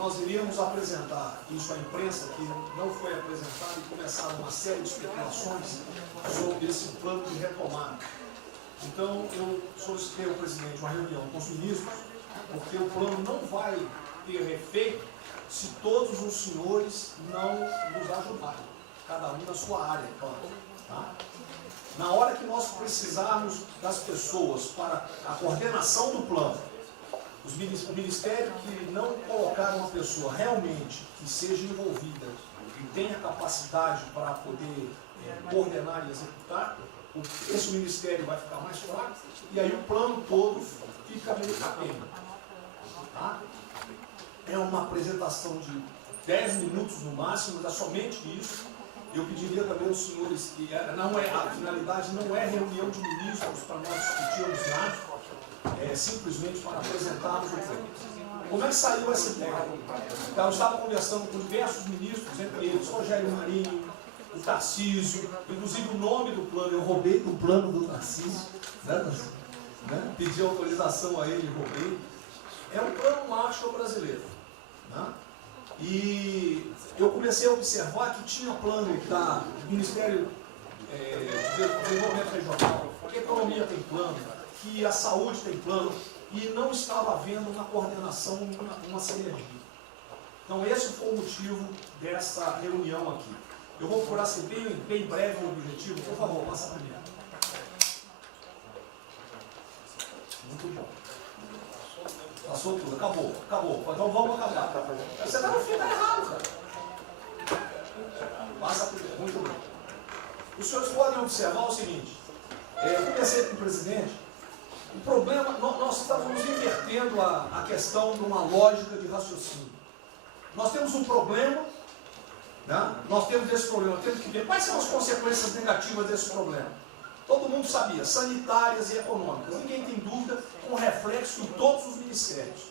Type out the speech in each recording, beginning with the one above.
nós iríamos apresentar isso à imprensa, que não foi apresentado, e começar uma série de especulações sobre esse plano de retomada. Então, eu solicitei ao presidente uma reunião com os ministros, porque o plano não vai ter efeito se todos os senhores não nos ajudarem, cada um na sua área, claro. Tá? Na hora que nós precisarmos das pessoas para a coordenação do plano, o Ministério que não colocar uma pessoa realmente que seja envolvida e tenha capacidade para poder coordenar e executar, esse Ministério vai ficar mais fraco e aí o plano todo fica meio capenga. Tá? É uma apresentação de 10 minutos no máximo, é somente isso. Eu pediria também aos senhores que a finalidade não é reunião de ministros para nós discutirmos nada. É simplesmente para apresentarmos o plano. Como é que saiu essa ideia? Então, eu estava conversando com diversos ministros, entre eles Rogério Marinho, o Tarcísio, inclusive o nome do plano, eu roubei do plano do Tarcísio, né? Pedi autorização a ele e roubei. É um plano Marshall brasileiro. Né? E eu comecei a observar que tinha plano do Ministério de Desenvolvimento Regional, que a economia tem plano, que a saúde tem plano, e não estava havendo uma coordenação, uma sinergia. Então esse foi o motivo dessa reunião aqui. Eu vou procurar ser bem breve no objetivo. Por favor, passa a primeira. Muito bom. Passou tudo, acabou. Então vamos acabar. Você está no fim, está errado, cara. Passa a primeira, muito bom. Os senhores podem observar o seguinte, eu comecei com o presidente. O problema, nós estamos invertendo a questão de uma lógica de raciocínio. Nós temos um problema, né? Nós temos esse problema, temos que ver quais são as consequências negativas desse problema. Todo mundo sabia, sanitárias e econômicas, ninguém tem dúvida, com reflexo em todos os ministérios.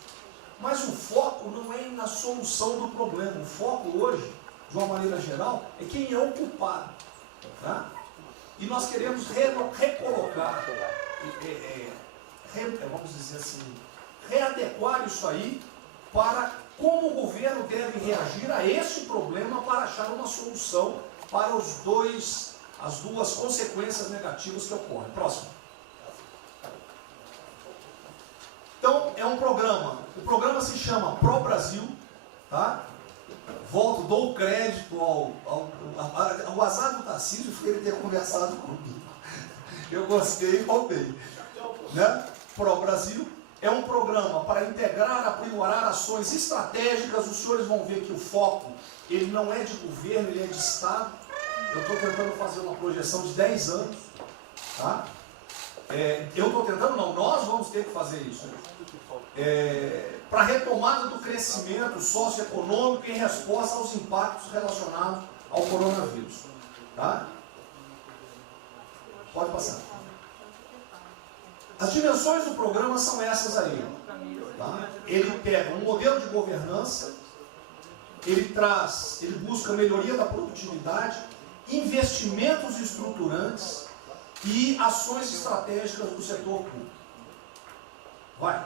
Mas o foco não é na solução do problema, o foco hoje, de uma maneira geral, é quem é o culpado. Tá? E nós queremos recolocar, vamos dizer assim, readequar isso aí para como o governo deve reagir a esse problema para achar uma solução para as duas consequências negativas que ocorrem. Próximo. Então, é um programa. O programa se chama Pro Brasil. Tá? Dou crédito ao azar do Tarcísio foi ele ter conversado comigo. Eu gostei e roubei. Né? Pro Brasil é um programa para integrar, aprimorar ações estratégicas. Os senhores vão ver que o foco, ele não é de governo, ele é de Estado. Eu estou tentando fazer uma projeção de 10 anos. Tá? Nós vamos ter que fazer isso. Para a retomada do crescimento socioeconômico em resposta aos impactos relacionados ao coronavírus. Tá? Pode passar. As dimensões do programa são essas aí. Tá? Ele pega um modelo de governança, ele busca melhoria da produtividade, investimentos estruturantes e ações estratégicas do setor público. Vai.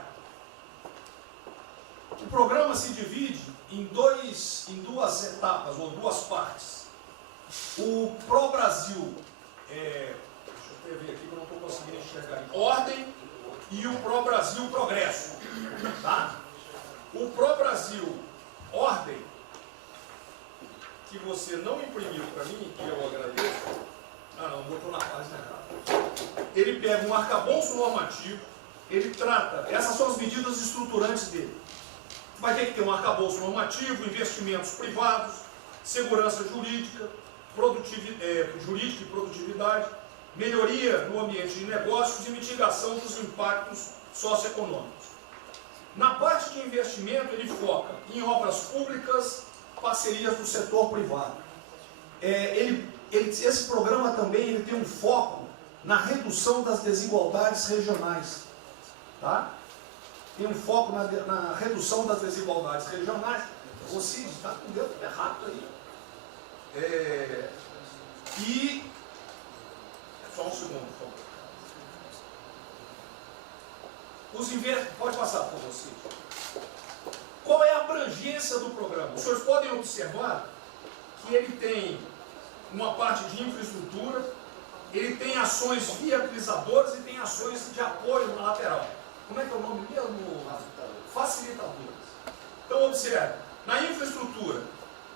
O programa se divide em duas etapas, ou duas partes. O Pro Brasil, deixa eu ver aqui que eu não estou conseguindo enxergar. Ordem e o Pro Brasil Progresso. Tá? O Pro Brasil Ordem, que você não imprimiu para mim, e eu agradeço. Não, botou na página errada. Ele pega um arcabouço normativo, ele trata, essas são as medidas estruturantes dele. Vai ter que ter um arcabouço normativo, investimentos privados, segurança jurídica, jurídica e produtividade, melhoria no ambiente de negócios e mitigação dos impactos socioeconômicos. Na parte de investimento, ele foca em obras públicas, parcerias do setor privado. Esse programa também tem um foco na redução das desigualdades regionais. Tá? Tem um foco na redução das desigualdades regionais. O Cid está com o dedo errado aí. Só um segundo, por favor. Pode passar, por favor, Cid. Qual é a abrangência do programa? Os senhores podem observar que ele tem uma parte de infraestrutura, ele tem ações viabilizadoras e tem ações de apoio na lateral. Como é que é o nome mesmo? Facilitadoras. Então, observe, na infraestrutura,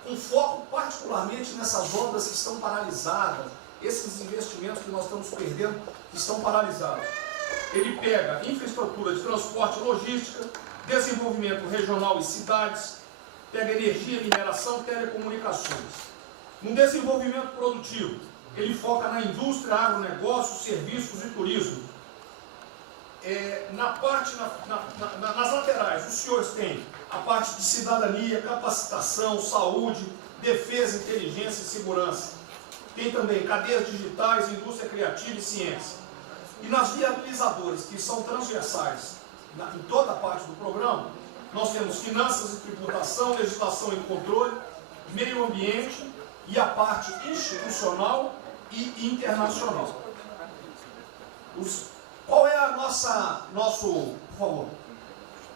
com foco particularmente nessas obras que estão paralisadas, esses investimentos que nós estamos perdendo, que estão paralisados. Ele pega infraestrutura de transporte e logística, desenvolvimento regional e cidades, pega energia, mineração, telecomunicações. No desenvolvimento produtivo, ele foca na indústria, agronegócio, serviços e turismo. Nas laterais, os senhores têm a parte de cidadania, capacitação, saúde, defesa, inteligência e segurança. Tem também cadeias digitais, indústria criativa e ciência. E nas viabilizadoras, que são transversais em toda a parte do programa, nós temos finanças e tributação, legislação e controle, meio ambiente e a parte institucional e internacional. Qual é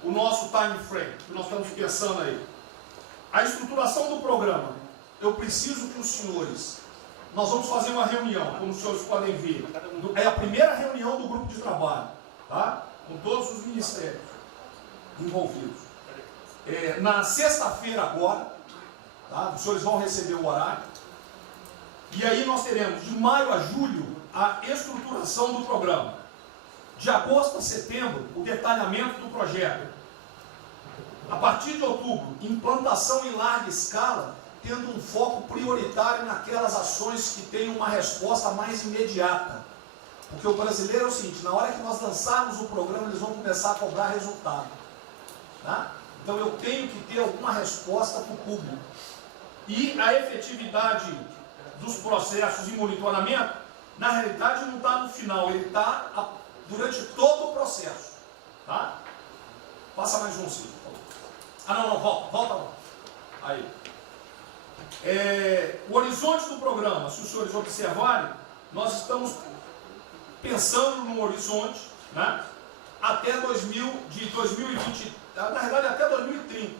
o nosso time frame que nós estamos pensando aí? A estruturação do programa. Eu preciso que os senhores, nós vamos fazer uma reunião, como os senhores podem ver. É a primeira reunião do grupo de trabalho, tá? Com todos os ministérios envolvidos. Na sexta-feira agora, tá? Os senhores vão receber o horário. E aí nós teremos de maio a julho a estruturação do programa. De agosto a setembro, o detalhamento do projeto. A partir de outubro, implantação em larga escala, tendo um foco prioritário naquelas ações que têm uma resposta mais imediata. Porque o brasileiro é o seguinte, na hora que nós lançarmos o programa, eles vão começar a cobrar resultado. Tá? Então eu tenho que ter alguma resposta para o público. E a efetividade dos processos de monitoramento, na realidade não está no final, ele está durante todo o processo. Tá? Passa mais um, Cid. Volta. Aí. O horizonte do programa, se os senhores observarem, nós estamos pensando no horizonte, né, até 2020, na verdade até 2030.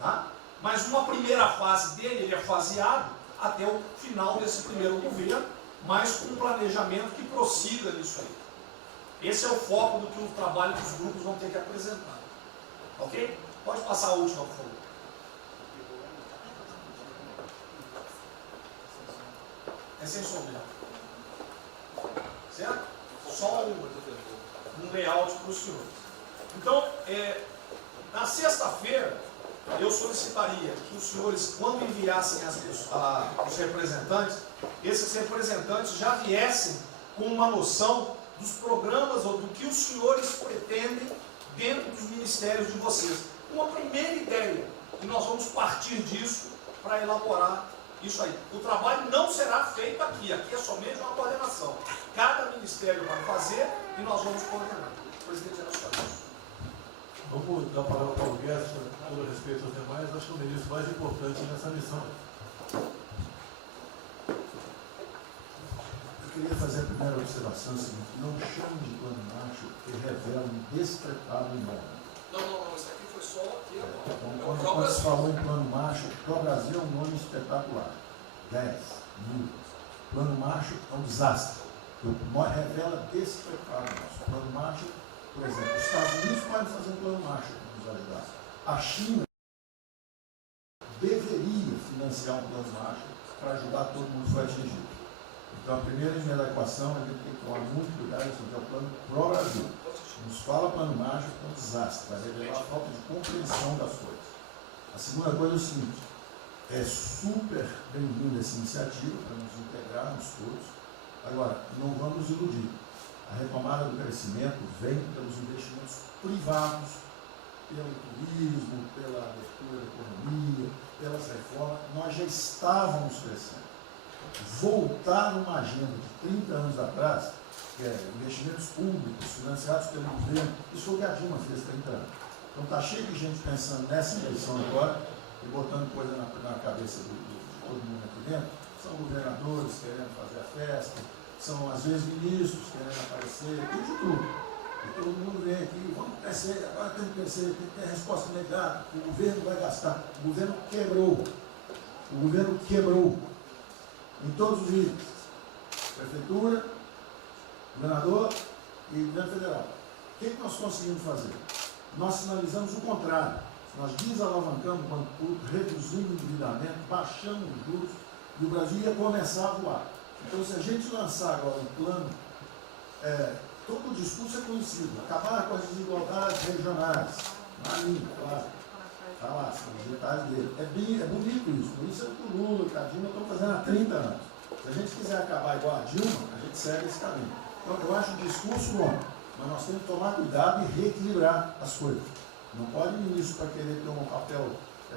Tá? Mas uma primeira fase dele, ele é faseado até o final desse primeiro governo, mas com um planejamento que prossiga nisso aí. Esse é o foco do que o trabalho que os grupos vão ter que apresentar. Ok? Pode passar a última, por favor. É sem sombra. Certo? Só um layout para os senhores. Então, na sexta-feira, eu solicitaria que os senhores, quando enviassem os representantes, esses representantes já viessem com uma noção dos programas ou do que os senhores pretendem dentro dos ministérios de vocês. Uma primeira ideia, e nós vamos partir disso para elaborar isso aí. O trabalho não será feito aqui é somente uma coordenação. Cada ministério vai fazer e nós vamos coordenar. O presidente era só isso. Vamos dar a palavra para o Guedes, com todo respeito aos demais, acho que o ministro mais importante nessa missão. Eu queria fazer a primeira observação seguinte: não chame de plano macho que revela um despreparo enorme. Não, isso aqui foi só aqui agora. Então, quando se falou em plano macho, para o Brasil é um nome espetacular. 10, 1000. Plano macho é um desastre. Revela despreparo nosso. Plano macho, por exemplo, os Estados Unidos podem fazer um plano macho para nos ajudar. A China deveria financiar um plano macho para ajudar todo mundo que foi atingido. Então, a primeira linha da equação, a gente tem que tomar muito cuidado, isso é o plano pro Brasil. Nos fala plano mágico, é um desastre, vai revelar a falta de compreensão das coisas. A segunda coisa é o seguinte: é super bem-vinda essa iniciativa para nos integrarmos todos. Agora, não vamos iludir. A retomada do crescimento vem pelos investimentos privados, pelo turismo, pela abertura da economia, pelas reformas. Nós já estávamos crescendo. Voltar uma agenda de 30 anos atrás, que é investimentos públicos financiados pelo governo, isso foi o que a Dilma fez 30 anos. Então está cheio de gente pensando nessa eleição agora e botando coisa na cabeça de todo mundo aqui dentro. São governadores querendo fazer a festa, são às vezes ministros querendo aparecer, tudo de tudo. E todo mundo vem aqui, vamos crescer, agora temos que crescer, tem que ter resposta imediata, o governo vai gastar. O governo quebrou. O governo quebrou. Em todos os níveis. Prefeitura, governador e governo federal. O que nós conseguimos fazer? Nós sinalizamos o contrário. Nós desalavancamos o banco público, reduzimos o endividamento, baixamos os juros e o Brasil ia começar a voar. Então, se a gente lançar agora um plano, todo o discurso é conhecido, acabar com as desigualdades regionais, na linha, claro, está lá, são os detalhes dele. É bonito isso, por isso é o que o Lula e a Dilma estão fazendo há 30 anos. Se a gente quiser acabar igual a Dilma, a gente segue esse caminho. Então, eu acho o discurso bom, mas nós temos que tomar cuidado e reequilibrar as coisas. Não pode o ministro, para querer ter um papel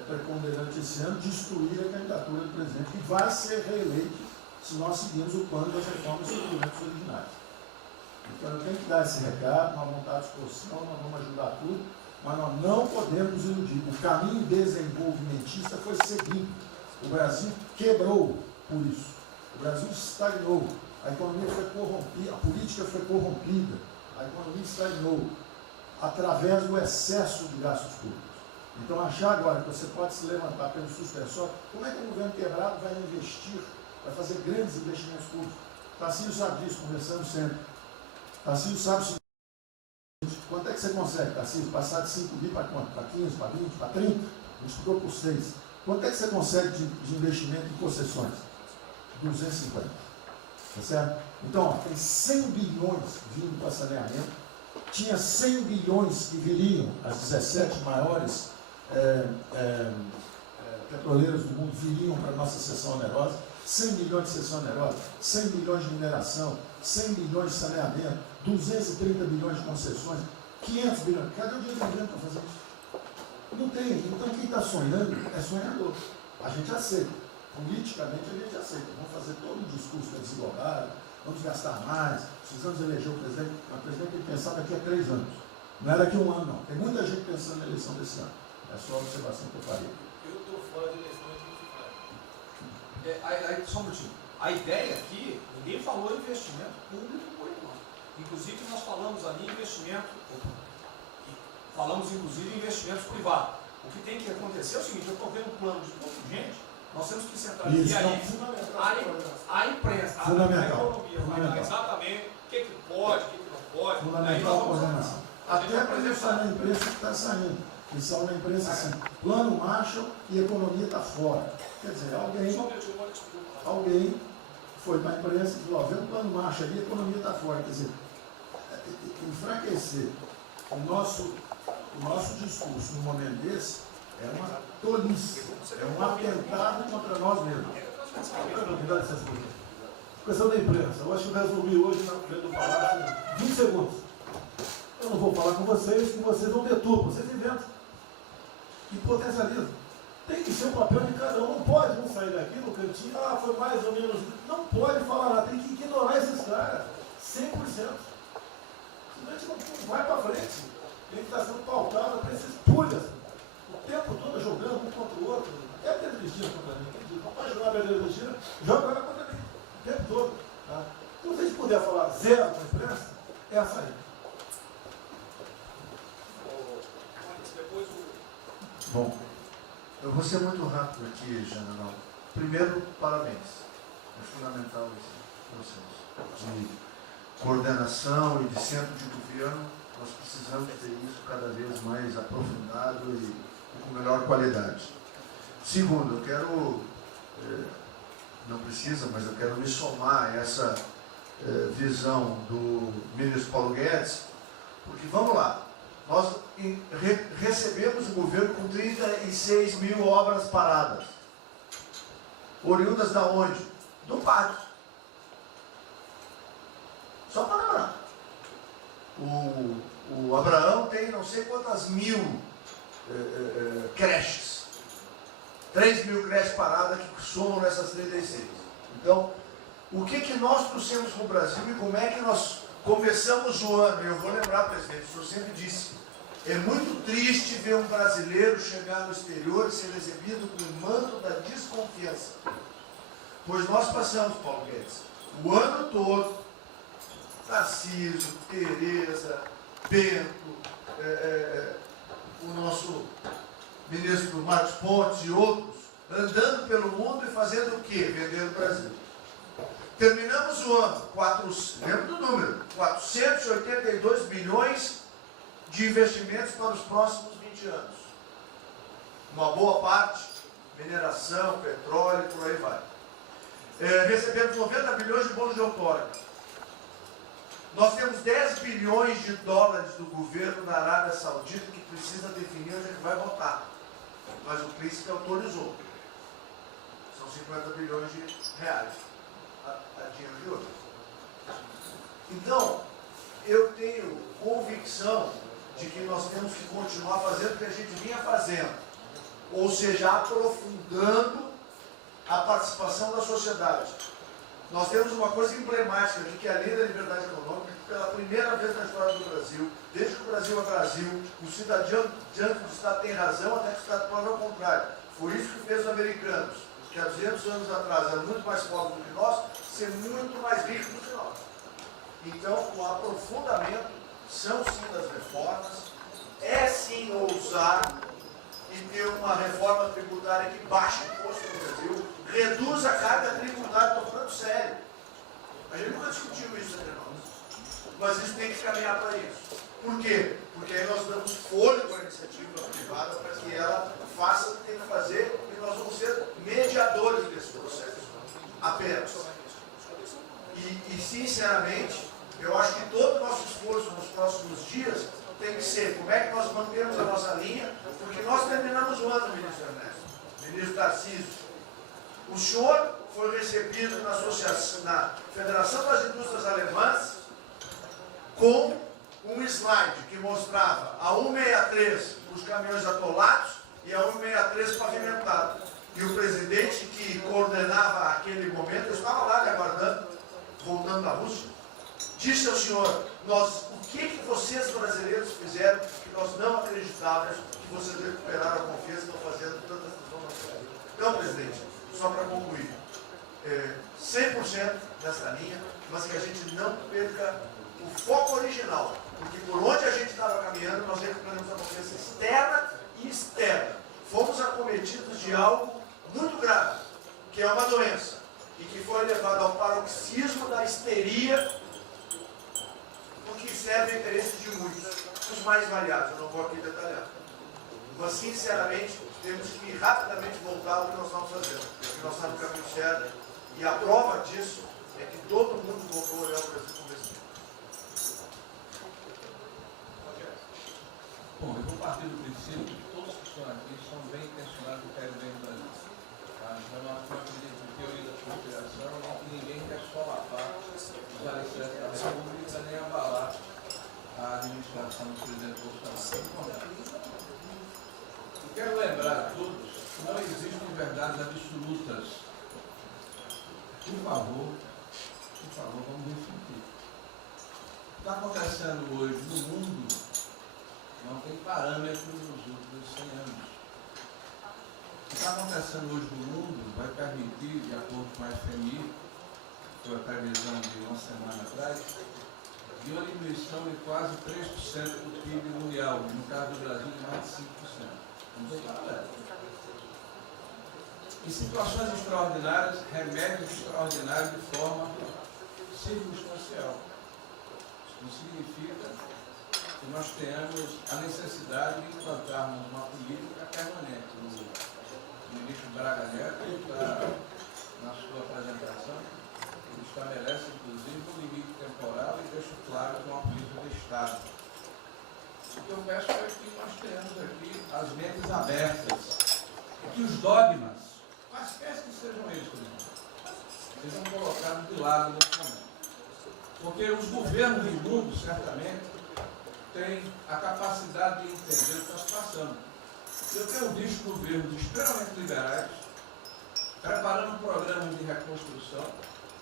preponderante esse ano, destruir a candidatura do presidente, que vai ser reeleito se nós seguirmos o plano das reformas dos documentos originários. Então eu tenho que dar esse recado, uma vontade de exposição, nós vamos ajudar tudo, mas nós não podemos nos iludir. O caminho desenvolvimentista foi seguido. O Brasil quebrou por isso. O Brasil estagnou. A economia foi corrompida, a política foi corrompida, a economia estagnou através do excesso de gastos públicos. Então, achar agora que você pode se levantar pelo suspensório, como é que um governo quebrado vai investir, vai fazer grandes investimentos públicos? Tarcísio sabe disso, conversamos sempre. Tarcísio sabe o seguinte: quanto é que você consegue, Tarcísio, passar de 5 bi para quanto? Para 15, para 20, para 30? Multiplicou por 6. Quanto é que você consegue de investimento em concessões? 250. Tá certo? Então, ó, tem 100 bilhões vindo para saneamento. Tinha 100 bilhões que viriam, as 17 maiores petroleiras do mundo viriam para a nossa seção onerosa, 100 bilhões de seção onerosa, 100 bilhões de mineração, 100 bilhões de saneamento, 230 bilhões de concessões, 500 bilhões. Cadê o dinheiro do governo para fazer isso? Não tem. Então quem está sonhando é sonhador. A gente aceita. Politicamente a gente aceita. Vamos fazer todo o discurso da desigualdade, vamos gastar mais, precisamos eleger o presidente. Mas o presidente tem que pensar daqui a 3 anos. Não é daqui a 1 ano, não. Tem muita gente pensando na eleição desse ano. É só a observação que eu farei. Eu estou fora de eleição antes. Só um minutinho. A ideia aqui, ninguém falou em investimento público por enquanto. Inclusive, nós falamos ali em investimento, falamos inclusive em investimentos privados. O que tem que acontecer é o seguinte: eu estou vendo um plano de pouco gente, nós temos que centralizar. Isso, E aí, a imprensa, a economia, vai exatamente o que pode, o que não pode. Fundamental a coordenação. Até para isso na imprensa que está saindo. Que são na imprensa assim, plano Marshall e economia está fora. Quer dizer, alguém foi para a imprensa e falou: vê um plano Marshall ali, a economia está fora. Quer dizer, enfraquecer o nosso discurso num momento desse é uma tolice, é um atentado contra nós mesmos. Questão da imprensa. Eu acho que eu resolvi hoje na frente do Palácio em 20 segundos. Eu não vou falar com vocês, que vocês vão deturpar, vocês inventam e potencializam. Tem que ser o papel de cada um. Não pode um sair daqui no cantinho, foi mais ou menos. Não pode falar nada, tem que ignorar esses caras, 100%. Senão a gente não vai para frente. Tem que estar sendo pautado para esses pulhas. O tempo todo jogando um contra o outro. É a Pedro Cristina contra mim. Não pode jogar a Pedro Cristina, joga ela contra mim. O tempo todo. Tá? Então, se a gente puder falar zero com a imprensa, é a saída. Bom, eu vou ser muito rápido aqui, general. Primeiro, parabéns. É fundamental esse processo de coordenação e de centro de governo. Nós precisamos ter isso cada vez mais aprofundado e com melhor qualidade. Segundo, eu quero, não precisa, mas eu quero me somar a essa visão do ministro Paulo Guedes, porque vamos lá. Nós recebemos o governo com 36 mil obras paradas. Oriundas da onde? Do pátio. Só para lembrar. O Abraão tem não sei quantas mil creches. 3 mil creches paradas que somam nessas 36. Então, o que nós trouxemos para o Brasil e como é que nós começamos o ano? E eu vou lembrar, presidente, o senhor sempre disse, é muito triste ver um brasileiro chegar no exterior e ser recebido com o manto da desconfiança. Pois nós passamos, Paulo Guedes, o ano todo, Tarcísio, Tereza, Bento, o nosso ministro Marcos Pontes e outros, andando pelo mundo e fazendo o quê? Vendendo o Brasil. Terminamos o ano, lembra do número, 482 bilhões de investimentos para os próximos 20 anos. Uma boa parte, mineração, petróleo, por aí vai. Recebemos 90 bilhões de bônus de outorga. Nós temos 10 bilhões de dólares do governo da Arábia Saudita que precisa definir onde é que vai votar. Mas o príncipe autorizou. São 50 bilhões de reais. A dinheiro de hoje. Então, eu tenho convicção de que nós temos que continuar fazendo o que a gente vinha fazendo. Ou seja, aprofundando a participação da sociedade. Nós temos uma coisa emblemática de que a lei da liberdade econômica, pela primeira vez na história do Brasil, desde que o Brasil é Brasil, o cidadão diante do Estado tem razão, até que o Estado prova ao contrário. Foi isso que fez os americanos, que há 200 anos atrás eram muito mais pobres do que nós, ser muito mais ricos do que nós. Então, o aprofundamento são sim das reformas, é sim ousar e ter uma reforma tributária que baixe o imposto no Brasil, reduz a carga tributária, estou falando sério. A gente nunca discutiu isso entre nós, mas isso tem que caminhar para isso. Por quê? Porque aí nós damos fôlego à iniciativa privada para que ela faça o que tem que fazer e nós vamos ser mediadores desse processo. Apenas. E sinceramente, eu acho que todo o nosso esforço nos próximos dias tem que ser como é que nós mantemos a nossa linha, porque nós terminamos o ano, ministro Ernesto, ministro Tarcísio. O senhor foi recebido na Federação das Indústrias Alemãs com um slide que mostrava a 163 os caminhões atolados e a 163 pavimentado. E o presidente que coordenava aquele momento, eu estava lá lhe aguardando, voltando da Rússia, disse ao senhor, o que vocês brasileiros fizeram que nós não acreditávamos que vocês recuperaram a confiança e estão fazendo tantas transformações. Então, presidente, só para concluir, 100% nessa linha, mas que a gente não perca o foco original, porque por onde a gente estava caminhando, nós recuperamos a confiança externa e externa. Fomos acometidos de algo muito grave, que é uma doença, e que foi levado ao paroxismo da histeria, o que serve ao interesse de muitos, os mais variados, eu não vou aqui detalhar. Mas, sinceramente, temos que rapidamente voltar ao que nós estamos fazendo, porque nós estamos no caminho certo, e a prova disso é que todo mundo voltou a olhar o Brasil como esse. Bom, eu vou partir do princípio que todos que estão aqui são bem intencionados e querem bem do Brasil. Então, nós não acreditamos em teoria da conspiração, nem que ninguém quer solapar os alicerces da República, nem abalar a administração do presidente Bolsonaro. Eu quero lembrar a todos que não existem verdades absolutas. Por favor, vamos refletir. O que está acontecendo hoje no mundo não tem parâmetro nos últimos 100 anos. O que está acontecendo hoje no mundo vai permitir, de acordo com a FMI, que foi a previsão de uma semana atrás, de uma diminuição de quase 3% do PIB mundial, no caso do Brasil de mais de 5%. Não tem parâmetro. Em situações extraordinárias, remédios extraordinários de forma circunstancial. Isso não significa que nós tenhamos a necessidade de implantarmos uma política permanente. O ministro Braga Neto, na sua apresentação, ele estabelece, inclusive, um limite temporal e deixa claro que é uma política do Estado. O que eu peço é que nós tenhamos aqui as mentes abertas, que os dogmas, quaisquer que sejam eles, sejam colocados de lado nesse momento. Porque os governos do mundo, certamente, têm a capacidade de entender o que está se passando. Eu tenho visto governos extremamente liberais preparando programas de reconstrução,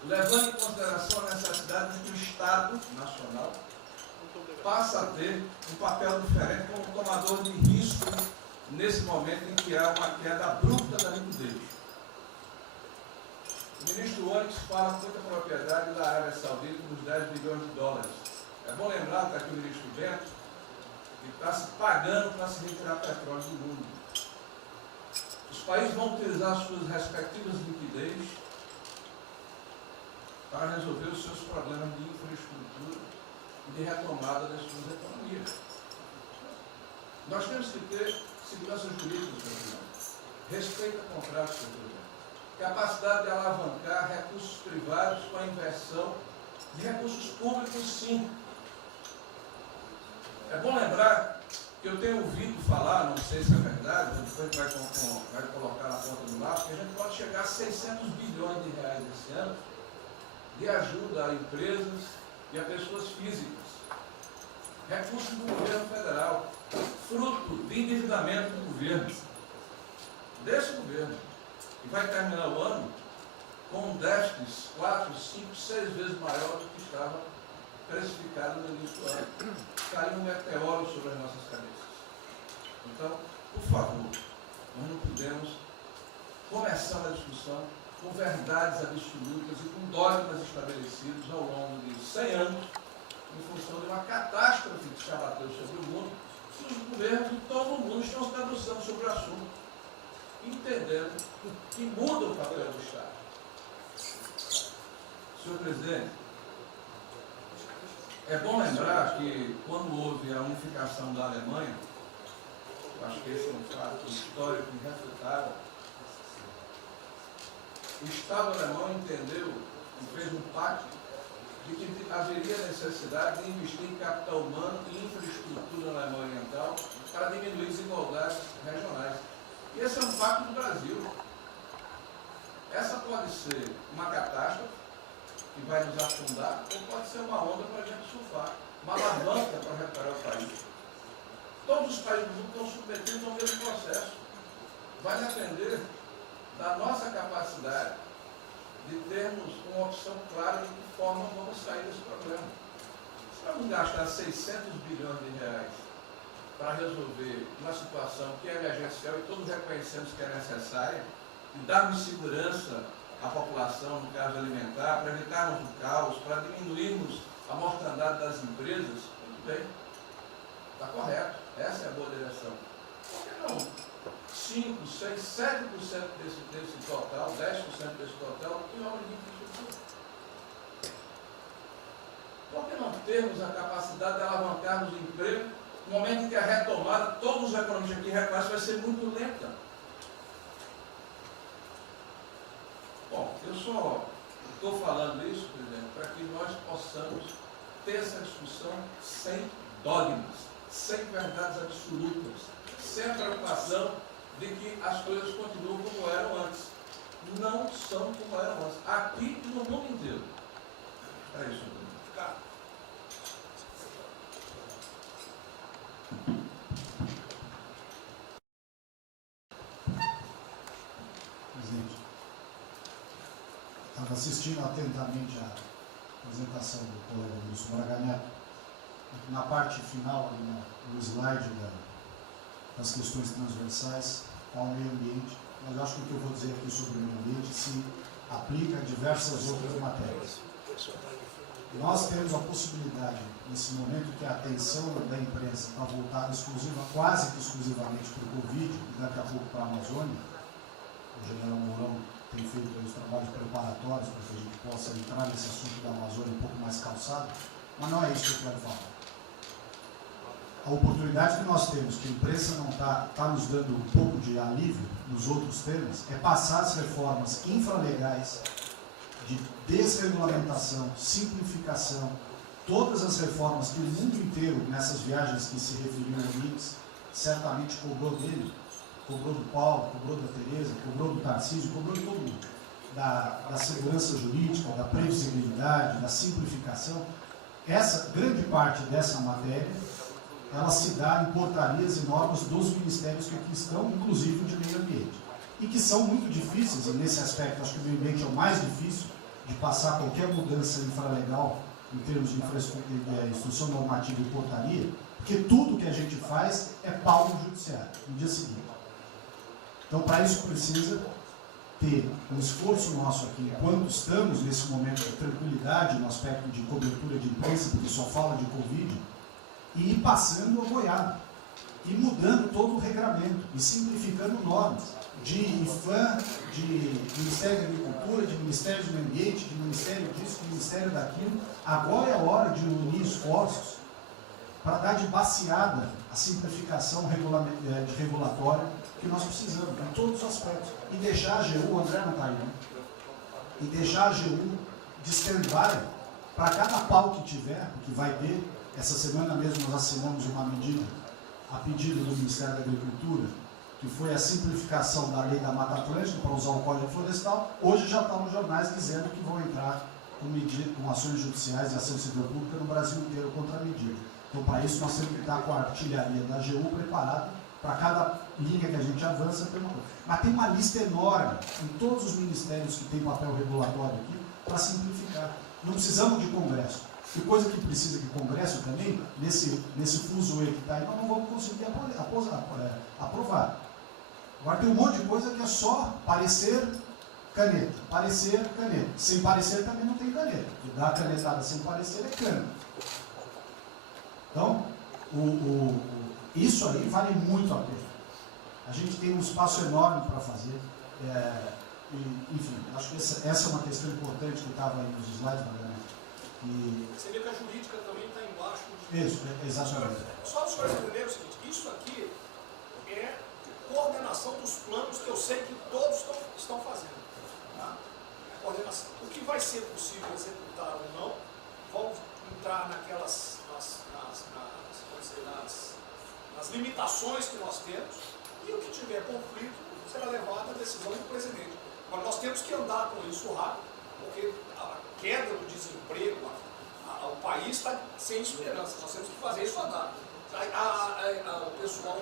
levando em consideração a necessidade de que o Estado Nacional passe a ter um papel diferente como tomador de risco nesse momento em que há uma queda abrupta da liquidez. O ministro Onyx fala com muita propriedade da Arábia Saudita nos 10 bilhões de dólares. É bom lembrar, está aqui o ministro Bento, que está se pagando para se retirar petróleo do mundo. Os países vão utilizar suas respectivas liquidez para resolver os seus problemas de infraestrutura e de retomada das suas economias. Nós temos que ter segurança jurídica, senhor presidente, respeito a contratos, senhor presidente, capacidade de alavancar recursos privados com a inversão de recursos públicos, sim. É bom lembrar que eu tenho ouvido falar, não sei se é verdade, depois a gente vai colocar na ponta do lápis, que a gente pode chegar a 600 bilhões de reais esse ano de ajuda a empresas e a pessoas físicas. Recursos do governo federal, fruto de endividamento do governo, desse governo, e vai terminar o ano com déficits 4, 5, 6 vezes maior do que estava precificado no início do ano. Caiu um meteoro sobre as nossas cabeças. Então, por favor, nós não podemos começar a discussão com verdades absolutas e com dogmas estabelecidos ao longo de 100 anos, em função de uma catástrofe que se abateu sobre o mundo, que os governos de todo o mundo estão se debruçando sobre o assunto, entendendo que muda o papel do Estado. Senhor presidente, é bom lembrar que quando houve a unificação da Alemanha, eu acho que esse é um fato histórico irrefutável, o Estado alemão entendeu e fez um pacto de que haveria necessidade de investir em capital humano e infraestrutura na Alemanha Oriental para diminuir desigualdades regionais. E esse é um pacto do Brasil. Essa pode ser uma catástrofe que vai nos afundar, ou pode ser uma onda para a gente surfar, uma alavanca para reparar o país. Todos os países do mundo estão submetidos ao mesmo processo. Vai depender da nossa capacidade de termos uma opção clara de que forma vamos sair desse problema. Se vamos gastar 600 bilhões de reais para resolver uma situação que é emergencial e todos reconhecemos que é necessária, e darmos segurança à população, no caso alimentar, para evitarmos o caos, para diminuirmos a mortandade das empresas, muito bem, está correto, essa é a boa direção. Por que não 5, 6, 7% desse total, 10% desse total, em obra de infraestrutura? Por que não termos a capacidade de alavancarmos o emprego no momento em que a retomada, todos os economistas aqui reconhecem, vai ser muito lenta? Bom, eu só estou falando isso, presidente, para que nós possamos ter essa discussão sem dogmas, sem verdades absolutas, sem a preocupação de que as coisas continuam como eram antes. Não são como eram antes, aqui e no mundo inteiro. É isso, presidente. Presidente, estava assistindo atentamente a apresentação do colega Wilson Braga Neto. Na parte final, ali no slide das questões transversais, está o meio ambiente, mas acho que o que eu vou dizer aqui sobre o meio ambiente se aplica a diversas outras matérias. Nós temos a possibilidade, nesse momento que a atenção da imprensa está voltada quase que exclusivamente para o Covid e daqui a pouco para a Amazônia, o general Mourão tem feito os trabalhos preparatórios para que a gente possa entrar nesse assunto da Amazônia um pouco mais calçado, mas não é isso que eu quero falar. A oportunidade que nós temos, que a imprensa não está nos dando um pouco de alívio nos outros temas, é passar as reformas infralegais de desregulamentação, simplificação, todas as reformas que o mundo inteiro, nessas viagens que se referiu ao Mix, certamente cobrou dele, cobrou do Paulo, cobrou da Tereza, cobrou do Tarcísio, cobrou de todo mundo. Da segurança jurídica, da previsibilidade, da simplificação. Essa grande parte dessa matéria, ela se dá em portarias e normas dos ministérios que aqui estão, inclusive de meio ambiente. E que são muito difíceis, e nesse aspecto acho que o meio ambiente é o mais difícil de passar qualquer mudança infralegal em termos de instrução normativa e portaria, porque tudo que a gente faz é pau no judiciário, no dia seguinte. Então, para isso precisa ter um esforço nosso aqui, enquanto estamos nesse momento de tranquilidade, no aspecto de cobertura de imprensa, porque só fala de Covid, e ir passando a boiada, e mudando todo o regramento, e simplificando normas, de IFAM, de Ministério da Agricultura, de Ministério do Meio Ambiente, de Ministério disso, de Ministério daquilo. Agora é a hora de unir esforços para dar de baseada a simplificação de regulatória que nós precisamos, em todos os aspectos. E deixar a AGU, o André não está aí, né? E deixar a AGU de stand-by para cada pau que tiver, porque vai ter. Essa semana mesmo nós assinamos uma medida, a pedido do Ministério da Agricultura, que foi a simplificação da lei da Mata Atlântica para usar o Código Florestal. Hoje já estão nos jornais dizendo que vão entrar com ações judiciais e ação civil pública no Brasil inteiro contra a medida. Então, para isso, nós temos que estar com a artilharia da AGU preparada para cada linha que a gente avança. Mas tem uma lista enorme em todos os ministérios que têm papel regulatório aqui para simplificar. Não precisamos de Congresso. E coisa que precisa de Congresso também, nesse fuzuê que está aí, nós não vamos conseguir aprovar. Agora tem um monte de coisa que é só parecer, caneta. Parecer, caneta. Sem parecer também não tem caneta. E dar canetada sem parecer é cana. Então, isso aí vale muito a pena. A gente tem um espaço enorme para fazer. Enfim, acho que essa é uma questão importante que estava aí nos slides, Mariana. Você vê que a jurídica também está embaixo. Isso, exatamente. Só os senhores entenderem o seguinte, isso aqui é coordenação dos planos que eu sei que todos estão fazendo. Tá? Coordenação. O que vai ser possível executar ou não, vamos entrar naquelas nas limitações que nós temos, e o que tiver conflito será levado à decisão do presidente. Mas nós temos que andar com isso rápido, porque a queda do desemprego, o país está sem esperança, nós temos que fazer isso andar. O pessoal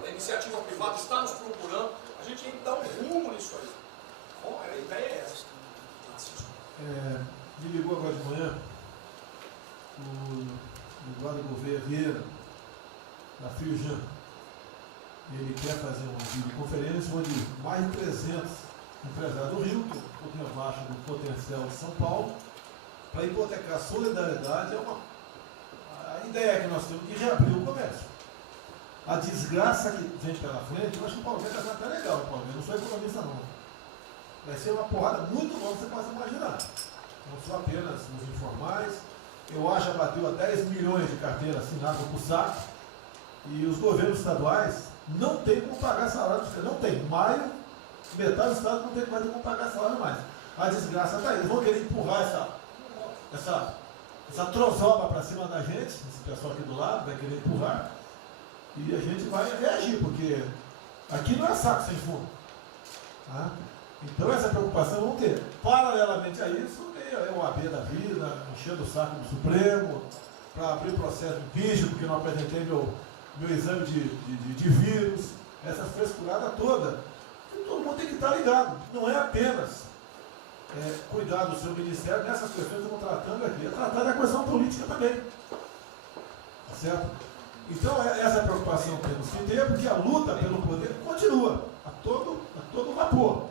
da iniciativa privada está nos procurando, a gente tem que dar um rumo nisso aí. Bom, a ideia é essa. Me ligou agora de manhã o Eduardo Gouveia Vieira, da Firjan. Ele quer fazer uma videoconferência onde mais de 300 empresários do Rio, que é um pouquinho abaixo do potencial de São Paulo, para hipotecar a solidariedade. A ideia que nós temos de reabrir o comércio. A desgraça que vem pela frente, eu acho que o Paulo Guedes está até legal, Paulo Guedes, não sou economista não. Vai ser uma porrada muito longa, você pode imaginar. Não são apenas os informais. Eu acho que bateu a 10 milhões de carteiras assinadas por saco. E os governos estaduais não têm como pagar salário. Não tem. Maio, metade do estado não tem mais como pagar salário mais. A desgraça está aí. Eles vão querer empurrar essa trozoba para cima da gente. Esse pessoal aqui do lado vai querer empurrar. E a gente vai reagir, porque aqui não é saco sem fundo. Tá? Então essa preocupação vão ter. Paralelamente a isso, tem o AB da vida, enchendo o saco do Supremo, para abrir processo de impeachment, porque não apresentei meu exame de vírus, essa frescurada toda. E todo mundo tem que estar ligado. Não é apenas cuidar do seu ministério nessas questões que estamos tratando aqui, é tratar da questão política também. Tá certo? Então essa preocupação temos que ter, porque a luta pelo poder continua a todo vapor.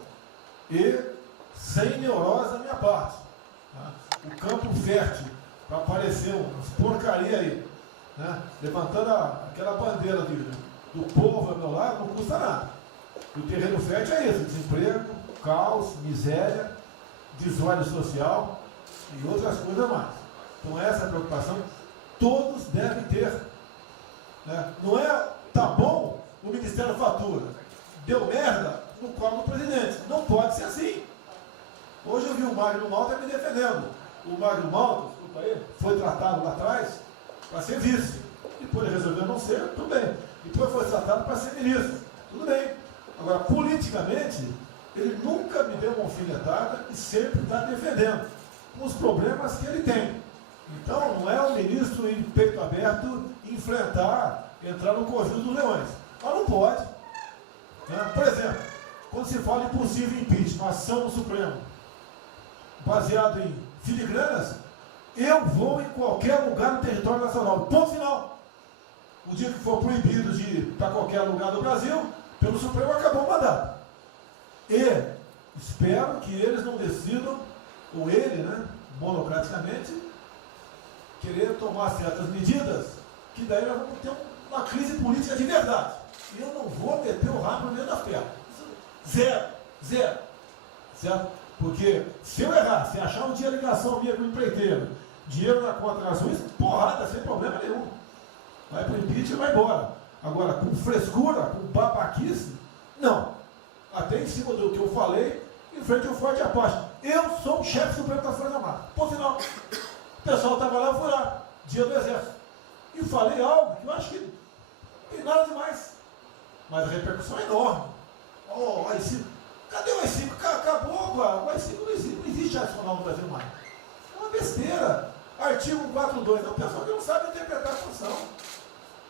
E sem neurose da minha parte. Tá? O campo fértil para aparecer umas porcaria aí, né? Levantando aquela bandeira do povo ao meu lado, não custa nada. O terreno fértil é esse: desemprego, caos, miséria, desordem social e outras coisas mais. Então essa preocupação todos devem ter. Né? Não é, tá bom, o Ministério fatura, deu merda, no colo do presidente. Não pode ser assim. Hoje eu vi o Magno Malta me defendendo. O Magno Malta, desculpa aí, foi tratado lá atrás para ser vice. Depois ele resolveu não ser, tudo bem. Depois foi tratado para ser ministro, tudo bem. Agora, politicamente, ele nunca me deu uma alfinetada e sempre está defendendo com os problemas que ele tem. Então, não é o ministro em peito aberto enfrentar, entrar no conjunto dos leões. Mas não pode. Né? Por exemplo, quando se fala em possível impeachment, ação no Supremo, baseado em filigranas, eu vou em qualquer lugar no território nacional. Ponto final. O dia que for proibido de ir para qualquer lugar do Brasil, pelo Supremo acabou o mandato. E espero que eles não decidam, ou ele, né, monocraticamente, querer tomar certas medidas, que daí nós vamos ter uma crise política de verdade. E eu não vou meter o rabo no meio da perna. Zero. Certo? Porque se eu errar, se achar um dia ligação minha com o empreiteiro, dinheiro na conta na Suíça, porrada, sem problema nenhum. Vai para o impeachment e vai embora. Agora, com frescura, com babaquice, não. Até em cima do que eu falei, em frente ao Forte Apache. Eu sou o chefe supremo das Forças Armadas. Por sinal, o pessoal estava lá, eu fui lá, dia do Exército. E falei algo que eu acho que não tem nada demais. Mas a repercussão é enorme. Oh, o AI-5, cadê o AI-5? Acabou, o AI-5 não existe adicional no Brasil mais. É uma besteira. Artigo 142, é um pessoal que não sabe interpretar a função.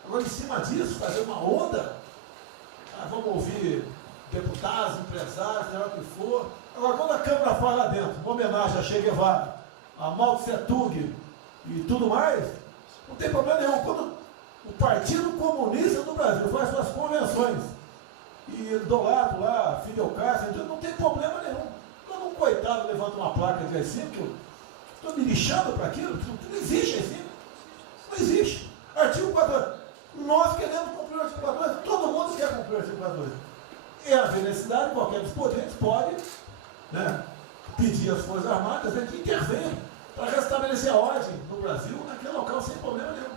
Agora, em cima disso, fazer uma onda, vamos ouvir deputados, empresários, seja o que for. Agora, quando a Câmara fala lá dentro, uma homenagem a Che Guevara, a Mao Tse Tung e tudo mais, não tem problema nenhum. Quando o Partido Comunista do Brasil faz suas convenções e do lado lá, Fidel Castro, não tem problema nenhum. Quando um coitado levanta uma placa de AI-5, que eu estou me lixando para aquilo, não existe AI-5. Não existe. Artigo 42. Nós queremos cumprir o artigo 42, todo mundo quer cumprir o artigo 42. É haver necessidade, qualquer dos poderes pode, né, pedir às Forças Armadas, que intervenham para restabelecer a ordem no Brasil, naquele local, sem problema nenhum.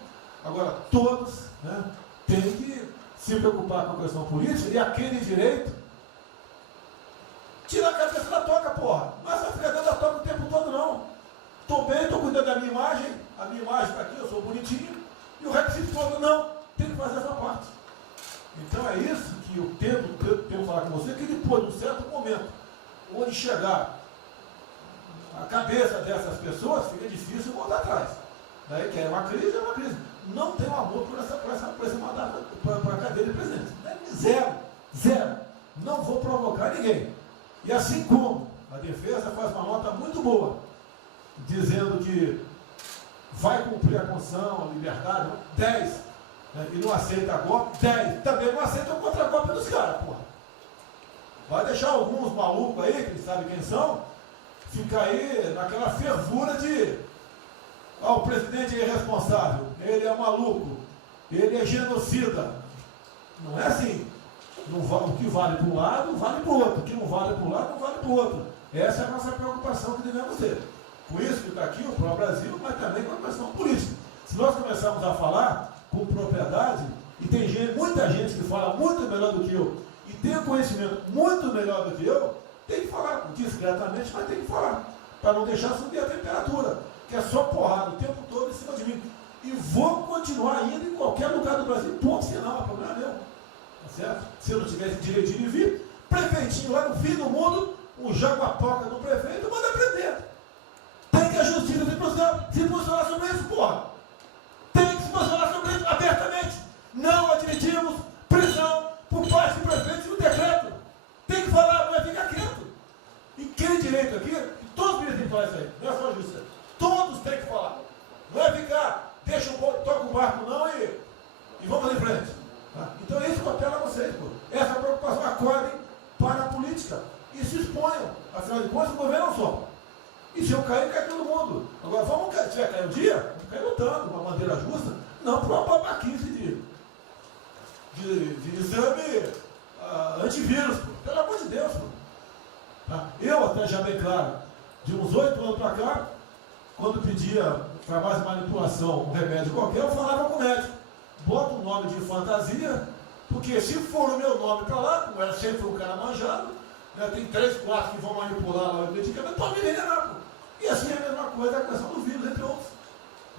Agora, todos, né, têm que se preocupar com a questão política e aquele direito, tira a cabeça da toca, porra. Não é só ficar dentro da toca o tempo todo, não. Estou bem, estou cuidando da minha imagem, a minha imagem está aqui, eu sou bonitinho, e o requisito todo, não, tem que fazer essa parte. Então é isso que eu tenho que falar com você, que depois de um certo momento, onde chegar a cabeça dessas pessoas, fica difícil voltar atrás. Daí que é uma crise, Não tenho amor por esse mandato, para a cadeira de presidente. Zero. Não vou provocar ninguém. E assim como a defesa faz uma nota muito boa, dizendo que vai cumprir a Constituição, a liberdade, 10, né, e não aceita golpe, 10, também não aceita o contra-golpe dos caras, porra. Vai deixar alguns malucos aí, que eles sabem quem são, ficar aí naquela fervura de o presidente é irresponsável, ele é maluco, ele é genocida. Não é assim. O que vale para um lado, vale para o outro. O que não vale para um lado, não vale para o outro. Essa é a nossa preocupação que devemos ter. Com isso que está aqui, o próprio Brasil, mas também com a questão política. Se nós começarmos a falar com propriedade, e tem muita gente que fala muito melhor do que eu, e tem um conhecimento muito melhor do que eu, tem que falar, discretamente, mas tem que falar, para não deixar subir a temperatura, que é só porrada o tempo todo em cima de mim. E vou continuar indo em qualquer lugar do Brasil, ponto final, o problema é meu. Tá certo? Se eu não tivesse direitinho de vir, prefeitinho lá no fim do mundo, um jaguapoca do prefeito, manda prender. Tem que a justiça se posicionar sobre isso, porra. Tem que se posicionar sobre isso abertamente. Não admitimos prisão por parte do prefeito no decreto. Tem que falar, não é ficar quieto. E quem direito aqui, todos têm que falar isso aí, não é só a justiça. Todos têm que falar. Não é ficar, toca o barco não e vamos em frente. Tá? Então é isso que eu apelo a vocês, pô. Essa preocupação, acordem para a política e se exponham. Afinal de contas, o governo não só. E se eu cair, cai todo mundo. Agora, se tiver cair um dia, vamos cair lutando, de uma maneira justa, não para uma babaquice de exame antivírus, pô. Pelo amor de Deus, pô. Tá? Eu, até já bem claro, de uns 8 anos para cá, quando pedia para mais manipulação um remédio qualquer, eu falava com o médico. Bota um nome de fantasia, porque se for o meu nome para lá, como era sempre um cara manjado, né, tem 3, 4 que vão manipular lá o medicamento, pode me envenenar, pô. E assim é a mesma coisa a questão do vírus, entre outros.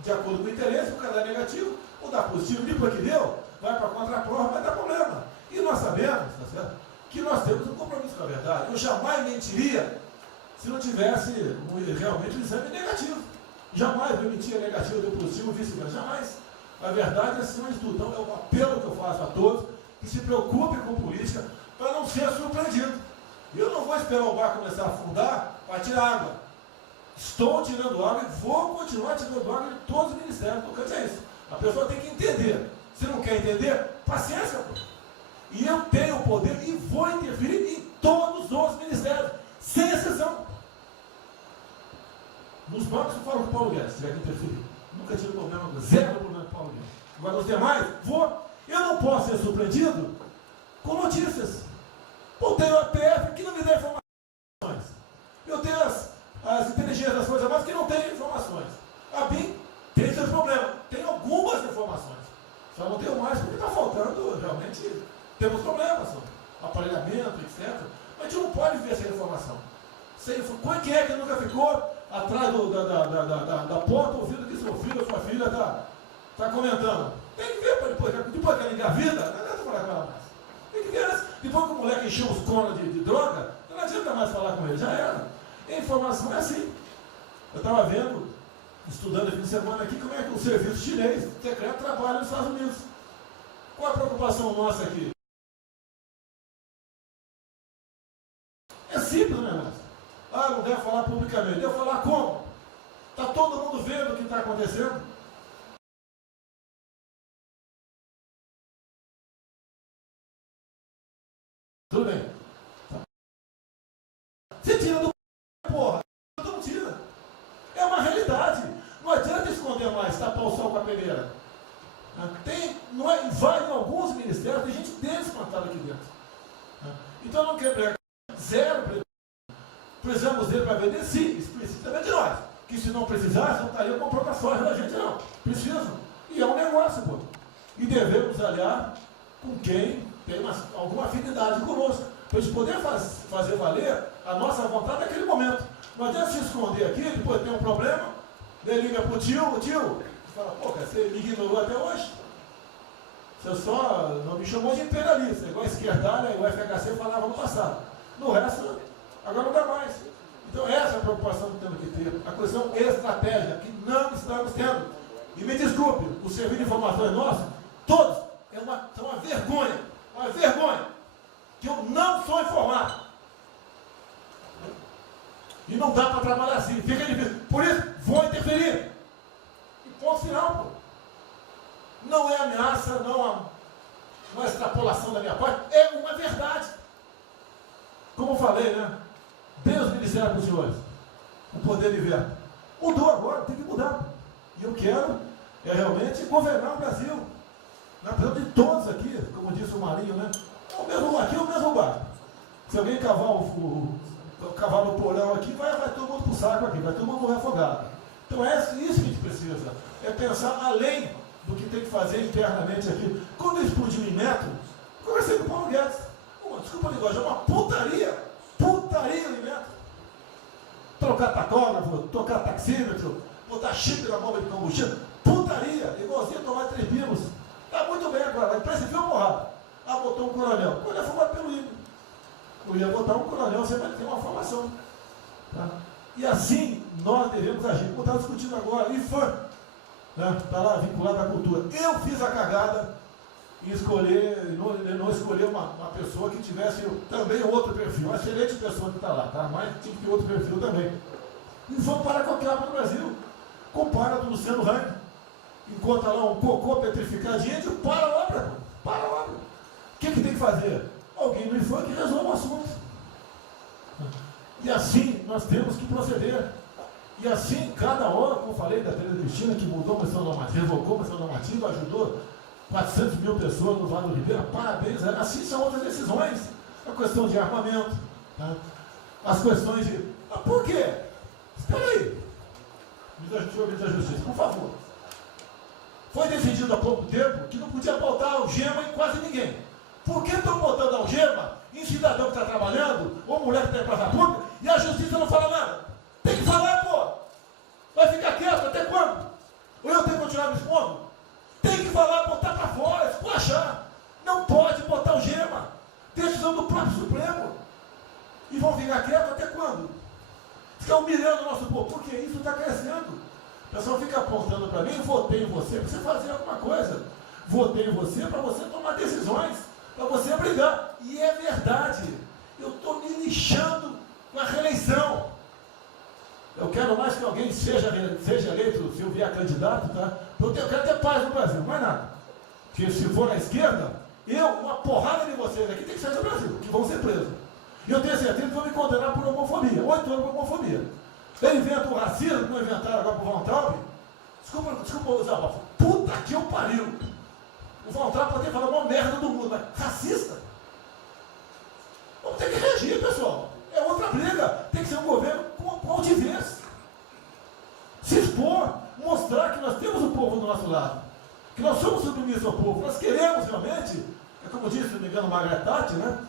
De acordo com o interesse, o cara dá negativo, ou dá positivo, depois que deu, vai para a contraprova, vai dar problema. E nós sabemos, tá certo, que nós temos um compromisso com a verdade. Eu jamais mentiria se não tivesse realmente um exame negativo. Jamais eu mentia negativo, deu positivo, vice-versa, jamais. A verdade é acima de tudo. Então é um apelo que eu faço a todos que se preocupem com política para não ser surpreendido. Eu não vou esperar o bar começar a afundar para tirar água. Estou tirando água e vou continuar tirando água de todos os ministérios. Porque é isso. A pessoa tem que entender. Se não quer entender, paciência, pô. E eu tenho o poder e vou interferir em todos os bancos, eu falo com o Paulo Guedes, se tiver que interferir. Nunca tive problema, zero problema com o Paulo Guedes. Agora, os demais, eu não posso ser surpreendido com notícias. Eu tenho a PF que não me dá informações. Eu tenho as inteligências das Forças Armadas que não têm informações. A BIM tem seus problemas, tem algumas informações. Só não tenho mais porque está faltando, realmente, temos problemas, aparelhamento, etc. Mas a gente não pode ver essa informação. Quem é que nunca ficou atrás da porta ouvindo que seu filho ou sua filha está comentando? Tem que ver, depois que ela engravida, não adianta falar com ela mais. Tem que ver, né? Depois que o moleque encheu os conos de droga, não adianta mais falar com ele, já era. E a informação é assim. Eu estava vendo, estudando aqui no semana aqui, como é que o serviço chinês secreto trabalha nos Estados Unidos. Qual a preocupação nossa aqui? É simples, né, irmãos? Não deve falar publicamente. Deve falar como? Está todo mundo vendo o que está acontecendo? Tudo bem. Você tira do porra. Não tira. É uma realidade. Não adianta esconder mais, tapar o sol com a peneira. Vai em alguns ministérios, tem gente desespantada aqui dentro. Então não quer pregar. Zero. Precisamos dele para vender? Sim, isso precisa também de nós. Que se não precisasse, não estaria comprando a soja da gente, não. Precisam. E é um negócio, pô. E devemos aliar com quem tem alguma afinidade conosco. Para a gente poder fazer valer a nossa vontade naquele momento. Não adianta se esconder aqui, depois tem um problema, ele liga para o tio, fala, pô, cara, você me ignorou até hoje. Você só não me chamou de imperialista, igual a esquerdalha e o FHC falava no passado. No resto, agora não dá mais. Então essa é a preocupação que temos que ter. A questão estratégica, que não estamos tendo. E me desculpe, o serviço de informações nosso, todos, são uma vergonha. Uma vergonha. Que eu não sou informado. E não dá para trabalhar assim. Fica difícil. Por isso, vou interferir. E ponto final, pô. Não é ameaça, não é extrapolação da minha parte. É uma verdade. Como eu falei, né? Deus ministério dos senhores. O poder de ver. Mudou agora, tem que mudar. E eu quero realmente governar o Brasil. Nós precisamos de todos aqui, como disse o Marinho, né? Aqui é o mesmo barco. Se alguém cavar no porão aqui, vai todo mundo pro saco aqui, vai todo mundo morrer afogado. Então é isso que a gente precisa. É pensar além do que tem que fazer internamente aqui. Quando explodiu em Metro, conversei com o Paulo Guedes. Desculpa a linguagem, é uma putaria. Putaria em Metro. Trocar tacógrafo, trocar taxímetro, botar chip na bomba de combustível. Putaria. Igualzinho tomar 3 pilos. Está muito bem agora, mas parece que uma porrada. Botou um coronel. O coronel é formado pelo INE. Eu ia botar um coronel, você vai ter uma formação. Tá? E assim nós devemos agir. Como está discutindo agora, IFAM, está lá vinculado à cultura. Eu fiz a cagada em escolher, não escolher uma pessoa que tivesse também outro perfil. Uma excelente pessoa que está lá, tá? Mas tinha que ter outro perfil também. IFAM para qualquer obra no Brasil. Compara do Luciano Hang. Encontra lá um cocô petrificado de índio, para a obra. Para a obra. O que tem que fazer? Alguém no IFAM que resolva o assunto. E assim nós temos que proceder. E assim, cada hora, como eu falei da Tereza Cristina, que mudou a questão normativa, revocou a questão normativa, ajudou 400 mil pessoas no Vale do Ribeira, parabéns. Assim são outras decisões. A questão de armamento, tá? As questões de... por quê? Espera aí. Ministro da Justiça, por favor. Foi decidido há pouco tempo que não podia botar algema em quase ninguém. Por que estão botando algema em cidadão que está trabalhando, ou mulher que está em praça pública, e a justiça não fala nada? Tem que falar, pô! Vai ficar quieto até quando? Ou eu tenho que continuar me expondo? Tem que falar, botar para fora, esculachar. Não pode botar algema. Decisão do próprio Supremo. E vão ficar quietos até quando? Fica humilhando o nosso povo, porque isso está crescendo. O pessoal fica apontando para mim, votei em você para você fazer alguma coisa. Votei em você para você tomar decisões, para você brigar. E é verdade. Eu estou me lixando com a reeleição. Eu quero mais que alguém seja eleito, se eu vier candidato, tá? Eu quero ter paz no Brasil, mais nada. Porque se for na esquerda, uma porrada de vocês aqui tem que sair do Brasil, que vão ser presos. E eu tenho certeza que vão me condenar por homofobia, 8 anos por homofobia. Ele inventa o racismo, como inventaram agora para o Von Traub. Desculpa usar a palavra. Puta que eu pariu. O Von Traub pode falar uma merda do mundo, mas racista? Vamos ter que reagir, pessoal. É outra briga. Tem que ser um governo com altivez. Se expor, mostrar que nós temos o povo do nosso lado. Que nós somos submissos ao povo. Nós queremos realmente, é como disse, se não me engano, Margaret Thatcher, né?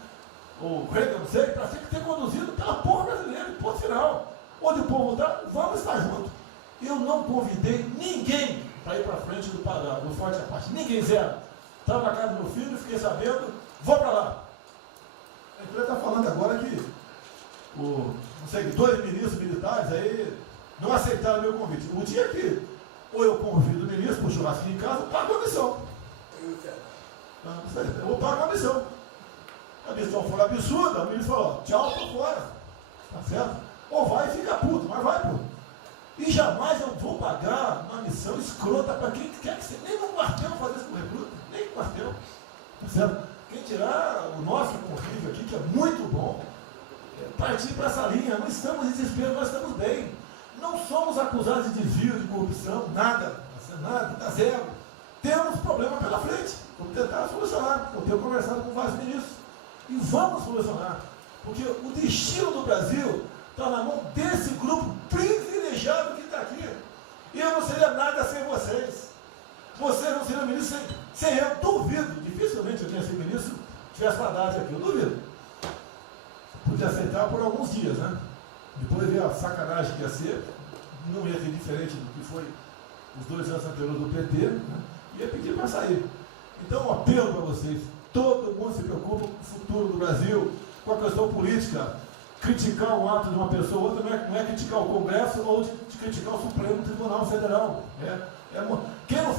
Ou Reagan, não sei, para ter conduzido pela porra brasileira, ponto final. Onde o povo está, vamos estar juntos. Eu não convidei ninguém para ir para frente do Forte Apache. Ninguém, zero. Estava na casa do meu filho, fiquei sabendo, vou para lá. A empresa está falando agora que não sei, 2 ministros militares aí não aceitaram meu convite. O dia que ou eu convido o ministro para o churrasquinho em casa, eu pago a missão. Eu vou pagar a missão. A missão foi absurda, o ministro falou, tchau, estou fora. Tá certo? Ou vai e fica puto, mas vai puto. E jamais eu vou pagar uma missão escrota para quem quer que seja. Nem no quartel fazer isso com recruta, nem no quartel. Tá certo? Quem tirar o nosso convívio aqui, que é muito bom, partir para essa linha. Não estamos em desespero, nós estamos bem. Não somos acusados de desvio, de corrupção, nada, está zero. Temos problema pela frente. Vamos tentar solucionar. Eu tenho conversado com vários ministros. E vamos solucionar. Porque o destino do Brasil está na mão desse grupo privilegiado que está aqui. E eu não seria nada sem vocês. Vocês não seriam ministros sem eu. Duvido. Dificilmente eu tinha sido ministro se tivesse Haddad aqui. Eu duvido. Podia aceitar por alguns dias, né? Depois ver a sacanagem que ia ser, não ia ser diferente do que foi os 2 anos anteriores do PT, né? Ia pedir para sair. Então, um apelo para vocês: todo mundo se preocupa com o futuro do Brasil, com a questão política. Criticar um ato de uma pessoa ou outra não é criticar o Congresso ou de criticar o Supremo Tribunal Federal. Quem não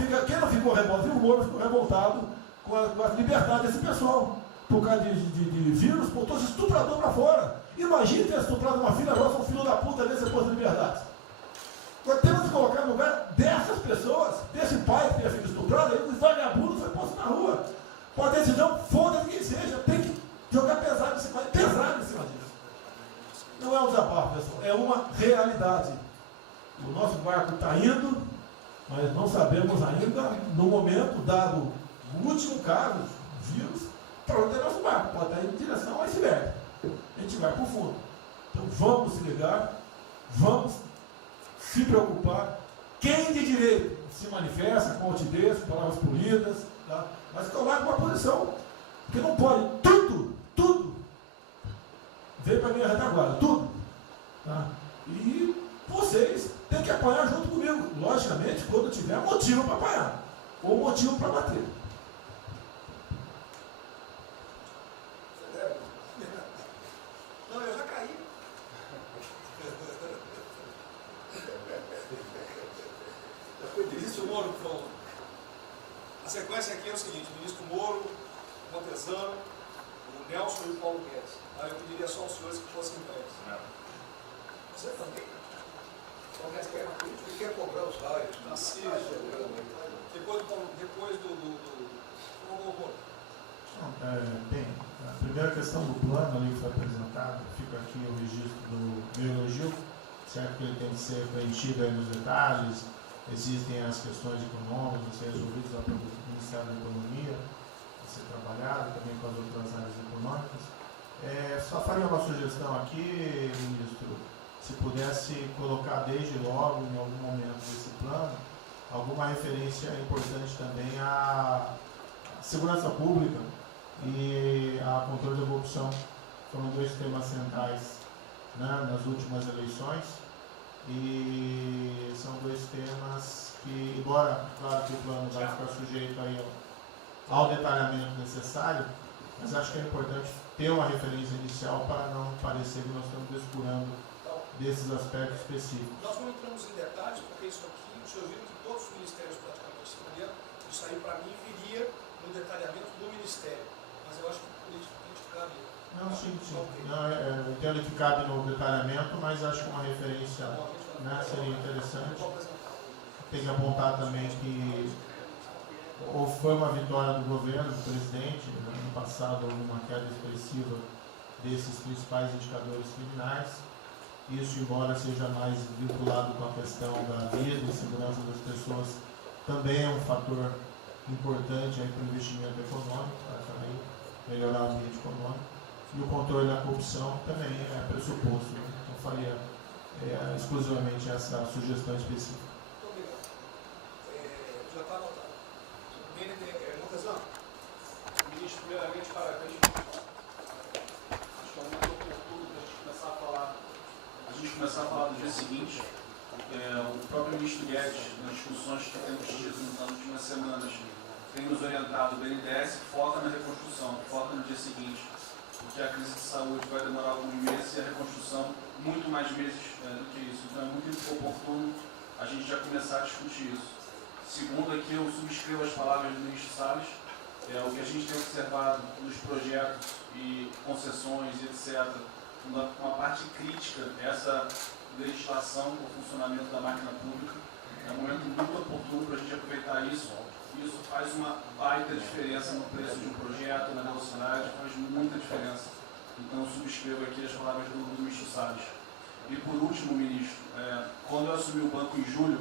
ficou revoltado, o Moro ficou revoltado com a liberdade desse pessoal. Por causa de vírus, botou esse estuprador para fora. Imagine ter estuprado uma filha nossa, um filho da puta desse posto de liberdade. Nós temos que colocar no lugar dessas pessoas, desse pai que tem a filha estuprada, aí os vagabundos foi posto na rua. Com a decisão, foda-se quem seja, tem que jogar pesado em cima disso. Não é um desabafo, pessoal, é uma realidade. O nosso barco está indo, mas não sabemos ainda, no momento, dado o último caso, o vírus, para onde é nosso barco. Pode estar indo em direção ao iceberg. A gente vai para o fundo. Então vamos se ligar, vamos se preocupar. Quem de direito se manifesta com altivez, com palavras polidas, tá? Mas tomar uma posição. Porque não pode tudo, veio para a minha retaguarda, tudo. Tá? E vocês têm que apanhar junto comigo. Logicamente, quando tiver motivo para apanhar. Ou motivo para bater. Não, eu já caí. O ministro Moro falou. A sequência aqui é o seguinte: o ministro Moro, o Montezano, o Nelson e o Paulo Guedes. Aí eu pediria só aos senhores que fossem breves. Você também? Paulo Guedes quer uma política, ele quer cobrar os raios. Depois do Moro. Bem, a primeira questão do plano ali que foi apresentado, fica aqui o registro do meu elogio, certo que ele tem que ser preenchido aí nos detalhes, existem as questões econômicas a ser resolvidas lá pelo Ministério da Economia, a ser trabalhado também com as outras áreas econômicas. Só faria uma sugestão aqui, ministro, se pudesse colocar desde logo, em algum momento desse plano, alguma referência importante também à segurança pública e a controle da corrupção. Foram 2 temas centrais, né, nas últimas eleições, e são 2 temas que, embora, claro que o plano vai ficar sujeito aí ao detalhamento necessário, mas acho que é importante ter uma referência inicial para não parecer que nós estamos descurando desses aspectos específicos. Nós não entramos em detalhes, porque isso aqui, o senhor viu que todos os ministérios praticamente responderam. Isso aí, para mim, viria no detalhamento do ministério. Mas eu acho que politicamente cabe. Não, sim. Não, eu entendo que cabe no detalhamento, mas acho que uma referência, né, seria interessante. Tem que apontar também que foi uma vitória do governo, do presidente. No ano passado houve uma queda expressiva desses principais indicadores criminais. Isso, embora seja mais vinculado com a questão da vida e segurança das pessoas, também é um fator importante para o investimento econômico, para também melhorar o ambiente econômico. E o controle da corrupção também é pressuposto. Né? Então, faria exclusivamente essa sugestão específica. Muito obrigado. Já está anotado. Montezano, ministro, primeiramente, parabéns. Acho que é um momento oportuno para a gente começar a falar do dia seguinte. O próprio ministro Guedes, nas discussões que temos tido nas últimas semanas, tem nos orientado. O BNDES foca na reconstrução, foca no dia seguinte, porque a crise de saúde vai demorar alguns meses e a reconstrução muito mais meses do que isso. Então é muito oportuno a gente já começar a discutir isso. Segundo, aqui eu subscrevo as palavras do ministro Salles. O que a gente tem observado nos projetos e concessões, etc., uma parte crítica, essa legislação para o funcionamento da máquina pública. É um momento muito oportuno para a gente aproveitar isso. Isso faz uma baita diferença no preço de um projeto, na velocidade, faz muita diferença. Então, eu subscrevo aqui as palavras do ministro Salles. E, por último, ministro, quando eu assumi o banco em julho,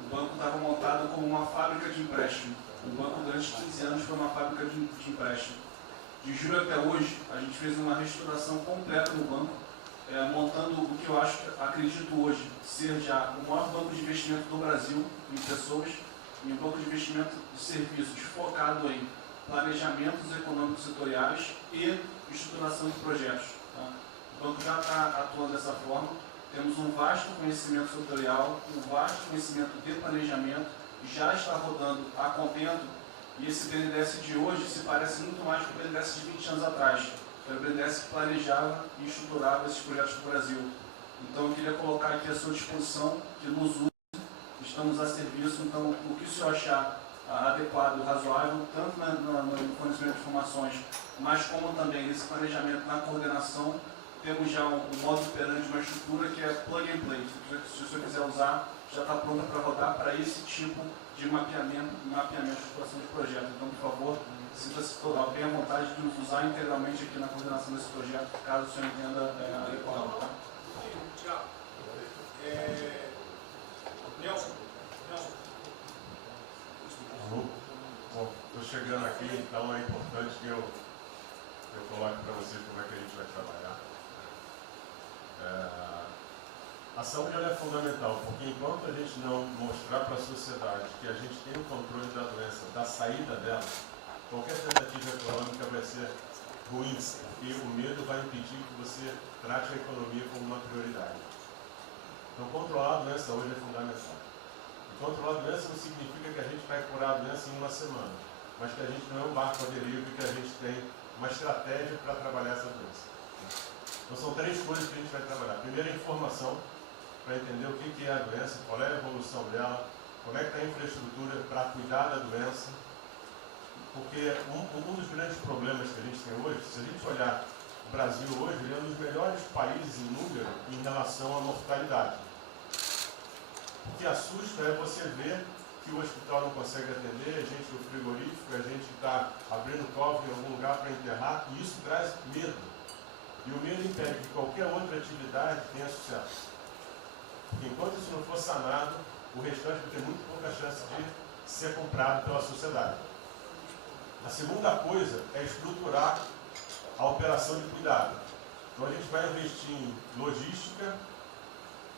o banco estava montado como uma fábrica de empréstimo. O banco, durante 15 anos, foi uma fábrica de empréstimo. De julho até hoje, a gente fez uma reestruturação completa no banco, montando o que eu acredito hoje ser já o maior banco de investimento do Brasil em pessoas, e um banco de investimento de serviços focado em planejamentos econômicos setoriais e estruturação de projetos. Tá? O banco já está atuando dessa forma. Temos um vasto conhecimento setorial, um vasto conhecimento de planejamento, já está rodando a contento, e esse BNDES de hoje se parece muito mais com o BNDES de 20 anos atrás, que era o BNDES que planejava e estruturava esses projetos no Brasil. Então, eu queria colocar aqui à sua disposição, que nos use, estamos a serviço. Então, o que o senhor achar adequado, razoável, tanto no fornecimento de informações, mas como também nesse planejamento, na coordenação, temos já um modo operante, uma estrutura que é plug and play. Se o senhor quiser usar, já está pronta para rodar para esse tipo de mapeamento de estruturação de projeto. Então, por favor, sinta-se bem à vontade de nos usar integralmente aqui na coordenação desse projeto, caso o senhor entenda adequado. Tá? Tiago. Nelson. Bom, estou chegando aqui, então é importante que eu coloque para vocês como é que a gente vai trabalhar. A saúde ela é fundamental, porque enquanto a gente não mostrar para a sociedade que a gente tem o controle da doença, da saída dela, qualquer tentativa econômica vai ser ruim, porque o medo vai impedir que você trate a economia como uma prioridade. Então, controlar a doença hoje é fundamental. E controlar a doença não significa que a gente vai curar a doença em uma semana, mas que a gente não é um barco à deriva e que a gente tem uma estratégia para trabalhar essa doença. Então, são 3 coisas que a gente vai trabalhar. Primeiro, a informação, para entender o que é a doença, qual é a evolução dela, como é que está a infraestrutura para cuidar da doença. Porque um dos grandes problemas que a gente tem hoje, se a gente olhar o Brasil hoje, ele é um dos melhores países em número em relação à mortalidade. O que assusta é você ver que o hospital não consegue atender, a gente no frigorífico, a gente está abrindo cofre em algum lugar para enterrar, e isso traz medo. E o medo impede que qualquer outra atividade tenha sucesso. Porque enquanto isso não for sanado, o restante vai ter muito pouca chance de ser comprado pela sociedade. A segunda coisa é estruturar a operação de cuidado. Então a gente vai investir em logística,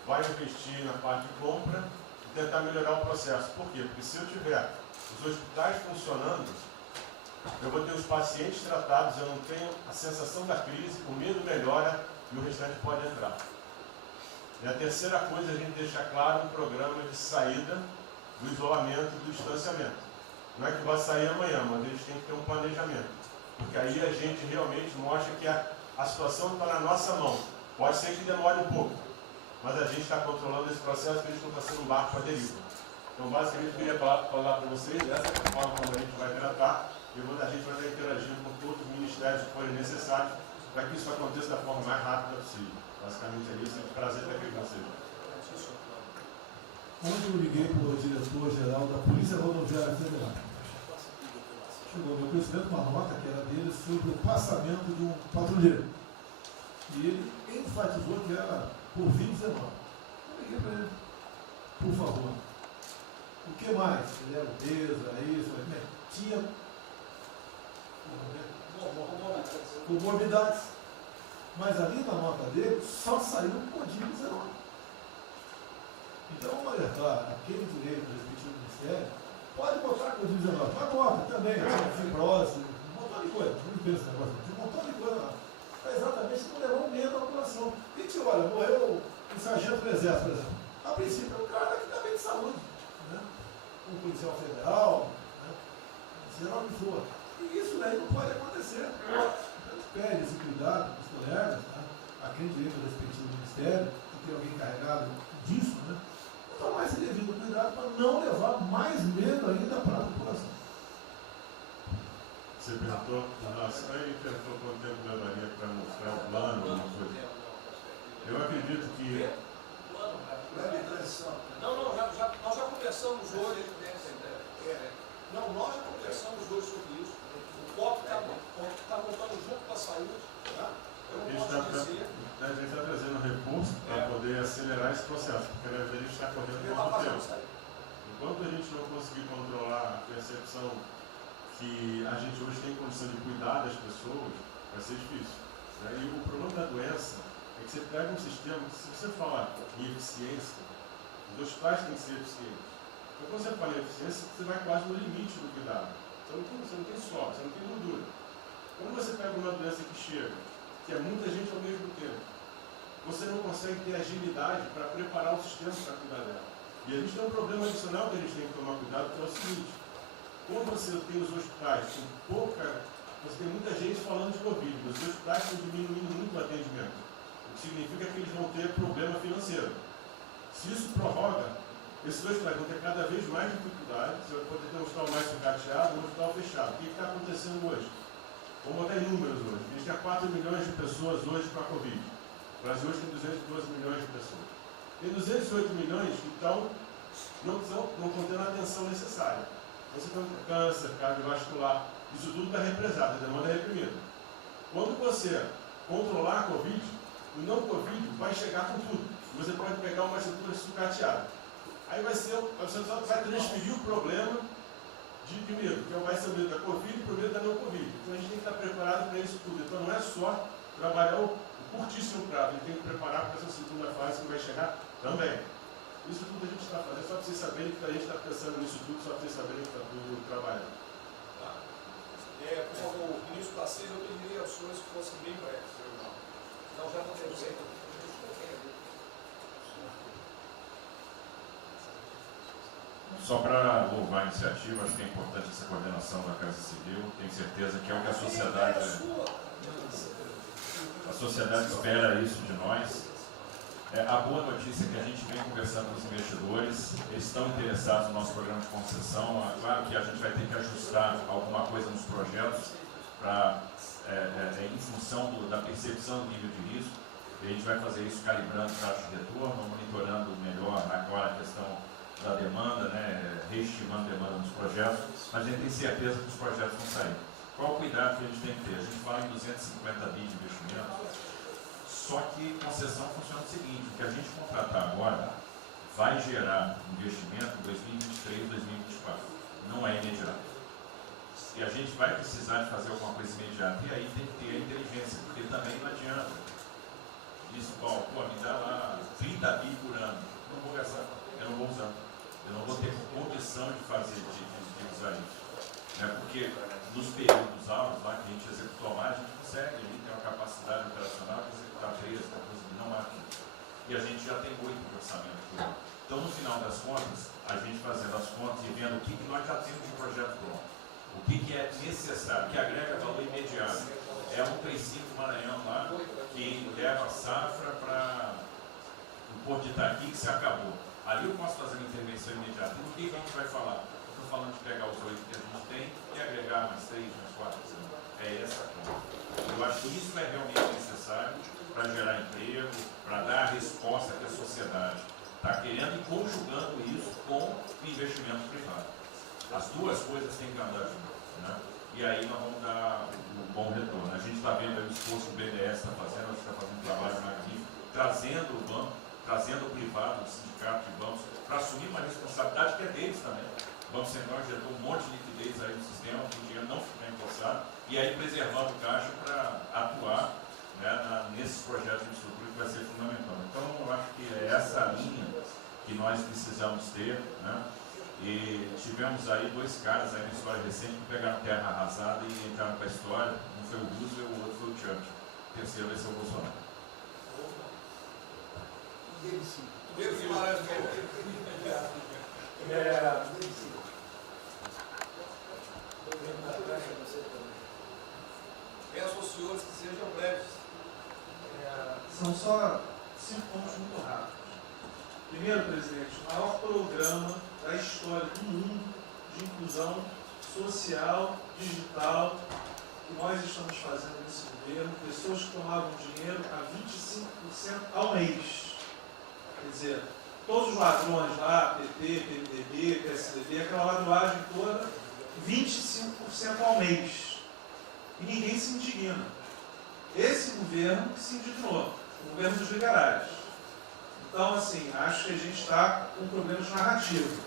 vai investir na parte de compra e tentar melhorar o processo. Por quê? Porque se eu tiver os hospitais funcionando, eu vou ter os pacientes tratados, eu não tenho a sensação da crise, o medo melhora e o restante pode entrar. E a terceira coisa é a gente deixar claro um programa de saída do isolamento e do distanciamento. Não é que vai sair amanhã, mas a gente tem que ter um planejamento. Porque aí a gente realmente mostra que a situação está na nossa mão. Pode ser que demore um pouco, mas a gente está controlando esse processo, que a gente não está sendo um barco à deriva. Então, basicamente, eu queria falar para vocês dessa forma como a gente vai tratar, e a gente vai estar interagindo com todos os ministérios que forem necessários, para que isso aconteça da forma mais rápida possível. Basicamente é isso, é um prazer estar aqui com vocês. Ontem eu liguei para o diretor-geral da Polícia Rodoviária Federal. Chegou ao meu conhecimento uma nota que era dele sobre o passamento de um patrulheiro. E ele enfatizou que era por 2019. Eu liguei para ele, por favor. O que mais? Ele era obeso, era isso, tinha comorbidades. Mas ali na nota dele só saiu Covid-19. Então, vamos alertar aquele direito do respectivo ministério, pode botar Covid-19, mas bota também, fibrose, um montão de coisa, não pensa nesse negócio, um montão de coisa lá. Para exatamente não levar um medo à população. A gente olha, morreu um sargento do exército, por exemplo. A princípio é um cara que está bem de saúde, né? Um policial federal, né? Seja lá o que for. E isso daí não pode acontecer. Então, a gente pede esse cuidado dos colegas, né? Aquele direito do respectivo ministério, que tem alguém encarregado disso, né? Tomar esse devido cuidado para não levar mais medo ainda para a população. Você perguntou, nossa, aí perguntou quanto tempo levaria para mostrar o plano, alguma coisa. Eu acredito que. Nós já conversamos hoje. Não, nós já conversamos hoje sobre isso. O COP está montando junto com a saúde. Tá? Eu não posso dizer. A gente está trazendo recurso para poder acelerar esse processo, porque na verdade a gente está correndo contra o tempo. Enquanto a gente não conseguir controlar a percepção que a gente hoje tem condição de cuidar das pessoas, vai ser difícil. Né? E o problema da doença é que você pega um sistema que, se você falar em eficiência, os hospitais têm que ser eficientes. Então, quando você fala em eficiência, você vai quase no limite do cuidado. Você não tem sobra, você não tem gordura. Quando você pega uma doença que chega, que é muita gente ao mesmo tempo, você não consegue ter agilidade para preparar o sistema para cuidar dela. E a gente tem um problema adicional que a gente tem que tomar cuidado, que é o seguinte: quando você tem os hospitais com você tem muita gente falando de Covid, mas os hospitais estão diminuindo muito o atendimento, o que significa que eles vão ter problema financeiro. Se isso prorroga, esses hospitais vão ter cada vez mais dificuldade, você vai poder ter um hospital mais sucateado, um hospital fechado. O que está acontecendo hoje? Vamos botar em números hoje. A gente tem 4 milhões de pessoas hoje com a Covid. O Brasil hoje tem 212 milhões de pessoas. Tem 208 milhões que não estão tendo a atenção necessária. Você tem câncer, cardiovascular, isso tudo está represado, a demanda é reprimida. Quando você controlar a Covid, o não Covid vai chegar com tudo. Você pode pegar uma estrutura sucateada. Aí você só vai transferir o problema de medo, que vai ser o medo da Covid e o medo da não Covid. Então a gente tem que estar preparado para isso tudo. Então não é só trabalhar o curtíssimo prazo, a gente tem que preparar para essa segunda fase que vai chegar também. Isso tudo a gente está fazendo, só para vocês saberem que a gente está pensando nisso tudo, só para vocês saberem que está tudo trabalhando. Tá? Como ministro da CIS, eu pediria aos senhores que fossem bem breves. Não, já não temos tempo. Só para louvar a iniciativa, acho que é importante essa coordenação da Casa Civil. Tenho certeza que é o que a sociedade espera isso de nós. A boa notícia é que a gente vem conversando com os investidores, eles estão interessados no nosso programa de concessão. Claro que a gente vai ter que ajustar alguma coisa nos projetos em função da percepção do nível de risco. E a gente vai fazer isso calibrando taxa de retorno, monitorando melhor agora a questão da demanda, né, reestimando a demanda nos projetos, mas a gente tem certeza que os projetos vão sair. Qual o cuidado que a gente tem que ter? A gente fala em 250 bi de investimento, só que concessão funciona o seguinte: o que a gente contratar agora vai gerar investimento em 2023, 2024, não é imediato. E a gente vai precisar de fazer alguma coisa imediata, e aí tem que ter a inteligência, porque também não adianta. Diz, me dá lá 30 bi por ano, não vou gastar, eu não vou usar. Eu não vou ter condição de usar isso. Né? Porque nos períodos altos lá que a gente executou mais, a gente consegue, a gente tem uma capacidade operacional de executar 13, 14 milhões máquinas. E a gente já tem 8 de orçamento por ano. Então, no final das contas, a gente fazendo as contas e vendo o que nós já temos de projeto pronto, o que é necessário, que agrega valor imediato. É um 35 Maranhão lá, que leva a safra para o Porto de Itaqui, que se acabou. Ali eu posso fazer uma intervenção imediata. E no que a gente vai falar? Estou falando de pegar os 8 que a gente tem e agregar mais 3, mais 4. É essa a conta. Eu acho que isso é realmente necessário para gerar emprego, para dar a resposta que a sociedade está querendo e conjugando isso com o investimento privado. As duas coisas têm que andar juntas, né? E aí nós vamos dar um bom retorno. A gente está vendo o esforço que o BNDES está fazendo, a gente está fazendo um trabalho magnífico, trazendo o banco, trazendo o privado, o sindicato de bancos, para assumir uma responsabilidade que é deles também. O Banco Central injetou um monte de liquidez aí no sistema, para o dinheiro não ficar empossado, e aí preservando o caixa para atuar, né, nesses projetos de infraestrutura que vai ser fundamental. Então, eu acho que é essa linha que nós precisamos ter, né? E tivemos aí dois caras aí na história recente que pegaram terra arrasada e entraram para a história. Um foi o Roosevelt, o outro foi o Churchill. O terceiro vai ser o Bolsonaro. Peço aos senhores que sejam breves. São só 5 pontos muito rápidos. Primeiro, presidente, o maior programa da história do mundo de inclusão social, digital, que nós estamos fazendo nesse governo, pessoas que tomavam dinheiro a 25% ao mês. Quer dizer, todos os ladrões lá, PT, PMDB, PSDB, aquela ladroagem toda, 25% ao mês. E ninguém se indigna. Esse governo que se indignou, o governo dos liberais. Então, assim, acho que a gente está com problemas narrativos.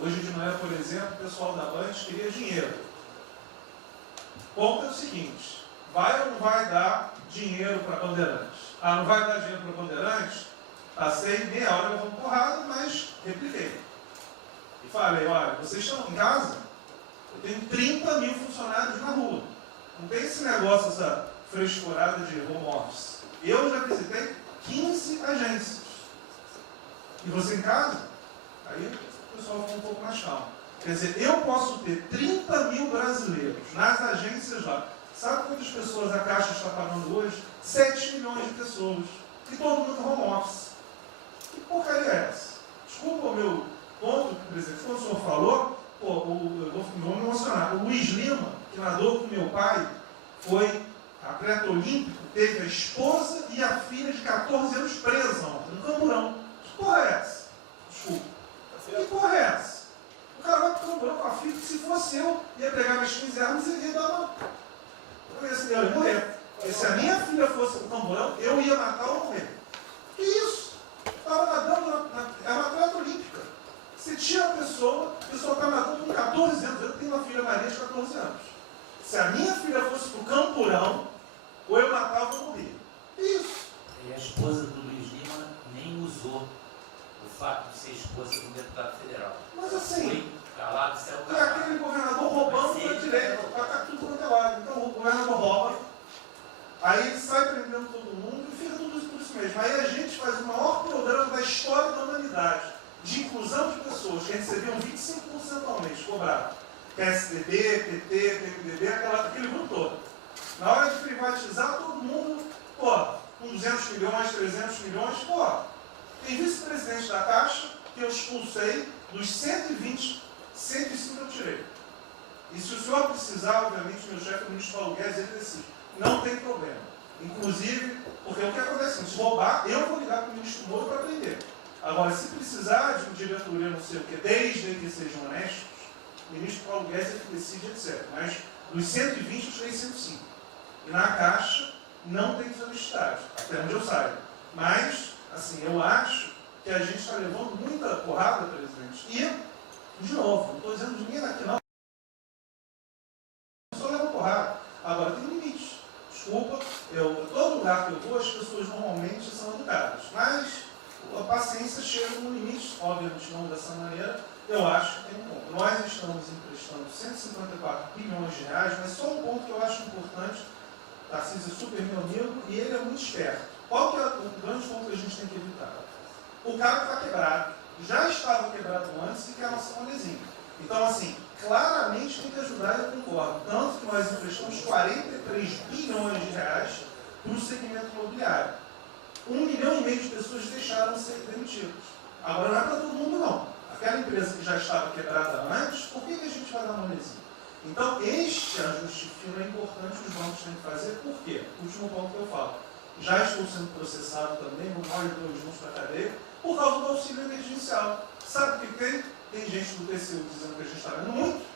Hoje de manhã, por exemplo, o pessoal da Band queria dinheiro. O ponto é o seguinte, vai ou não vai dar dinheiro para Bandeirantes? Ah, não vai dar dinheiro para Bandeirantes? Passei meia hora levando porrada, mas repliquei. E falei, olha, vocês estão em casa? Eu tenho 30 mil funcionários na rua. Não tem esse negócio, essa frescurada de home office. Eu já visitei 15 agências. E você em casa? Aí o pessoal ficou um pouco mais calmo. Quer dizer, eu posso ter 30 mil brasileiros nas agências lá. Sabe quantas pessoas a Caixa está pagando hoje? 7 milhões de pessoas. E todo mundo home office. Que porcaria é essa? Desculpa o meu ponto, presidente. Quando o senhor falou, eu vou me emocionar. O Luiz Lima, que nadou com meu pai, foi atleta olímpico, teve a esposa e a filha de 14 anos presa ontem, no Camburão. Que porra é essa? Desculpa. Que porra é essa? O cara vai pro Camburão com a filha, que se fosse eu, ia pegar minhas 15 armas e ia dar uma... Eu ia morrer. Porque se a minha filha fosse pro Camburão, eu ia matar ou morrer. Que isso? Estava nadando, é uma atleta olímpica. Você tira a pessoa está nadando com 14 anos. Eu tenho uma filha Maria de 14 anos. Se a minha filha fosse pro Camburão, ou eu matava ou morria. Isso. E a esposa do Luiz Lima nem usou o fato de ser esposa de um deputado federal. Mas assim, foi calado, saiu é calado. aquele governador roubando para a direita, está tudo quanto é lado. Então o governador rouba, aí ele sai prendendo todo mundo e fica tudo isso por isso mesmo. Aí a gente faz o maior programa da história da humanidade de inclusão de pessoas que recebiam 25% ao mês, cobrado. PSDB, PT, PMDB, aquele grupo todo. Na hora de privatizar, todo mundo, com 200 milhões, 300 milhões, tem vice-presidente da Caixa que eu expulsei, dos 120, 105 eu tirei. E se o senhor precisar, obviamente, meu chefe, o ministro Paulo Guedes, ele decide. Não tem problema. Inclusive, porque o que acontece? Se roubar, eu vou ligar para o ministro Moro para prender. Agora, se precisar de um diretoria, não sei o quê, desde que sejam honestos, o ministro Paulo Guedes é que decide, etc. Mas dos 120, eu tirei 105. E na Caixa, não tem desonestidade, até onde eu saiba. Mas, assim, eu acho que a gente está levando muita porrada, presidente. E, de novo, não estou dizendo de ninguém aqui, não. Eu só levo porrada. Agora, tem limite. Desculpa, todo lugar que eu vou, as pessoas normalmente são educadas. Mas a paciência chega no limite, obviamente não dessa maneira. Eu acho que tem um ponto. Nós estamos emprestando 154 bilhões de reais, mas só um ponto que eu acho importante. Tarcísio é super meu amigo e ele é muito esperto. Qual que é o grande ponto que a gente tem que evitar? O cara está quebrado, já estava quebrado antes e quer nossa monezinha. Então, assim, claramente tem que ajudar, eu concordo. Tanto que nós emprestamos 43 bilhões de reais para o segmento imobiliário. 1,5 milhão de pessoas deixaram de ser demitidas. Agora não é para todo mundo, não. Aquela empresa que já estava quebrada antes, por que a gente vai dar monezinha? Então, este ajuste fino é importante, os bancos têm que fazer. Por quê? Último ponto que eu falo. Já estou sendo processado também, no nós dois juntos para a cadeia, por causa do auxílio emergencial. Sabe o que tem? Tem gente do TCU dizendo que a gente está dando muito,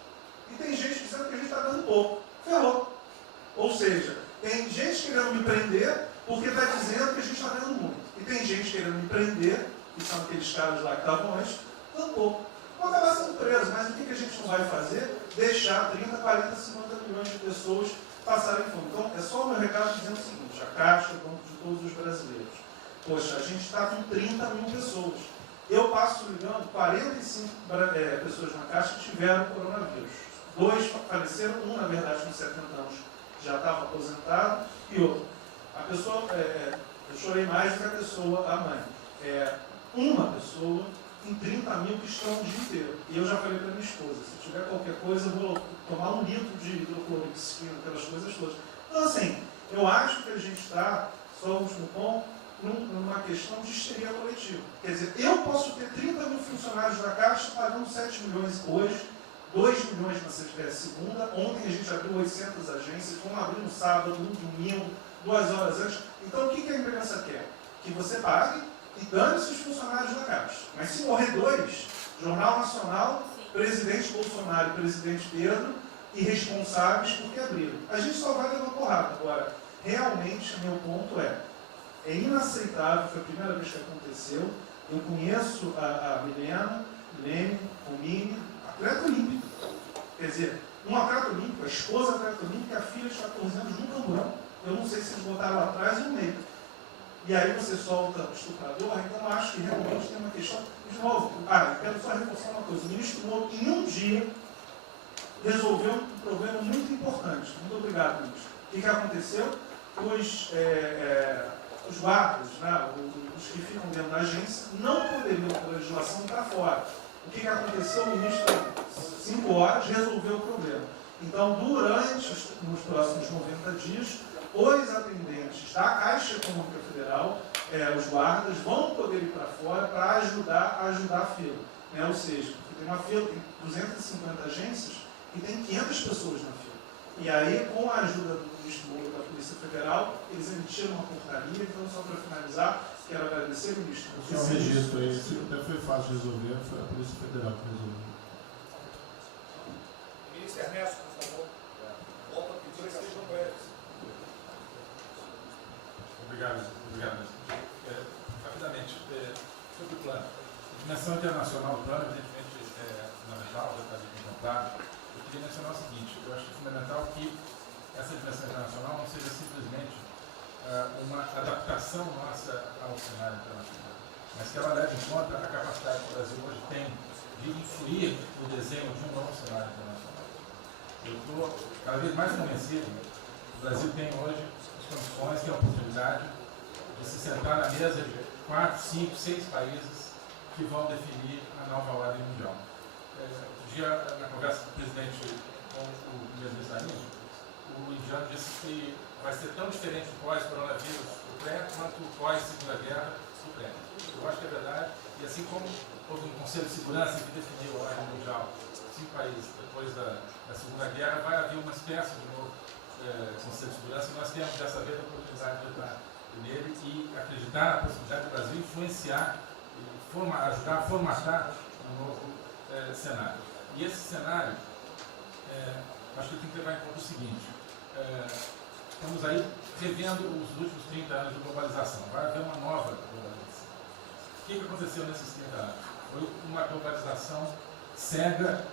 e tem gente dizendo que a gente está dando pouco. Ferrou. Ou seja, tem gente querendo me prender porque está dizendo que a gente está dando muito. E tem querendo me prender, que são aqueles caras lá que estavam antes, tampouco. Vão acabar sendo presos, mas o que a gente não vai fazer? Deixar 30, 40, 50 milhões de pessoas passarem fome. Então, é só o meu recado dizendo o seguinte: a Caixa, o Banco de todos os brasileiros. Poxa, a gente está com 30 mil pessoas. Eu passo ligando, 45 pessoas na Caixa tiveram coronavírus. 2 faleceram, um, na verdade, com 70 anos já estava aposentado, e outro. A pessoa, eu chorei mais do que a pessoa, a mãe. Uma pessoa em 30 mil que estão o dia inteiro. E eu já falei para minha esposa, se tiver qualquer coisa, eu vou tomar 1 litro de hidrocloroquina, aquelas coisas todas. Então, assim, eu acho que a gente está, só o último ponto, numa questão de histeria coletiva. Quer dizer, eu posso ter 30 mil funcionários da Caixa pagando 7 milhões hoje, 2 milhões na segunda, ontem a gente abriu 800 agências, vamos abrir no sábado, no domingo, 2 horas antes. Então, o que a imprensa quer? Que você pague e dane-se os funcionários da Caixa. Mas se morrer 2, Jornal Nacional, presidente Bolsonaro e presidente Pedro, irresponsáveis porque abriram. A gente só vai levar porrada. Agora, realmente, meu ponto é inaceitável, foi a primeira vez que aconteceu. Eu conheço a Milena, Lene, Romine, atleta olímpico. Quer dizer, um atleta olímpico, a esposa atleta olímpica, a filha de 14 anos no camburão. Eu não sei se eles botaram lá atrás e no meio. E aí você solta o estuprador, então eu acho que realmente tem uma questão. De novo, eu quero só reforçar uma coisa. O ministro Moro, em um dia, resolveu um problema muito importante. Muito obrigado, ministro. O que aconteceu? Os guardas, né, os que ficam dentro da agência, não poderiam, por legislação, estar fora. O que aconteceu? O ministro, 5 horas, resolveu o problema. Então, nos próximos 90 dias, os atendentes da Caixa Econômica Federal, os guardas, vão poder ir para fora para ajudar a fila. Ou seja, tem uma fila, tem 250 agências e tem 500 pessoas na fila. E aí, com a ajuda do ministro Moro da Polícia Federal, eles emitiram uma portaria. Então, só para finalizar, quero agradecer o ministro. É um registro aí, até foi fácil de resolver, foi a Polícia Federal que resolveu. Ministro Ernesto, por favor. Volta a pedir que sejam breves. Obrigado. Rapidamente, sobre o plano. A dimensão internacional do plano, evidentemente, é fundamental, já está contemplado. Eu queria mencionar o seguinte: eu acho fundamental que essa dimensão internacional não seja simplesmente uma adaptação nossa ao cenário internacional, mas que ela leve em conta a capacidade que o Brasil hoje tem de influir no desenho de um novo cenário internacional. Eu estou cada vez mais convencido que o Brasil tem hoje as condições e a oportunidade de se sentar na mesa de 4, 5, 6 países que vão definir a nova ordem mundial. Outro dia, na conversa do presidente com o primeiro-ministro, o indiano disse que vai ser tão diferente o pós-coronavírus, o pré, quanto o pós-segunda guerra, o pré. Eu acho que é verdade. E assim como houve um Conselho de Segurança que definiu a ordem mundial, 5 países depois da Segunda Guerra, vai haver uma espécie de novo Conselho de Segurança, e nós temos dessa vez a oportunidade de entrar nele e acreditar na possibilidade do Brasil influenciar e ajudar a formatar um novo cenário. E esse cenário, acho que tem que levar em conta o seguinte: estamos aí revendo os últimos 30 anos de globalização. Vai haver uma nova globalização. O que aconteceu nesses 30 anos? Foi uma globalização cega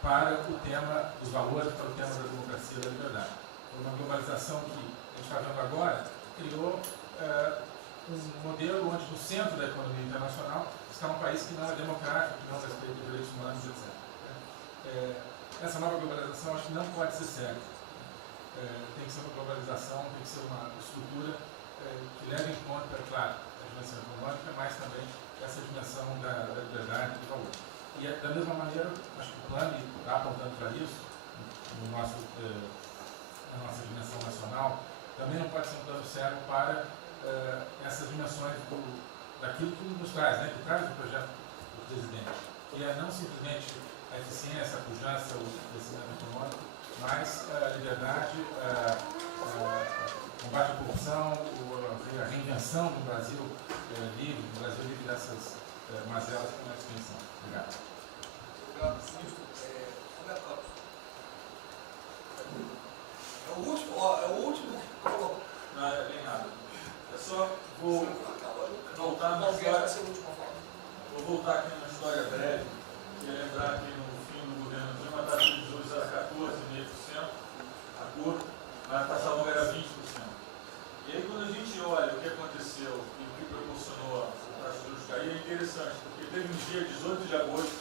para o tema dos valores, para o tema da democracia e da liberdade. Foi uma globalização que a gente está vendo agora, criou um modelo onde no centro da economia internacional está um país que não é democrático, que não respeita os direitos humanos, etc. Essa nova globalização acho que não pode ser cega. Tem que ser uma globalização, tem que ser uma estrutura que leve em conta, claro, a dimensão econômica, mas também essa dimensão da liberdade e do valor. E da mesma maneira, acho que o plano está apontando para isso, na nossa dimensão nacional, também não pode ser um plano cego para essas dimensões daquilo que nos traz, que traz o projeto do presidente, que é não simplesmente a eficiência, a pujança, o crescimento econômico, mas a liberdade, combate à corrupção, a reinvenção do Brasil livre, do Brasil livre dessas mazelas que nós pensamos. Obrigado. Obrigado, ministro. Comentários. É o último que colocou. Não, nem nada. Eu só vou. Não, voltar na história. Vou voltar aqui numa história breve, que é lembrar que no fim do governo Dilma a taxa de juros era 14,5%, a curva, mas a taxa longa era 20%. E aí quando a gente olha o que aconteceu e o que proporcionou a taxa de juros cair, é interessante, porque teve um dia, 18 de agosto,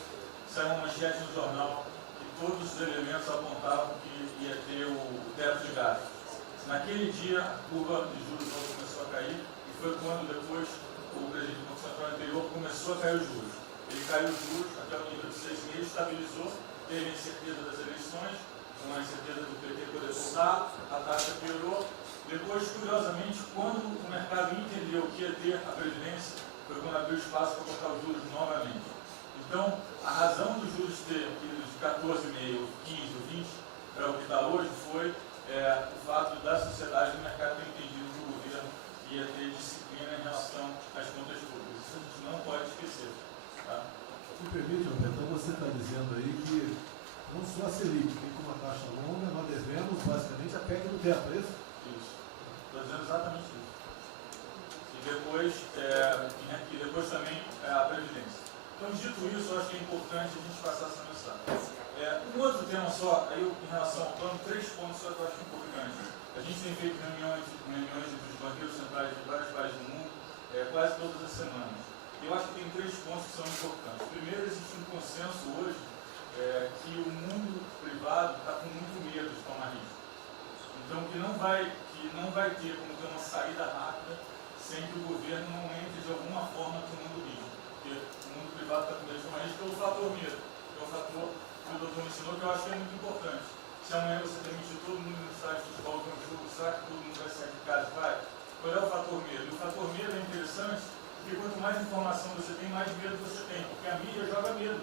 saiu uma manchete no jornal que todos os elementos apontavam que ia ter o teto de gastos. Naquele dia, a curva de juros começou a cair e foi quando depois o presidente do Banco Central anterior começou a cair os juros. Ele caiu os juros até o nível de 6,5, estabilizou, teve a incerteza das eleições, com a incerteza do PT poder voltar, a taxa piorou. Depois, curiosamente, quando o mercado entendeu que ia ter a Previdência, foi quando abriu espaço para botar os juros novamente. Então, a razão dos juros ter ido de 14,5, 15 ou 20 para o que está hoje foi o fato da sociedade e do mercado ter entendido que o governo ia ter disciplina em relação às contas públicas. Isso a gente não pode esquecer. Tá? Me permite, Roberto, então você está dizendo aí que não só a Selic, tem como a taxa longa, nós devemos basicamente a PEC do teto, é isso? Isso. Estou dizendo exatamente isso. E depois também a Previdência. Então, dito isso, eu acho que é importante a gente passar essa mensagem. Um outro tema só, aí em relação ao plano, 3 pontos só que eu acho importantes. A gente tem feito reuniões entre os banqueiros centrais de vários países do mundo, quase todas as semanas. Eu acho que tem 3 pontos que são importantes. Primeiro, existe um consenso hoje que o mundo privado está com muito medo de tomar risco. Então, que não vai ter como ter uma saída rápida sem que o governo não entre de alguma forma no mundo risco. Porque o mundo privado está com medo de tomar risco pelo fator medo, que é o fator que o doutor mencionou, que eu acho que é muito importante. Se amanhã você permitir todo mundo no estádio de futebol com o jogo, será que todo mundo vai sair de casa? Vai? Qual é o fator medo? E o fator medo é interessante, porque quanto mais informação você tem, mais medo você tem, porque a mídia joga medo.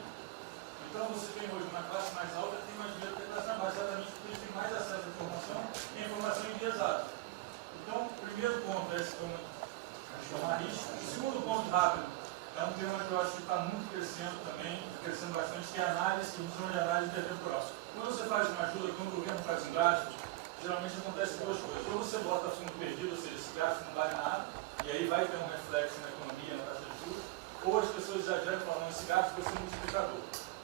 Então você tem hoje uma classe mais alta, tem mais medo que a classe mais baixa, exatamente porque eles têm mais acesso à informação e a informação enviesada. Então, o primeiro ponto é esse tomar risco. O segundo ponto rápido é um tema que eu acho que está muito crescendo também, crescendo bastante, que é a análise, que a gente chama de análise intertemporal. Quando você faz uma ajuda, quando o governo faz um gasto, geralmente acontece 2 coisas. Ou você bota fundo perdido, ou seja, esse gasto não vale nada, e aí vai ter um reflexo na economia, na taxa de juros, ou as pessoas exageram falando esse gasto vai ser um multiplicador.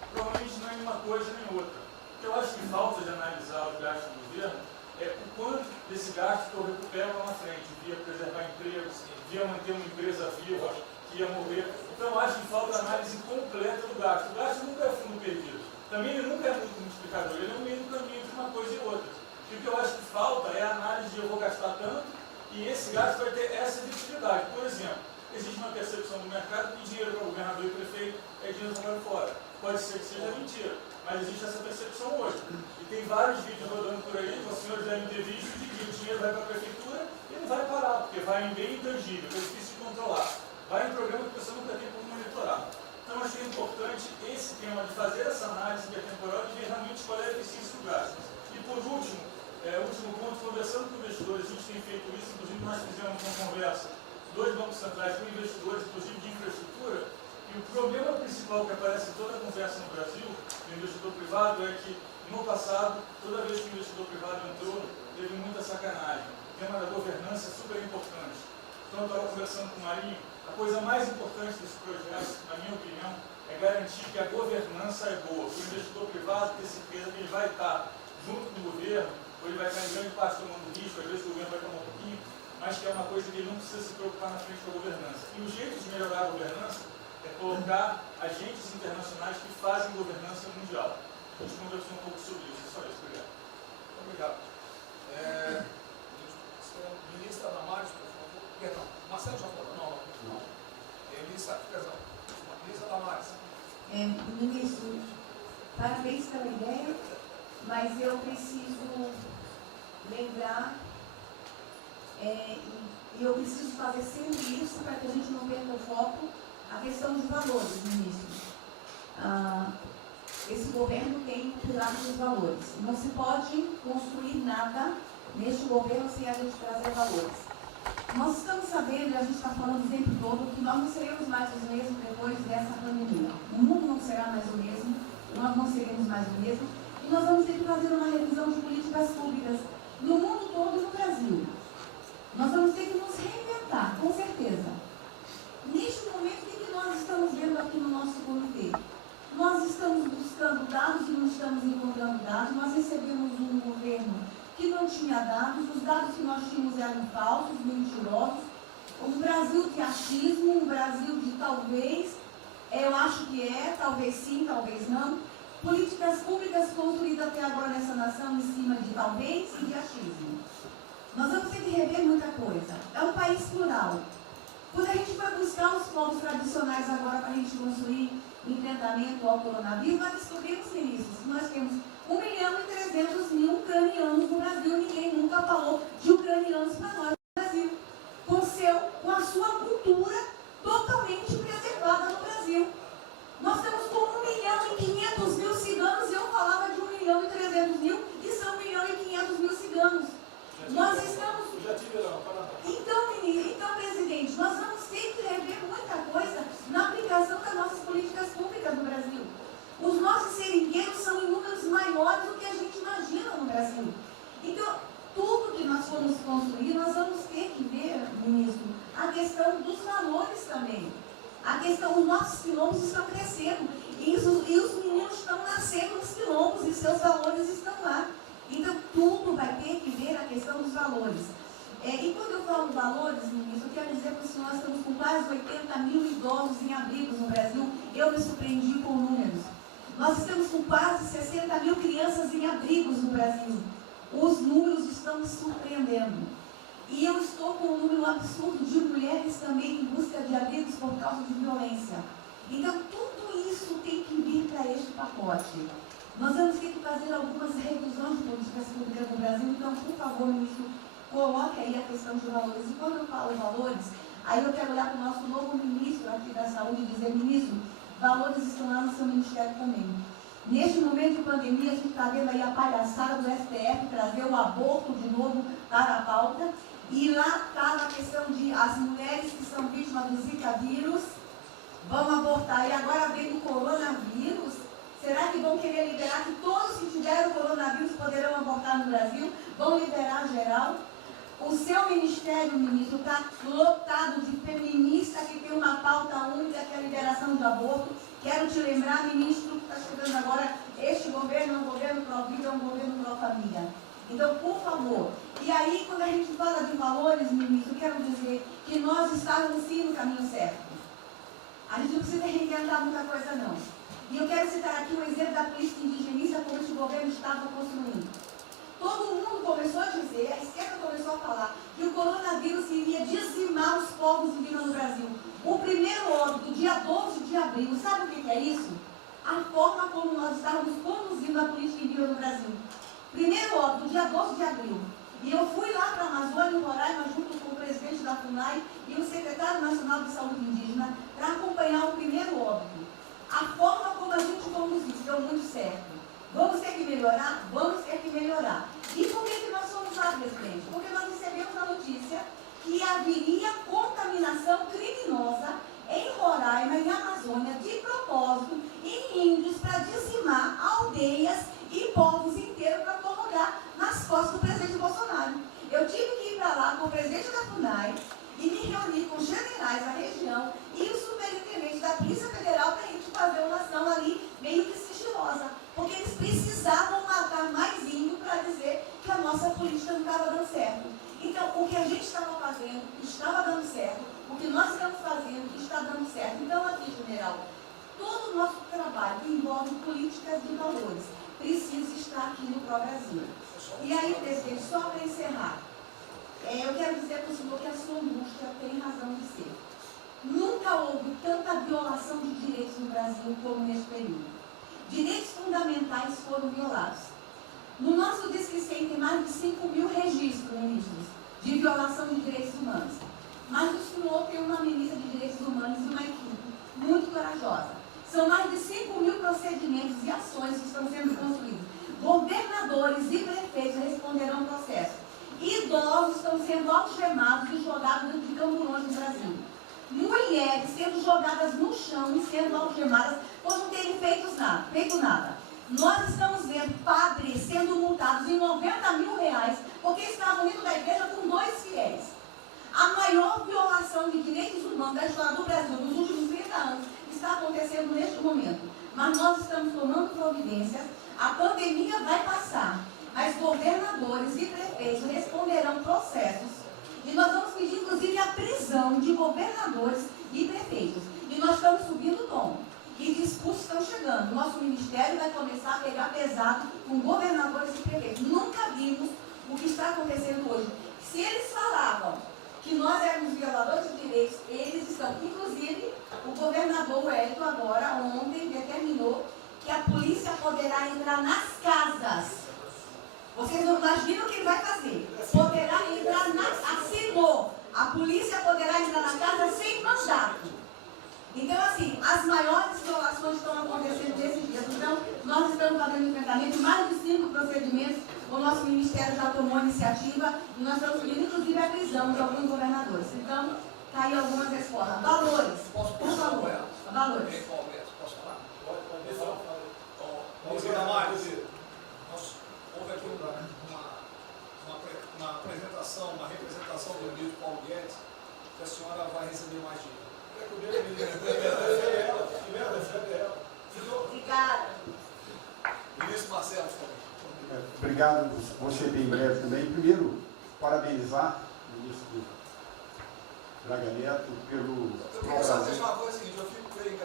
Provavelmente não é nenhuma coisa nem outra. O que eu acho que falta de analisar os gastos do governo é o quanto desse gasto que eu recupero lá na frente, via preservar empregos, via manter uma empresa viva, que ia morrer. Então eu acho que falta a análise completa do gasto. O gasto nunca é fundo perdido. Também ele nunca é muito multiplicador, ele é um meio do caminho entre uma coisa e outra. E o que eu acho que falta é a análise de eu vou gastar tanto e esse gasto vai ter essa efetividade. Por exemplo, existe uma percepção do mercado que dinheiro para o governador e prefeito é dinheiro jogado fora. Pode ser que seja mentira, mas existe essa percepção hoje. E tem vários vídeos rodando por aí, os senhores devem ter visto, de que o dinheiro vai para a prefeitura e não vai parar, porque vai em bem intangível, é difícil de controlar. Vai em programa que a pessoa nunca tem como monitorar. Então, acho que é importante esse tema de fazer essa análise intertemporal e ver realmente qual é a eficiência do gasto. E, por último, último ponto, conversando com investidores, a gente tem feito isso, inclusive nós fizemos uma conversa, 2 bancos centrais com investidores, inclusive de infraestrutura, e o problema principal que aparece em toda a conversa no Brasil, do investidor privado, é que, no passado, toda vez que o investidor privado entrou, teve muita sacanagem. O tema da governança é super importante. Então, eu estava conversando com o Marinho, a coisa mais importante desse projeto, na minha opinião, é garantir que a governança é boa. O investidor privado ter certeza que ele vai estar junto com o governo, ou ele vai estar em grande parte tomando risco, às vezes o governo vai tomar um pouquinho, mas que é uma coisa que ele não precisa se preocupar na frente da governança. E o jeito de melhorar a governança é colocar agentes internacionais que fazem governança mundial. A gente conversou um pouco sobre isso, só isso. Obrigado. Obrigado. Ministra Damares, por favor. Perdão, Marcelo já falou? Não. Ministra, perdão. Ministra Damares. Ministro, parabéns pela ideia, mas eu preciso lembrar e eu preciso fazer sempre isso para que a gente não perca o foco, a questão dos valores, ministro. Esse governo tem o pilar dos valores. Não se pode construir nada neste governo sem a gente trazer valores. Nós estamos sabendo, e a gente está falando o tempo todo, que nós não seremos mais os mesmos depois dessa pandemia. O mundo não será mais o mesmo, nós não seremos mais o mesmo, e nós vamos ter que fazer uma revisão de políticas públicas no mundo todo e no Brasil. Nós vamos ter que nos reinventar, com certeza. tinha dados, os dados que nós tínhamos eram falsos, mentirosos, um Brasil de achismo, um Brasil de talvez, eu acho que é, talvez sim, talvez não, políticas públicas construídas até agora nessa nação em cima de talvez e de achismo. Nós vamos ter que rever muita coisa. É um país plural. Quando a gente vai buscar os povos tradicionais agora para a gente construir enfrentamento ao coronavírus, nós descobrimos, ministros, que nós temos 1.300.000 ucranianos no Brasil. Ninguém nunca falou de ucranianos para nós no Brasil. Com a sua cultura totalmente preservada no Brasil. Nós estamos com 1.500.000 ciganos, e eu falava de 1.300.000, e são 1.500.000 ciganos. Nós estamos... Então, presidente, nós vamos ter que rever muita coisa na aplicação das nossas políticas públicas no Brasil. Os nossos seringueiros são em números maiores do que a gente imagina no Brasil. Então, tudo que nós formos construir, nós vamos ter que ver, ministro, a questão dos valores também. A questão, os nossos quilombos estão crescendo, e os meninos estão nascendo nos quilombos, e seus valores estão lá. Então, tudo vai ter que ver a questão dos valores. E quando eu falo valores, ministro, eu quero dizer para o senhor, nós estamos com quase 80.000 idosos em abrigos no Brasil. Eu me surpreendi com números. Nós estamos com quase 60.000 crianças em abrigos no Brasil. Os números estão me surpreendendo. E eu estou com um número absurdo de mulheres também em busca de abrigos por causa de violência. Então, tudo isso tem que vir para este pacote. Nós vamos ter que fazer algumas revisões de políticas públicas no Brasil. Então, por favor, ministro, coloque aí a questão de valores. E quando eu falo valores, aí eu quero olhar para o nosso novo ministro aqui da Saúde e dizer, ministro, valores estão lá no seu ministério também. Neste momento de pandemia, a gente está vendo aí a palhaçada do STF trazer o aborto de novo para a pauta. E lá está a questão de as mulheres que são vítimas do Zika vírus vão abortar. E agora vem o coronavírus. Será que vão querer liberar que todos que tiveram coronavírus poderão abortar no Brasil? Vão liberar geral? O seu ministério, ministro, está lotado de feminista que tem uma pauta única, que é a liberação do aborto. Quero te lembrar, ministro, que está chegando agora, este governo é um governo pró-vida, é um governo pró-família. Então, por favor. E aí, quando a gente fala de valores, ministro, eu quero dizer que nós estávamos sim no caminho certo. A gente não precisa reinventar muita coisa, não. E eu quero citar aqui um exemplo da política indigenista como este governo estava construindo. Todo mundo começou a dizer, a esquerda começou a falar, que o coronavírus iria dizimar os povos indígenas no Brasil. O primeiro óbito, dia 12 de abril, sabe o que é isso? A forma como nós estávamos conduzindo a política indígena no Brasil. Primeiro óbito, dia 12 de abril. E eu fui lá para a Amazônia, em Roraima, junto com o presidente da FUNAI e o secretário nacional de saúde indígena, para acompanhar o primeiro óbito. A forma como a gente conduziu deu muito certo. Vamos ter que melhorar? Vamos ter que melhorar. E por que nós fomos lá, presidente? Porque nós recebemos a notícia que haveria contaminação criminosa em Roraima, em Amazônia, de propósito, em índios, para dizimar aldeias e povos inteiros para colocar nas costas do presidente Bolsonaro. Eu tive que ir para lá com o presidente da FUNAI e me reunir com os generais da região e o superintendente da Polícia Federal para a gente fazer uma ação ali meio que sigilosa. Porque eles precisavam matar mais índio para dizer que a nossa política não estava dando certo. Então, o que a gente estava fazendo estava dando certo. O que nós estamos fazendo está dando certo. Então, aqui, general, todo o nosso trabalho que envolve políticas de valores precisa estar aqui no Pró-Brasil. E aí, presidente, só para encerrar, eu quero dizer para o senhor que a sua angústia tem razão de ser. Nunca houve tanta violação de direitos no Brasil como neste período. Direitos fundamentais foram violados. No nosso Disque 100 tem mais de 5.000 registros, ministros, de violação de direitos humanos. Mas o senhor tem uma ministra de direitos humanos e uma equipe muito corajosa. São mais de 5.000 procedimentos e ações que estão sendo construídos. Governadores e prefeitos responderão ao processo. Idosos estão sendo algemados e jogados de camburões no Brasil. Mulheres sendo jogadas no chão e sendo algemadas por não terem feito nada. Nós estamos vendo padres sendo multados em R$90.000 porque estavam indo da igreja com 2 fiéis. A maior violação de direitos humanos da história do Brasil nos últimos 30 anos está acontecendo neste momento. Mas nós estamos tomando providências, a pandemia vai passar. mas governadores e prefeitos responderão processos. E nós vamos pedir, inclusive, a prisão de governadores e prefeitos. E nós estamos subindo o tom. E discursos estão chegando. Nosso ministério vai começar a pegar pesado com governadores e prefeitos. Nunca vimos o que está acontecendo hoje. Se eles falavam que nós éramos violadores de direitos, eles estão. Inclusive, o governador Wellington agora, ontem, determinou que a polícia poderá entrar nas casas. Vocês não imaginam o que ele vai fazer. Poderá entrar assinou. A polícia poderá entrar na casa sem mandato. Então, assim, as maiores violações estão acontecendo nesses dias. Então, nós estamos fazendo enfrentamento de mais de 5 procedimentos. O nosso ministério já tomou a iniciativa e nós estamos pedindo, inclusive, a prisão de alguns governadores. Então, está aí algumas respostas. Valores, por favor. Valores. Posso falar? Houve aqui uma apresentação, uma representação do ministro Paulo Guedes, que a senhora vai receber mais dinheiro. Obrigada. Ministro Marcelo, também. Obrigado, vou ser bem breve também. Primeiro, parabenizar o ministro Braga Neto pelo... Eu queria só dizer uma coisa seguinte, eu fico bem,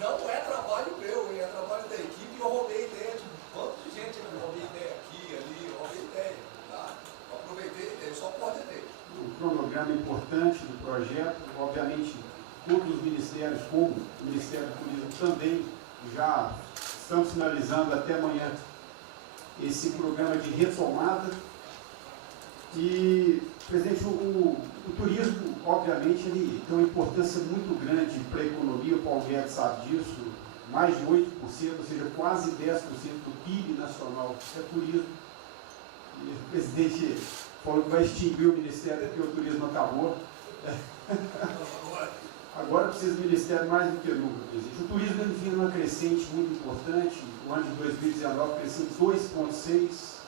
não é trabalho meu, é trabalho da equipe e eu roubei ideia de um bando de gente, eu roubei ideia aqui, ali, eu roubei ideia, tá? Eu aproveitei ideia, só coordenei. Um cronograma importante do projeto, obviamente todos os ministérios, como o Ministério do Turismo também, já estamos finalizando até amanhã esse programa de retomada. E, presidente, o turismo, obviamente, ele tem uma importância muito grande para a economia, o Paulo Guedes sabe disso, mais de 8%, ou seja, quase 10% do PIB nacional é turismo. E o presidente falou que vai extinguir o Ministério porque o turismo acabou. Agora precisa do Ministério mais do que nunca, presidente. O turismo ele vinha numa crescente muito importante. O ano de 2019 cresceu 2,6%,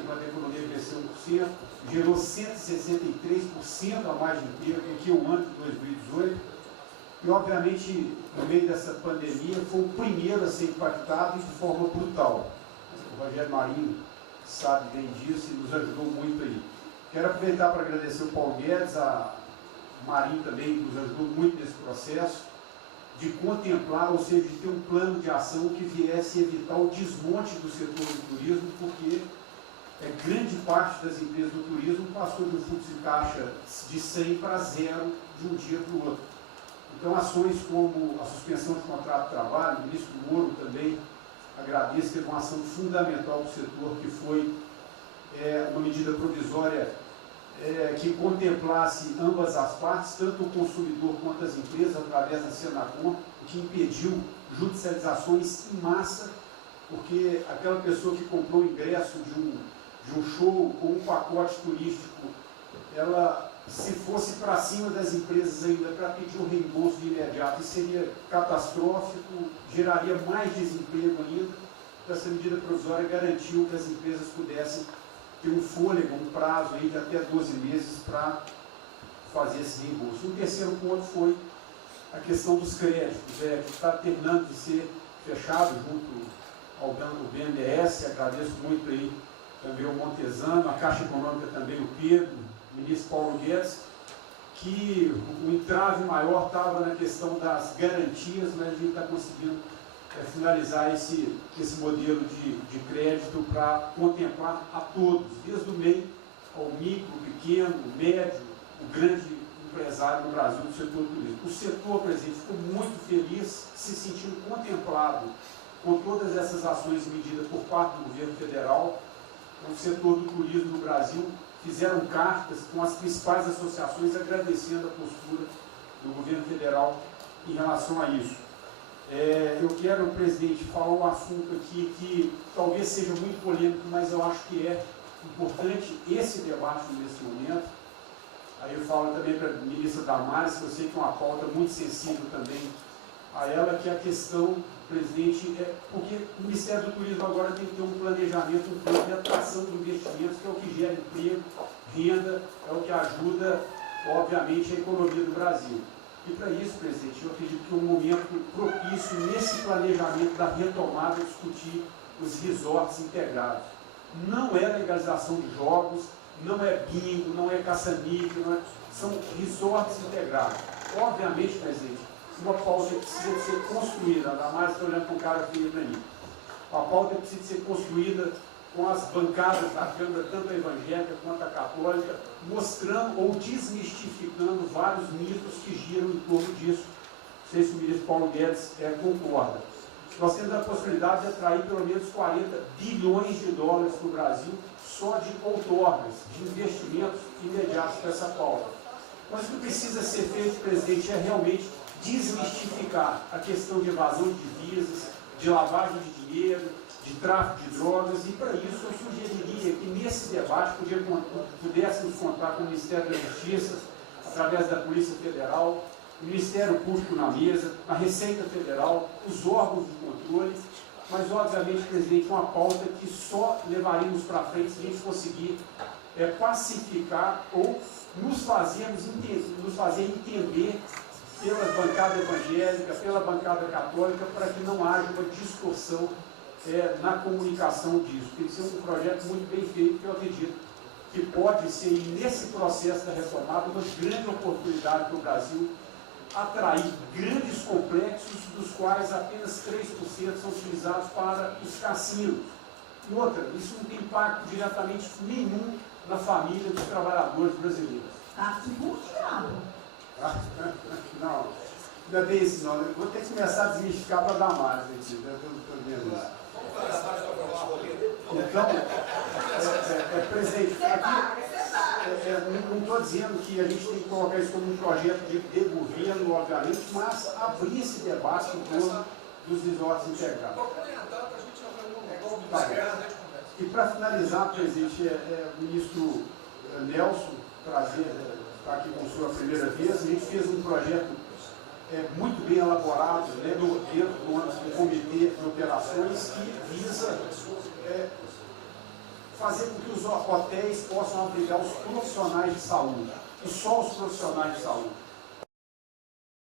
enquanto a economia cresceu 1%, gerou 163% a mais de emprego do que o ano de 2018. E, obviamente, no meio dessa pandemia, foi o primeiro a ser impactado de forma brutal. O Rogério Marinho sabe bem disso e nos ajudou muito aí. Quero aproveitar para agradecer o Paulo Guedes, a Marinho também nos ajudou muito nesse processo, de contemplar, ou seja, de ter um plano de ação que viesse evitar o desmonte do setor do turismo, porque grande parte das empresas do turismo passou de um fluxo de caixa de 100 para 0 de um dia para o outro. Então, ações como a suspensão de contrato de trabalho, o ministro Moro também agradeço, teve uma ação fundamental do setor, que foi uma medida provisória que contemplasse ambas as partes, tanto o consumidor quanto as empresas, através da Senacom, que impediu judicializações em massa, porque aquela pessoa que comprou o ingresso de um show ou um pacote turístico, ela, se fosse para cima das empresas ainda para pedir um reembolso de imediato, isso seria catastrófico, geraria mais desemprego ainda. Então, essa medida provisória garantiu que as empresas pudessem ter um fôlego, um prazo aí de até 12 meses para fazer esse reembolso. O terceiro ponto foi a questão dos créditos, que está terminando de ser fechado junto ao BNDES. Agradeço muito aí também o Montesano, a Caixa Econômica também, o Pedro, o ministro Paulo Guedes, que o entrave maior estava na questão das garantias, mas a gente está conseguindo finalizar esse modelo de crédito para contemplar a todos, desde o MEI ao micro, pequeno, médio, o grande empresário no Brasil do setor turístico. O setor, presidente, ficou muito feliz, se sentindo contemplado com todas essas ações e medidas por parte do governo federal. O setor do turismo no Brasil fizeram cartas com as principais associações agradecendo a postura do governo federal em relação a isso. Eu quero, presidente, falar um assunto aqui que talvez seja muito polêmico, mas eu acho que é importante esse debate nesse momento. Aí eu falo também para a ministra Damares, que eu sei que é uma pauta muito sensível também a ela, que é a questão, presidente, porque o Ministério do Turismo agora tem que ter um planejamento, um plano de atração de investimentos, que é o que gera emprego, renda, é o que ajuda, obviamente, a economia do Brasil. E para isso, presidente, eu acredito que é um momento propício nesse planejamento da retomada, discutir os resorts integrados. Não é legalização de jogos, não é bingo, não é caça-níquel, são resorts integrados. Obviamente, presidente, uma pauta precisa ser construída, ainda mais estou olhando para um cara feio para mim. A pauta precisa ser construída com as bancadas da Câmara, tanto a evangélica quanto a católica, mostrando ou desmistificando vários mitos que giram em torno disso. Não sei se o ministro Paulo Guedes concorda. Nós temos a possibilidade de atrair pelo menos 40 bilhões de dólares para o Brasil só de outorgas, de investimentos imediatos para essa pauta. Mas o que precisa ser feito, presidente, é realmente desmistificar a questão de evasão de divisas, de lavagem de dinheiro, de tráfico de drogas, e para isso eu sugeriria que nesse debate pudéssemos contar com o Ministério da Justiça, através da Polícia Federal, o Ministério Público na mesa, a Receita Federal, os órgãos de controle, mas obviamente, presidente, uma pauta que só levaremos para frente se a gente conseguir pacificar ou nos fazer entender pela bancada evangélica, pela bancada católica, para que não haja uma distorção na comunicação disso. Tem que ser um projeto muito bem feito, que eu acredito que pode ser, nesse processo da retomada, uma grande oportunidade para o Brasil atrair grandes complexos, dos quais apenas 3% são utilizados para os cassinos. E outra, isso não tem impacto diretamente nenhum na família dos trabalhadores brasileiros. Tá tipo diabo. Não, ainda bem isso não. Eu vou ter que começar a desmistificar para dar mais, gente. Eu estou vendo isso. Então, presidente, aqui, não estou dizendo que a gente tem que colocar isso como um projeto de governo, obviamente, mas abrir esse debate em torno dos resorts integrados. Tá. E para finalizar, presidente, o ministro Nelson está aqui com sua primeira vez. A gente fez um projeto muito bem elaborado, né, dentro do comitê de operações, que visa fazer com que os hotéis possam abrigar os profissionais de saúde, e só os profissionais de saúde.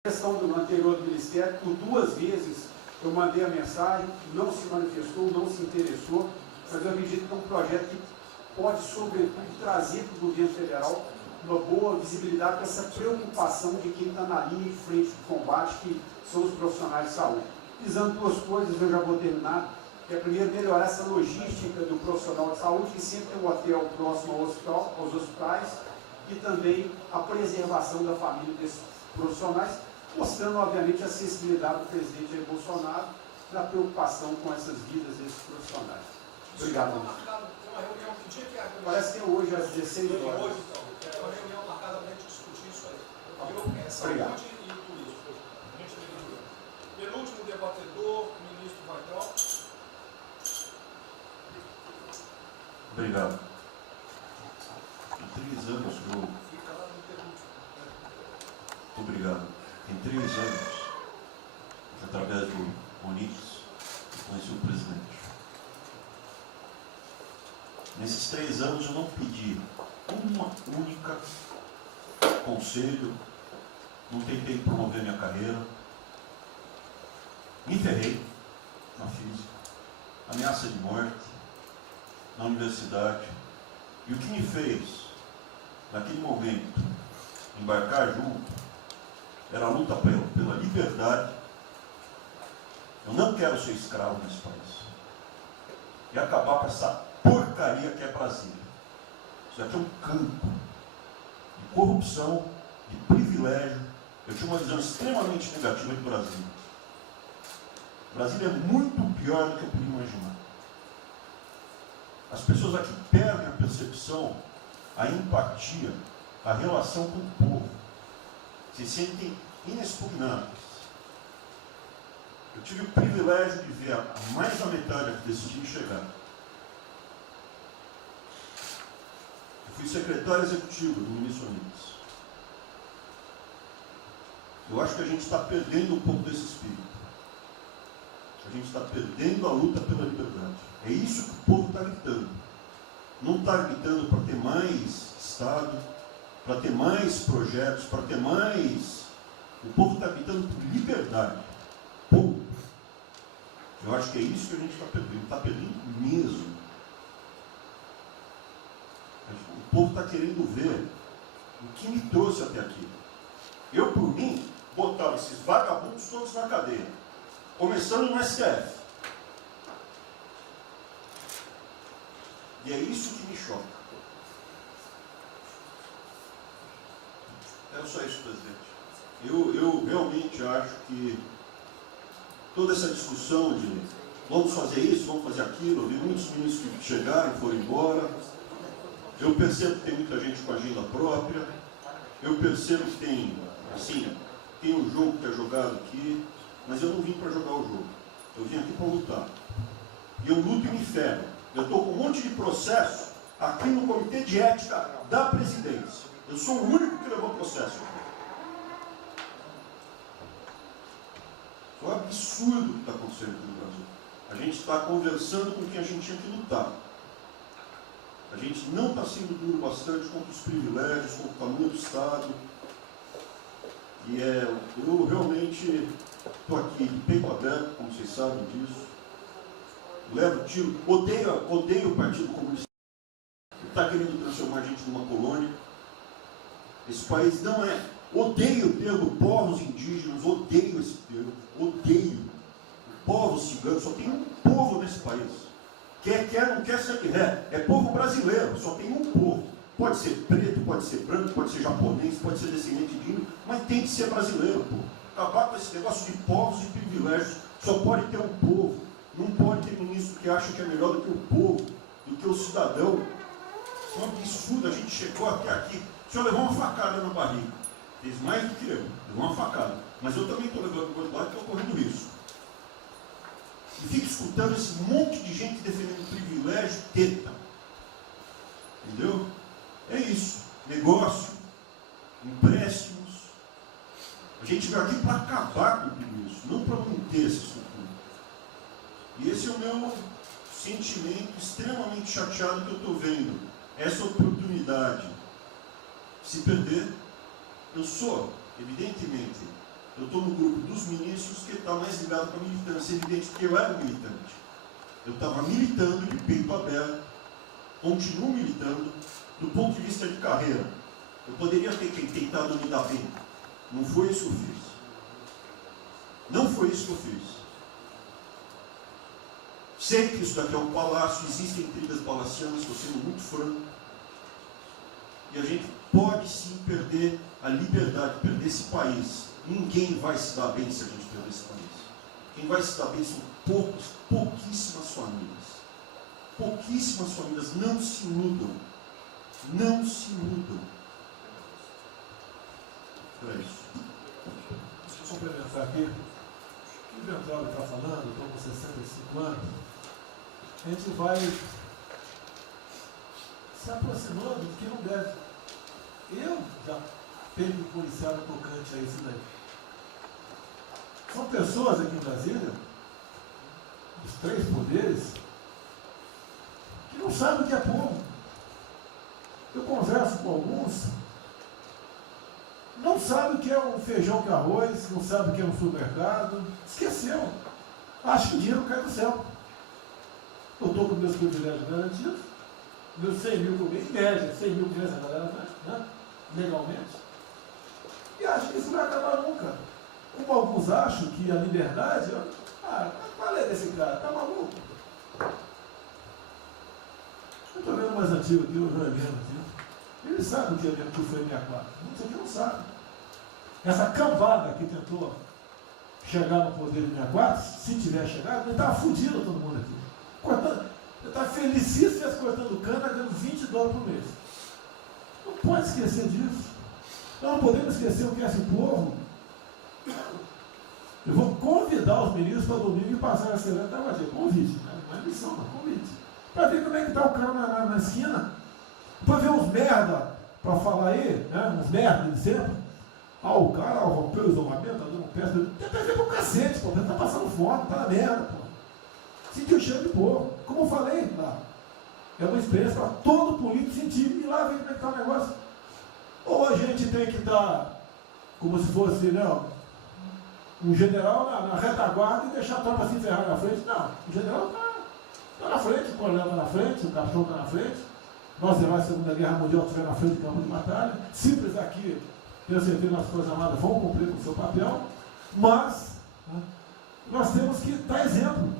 A questão do anterior do Ministério, por 2 vezes eu mandei a mensagem, não se manifestou, não se interessou, mas eu acredito que é um projeto que pode, sobretudo, trazer para o governo federal uma boa visibilidade com essa preocupação de quem está na linha de frente de combate, que são os profissionais de saúde. Visando 2 coisas, eu já vou terminar, que é primeiro melhorar essa logística do profissional de saúde, que sempre tem um hotel próximo ao hospital, aos hospitais, e também a preservação da família desses profissionais, mostrando, obviamente, a sensibilidade do presidente Jair Bolsonaro na preocupação com essas vidas desses profissionais. Obrigado. Parece que é hoje, às 16 horas. É uma reunião marcada para a gente discutir isso aí. Obrigado. Saúde e turismo. Penúltimo debatedor, ministro Weintraub. Obrigado. Em 3 anos eu... Obrigado. Em 3 anos, através do Onix, eu conheci o presidente. Nesses 3 anos eu não pedi uma única conselho, não tentei promover minha carreira, me ferrei na física, ameaça de morte na universidade, e o que me fez, naquele momento, embarcar junto, era a luta pela liberdade. Eu não quero ser escravo nesse país, e acabar com essa porcaria que é Brasília. Isso aqui é um campo de corrupção, de privilégio. Eu tinha uma visão extremamente negativa de Brasília. Brasília é muito pior do que eu podia imaginar. As pessoas aqui perdem a percepção, a empatia, a relação com o povo. Se sentem inexpugnáveis. Eu tive o privilégio de ver mais da metade desse time chegar. Fui secretário executivo do ministro Onix. Eu acho que a gente está perdendo um pouco desse espírito. A gente está perdendo a luta pela liberdade. É isso que o povo está gritando. Não está gritando para ter mais Estado, para ter mais projetos, para ter mais... O povo está gritando por liberdade. Ponto. Eu acho que é isso que a gente está perdendo mesmo. O povo está querendo ver o que me trouxe até aqui. Eu, por mim, botava esses vagabundos todos na cadeia, começando no STF. E é isso que me choca. É só isso, presidente. Eu realmente acho que toda essa discussão de vamos fazer isso, vamos fazer aquilo, eu vi muitos ministros que chegaram, foram embora. Eu percebo que tem muita gente com agenda própria. Eu percebo que tem, assim, tem um jogo que é jogado aqui, mas eu não vim para jogar o jogo. Eu vim aqui para lutar. E eu luto e me ferro. Eu estou com um monte de processo aqui no Comitê de Ética da Presidência. Eu sou o único que levou processo. É um absurdo o que está acontecendo aqui no Brasil. A gente está conversando com quem a gente tinha que lutar. A gente não está sendo duro bastante contra os privilégios, contra o tamanho do Estado. E eu realmente estou aqui de peito aberto, como vocês sabem disso. Levo tiro, odeio o Partido Comunista. Ele está querendo transformar a gente numa colônia. Esse país não é. Odeio o termo povos indígenas, odeio esse termo, odeio. Povos ciganos, só tem um povo nesse país. Quer, não quer ser é povo brasileiro, só tem um povo. Pode ser preto, pode ser branco, pode ser japonês, pode ser descendente de índio, mas tem que ser brasileiro, pô. Acabar com esse negócio de povos e privilégios. Só pode ter um povo. Não pode ter ministro que acha que é melhor do que o povo, do que o cidadão. Isso é um absurdo, a gente chegou até aqui. O senhor levou uma facada na barriga. Fez mais do que eu, levou uma facada. Mas eu também estou levando o lado e estou correndo risco. E fica escutando esse monte de gente defendendo privilégio, teta. Entendeu? É isso. Negócio, empréstimos. A gente veio aqui para acabar com tudo isso, não para manter essa estrutura. E esse é o meu sentimento extremamente chateado que eu estou vendo. Essa oportunidade se perder. Eu sou, evidentemente, eu estou no grupo dos ministros que está mais ligado com a militância, evidente que eu era militante. Eu estava militando de peito aberto, continuo militando, do ponto de vista de carreira. Eu poderia ter tentado me dar bem. Não foi isso que eu fiz. Não foi isso que eu fiz. Sei que isso daqui é um palácio, existem intrigas palacianas, estou sendo muito franco. E a gente pode sim perder a liberdade, perder esse país. Ninguém vai se dar bem se a gente perder esse país. Quem vai se dar bem são pouquíssimas famílias. Pouquíssimas famílias. Não se mudam. Não se mudam. É isso. Deixa eu complementar aqui. O que o Ventura está falando, estou com 65 anos, a gente vai se aproximando do que não deve. Eu já tenho me policiado tocante a isso daí. São pessoas aqui em Brasília, dos três poderes, que não sabem o que é povo. Eu converso com alguns, não sabem o que é um feijão com arroz, não sabem o que é um supermercado, esqueceu. Acho que o dinheiro cai do céu. Eu estou com meus privilégios garantidos, meus 100 mil por mês, em média, 100 mil por mês a galera, né? Legalmente. E acho que isso não vai acabar nunca. Como alguns acham que a liberdade, qual é desse cara? Tá maluco? Eu estou vendo mais antigo aqui, o João Heleno aqui. Ele sabe o que foi 64. Muitos aqui não sabem. Essa cambada que tentou chegar no poder de 64, se tiver chegado, ele estava fudido todo mundo aqui. Cortando, ele estava felicíssimo cortando cana, ganhando $20 por mês. Não pode esquecer disso. Nós não podemos esquecer o que é esse povo. Eu vou convidar os ministros para domingo e passar a semana da Guadia. Convite, né? Não é missão, não, convite. Para ver como é que está o cara na esquina. Para ver uns merda, para falar aí, né? Uns merda de sempre. O cara rompeu o isolamento, está dando peça. Tem que ver pro cacete, pô. Está passando fome, está na merda, pô. Sentiu o cheiro de povo. Como eu falei lá. É uma experiência para todo político sentir e lá ver como é que está o negócio. Ou a gente tem que estar como se fosse, né, o general na retaguarda e deixar a tropa se encerrar na frente. Não, o general está na frente, o coronel está na frente, o capitão está na frente. Nós, heróis da Segunda Guerra Mundial, estiveram na frente do campo de batalha. Simples aqui, tenho certeza, nas Forças Armadas vão cumprir com o seu papel, mas nós temos que dar exemplo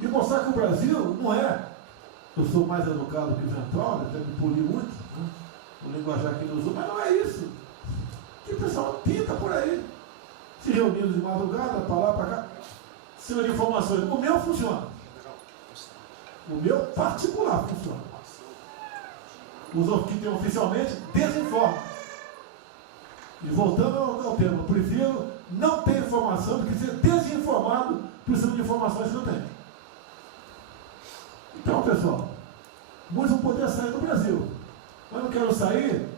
e mostrar que o Brasil não é. Eu sou mais educado que o Ventral, até me poli muito, o linguajar que ele usou, mas não é isso. Que o pessoal pinta por aí, se reunindo de madrugada, para lá, para cá, cima de informações. O meu funciona. O meu particular funciona. Os que tem oficialmente desinformam. E voltando ao tema, eu prefiro não ter informação do que ser desinformado por cima de informações que eu tenho. Então, pessoal, muitos vão poder sair do Brasil. Mas não quero sair,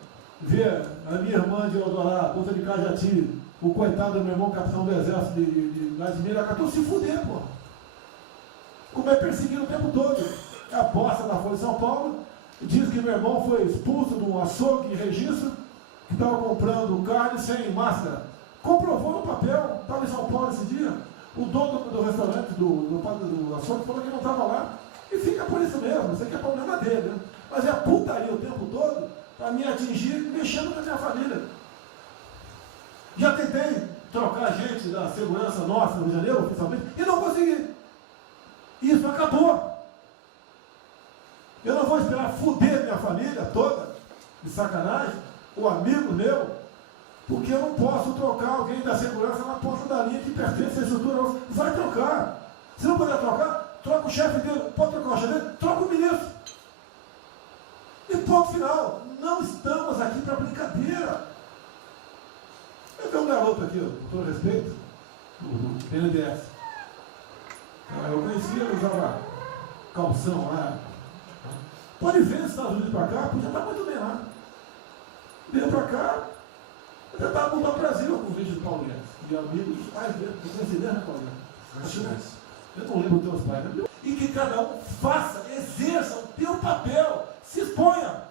ver a minha irmã de Eldorado, outra de Cajati, o coitado do meu irmão, capitão do exército de Miracatu, se fuder, pô. Como é perseguido o tempo todo. É a posta da Folha de São Paulo, diz que meu irmão foi expulso de um açougue em Registro, que estava comprando carne sem máscara. Comprovou no papel, estava em São Paulo esse dia. O dono do restaurante, do açougue, falou que não estava lá. E fica por isso mesmo, isso aqui é problema dele. Né? Mas é a putaria o tempo todo para me atingir, mexendo com a minha família. Já tentei trocar gente da segurança nossa no Rio de Janeiro, oficialmente, e não consegui. Isso acabou. Eu não vou esperar fuder minha família toda, de sacanagem, ou amigo meu, porque eu não posso trocar alguém da segurança na ponta da linha que pertence à estrutura. Vai trocar. Se não puder trocar, troca o chefe dele. Pode trocar o chefe dele? Troca o ministro. E ponto final. Não estamos aqui para brincadeira. Eu tenho um garoto aqui, com todo respeito, do BNDES. Eu conhecia, ele usava calção lá. Pode ver os Estados Unidos para cá, podia estar muito bem lá. Veio para cá, já estava mudando o Brasil com o vídeo do Paulo Guedes. E amigos, pais dele, não conheci mesmo, né, Paulo Guedes? Eu não lembro os teus pais, né? E que cada um faça, exerça o teu papel, se exponha.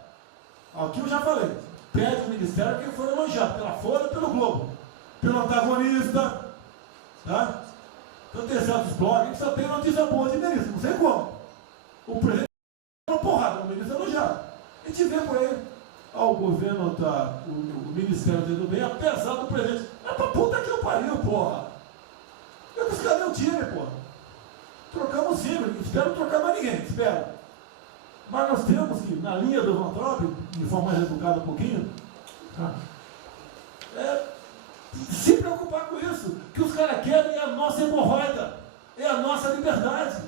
Aqui eu já falei, pede o ministério quem for elogiado, pela Folha e pelo Globo, pelo antagonista, tá? Então tem certos blogs que só tem notícia boa de ministro, não sei como. O presidente é uma porrada, o ministro é elogiado. A gente vê por aí, o governo, o Ministério do Bem, apesar do presidente. É pra puta que eu pariu, porra. Eu disse, cadê o time, porra? Trocamos sim, espero trocar mais ninguém, espero. Mas nós temos que, na linha do Van Traub, de forma mais educada um pouquinho, se preocupar com isso. Que os caras querem é a nossa hemorroida, é a nossa liberdade.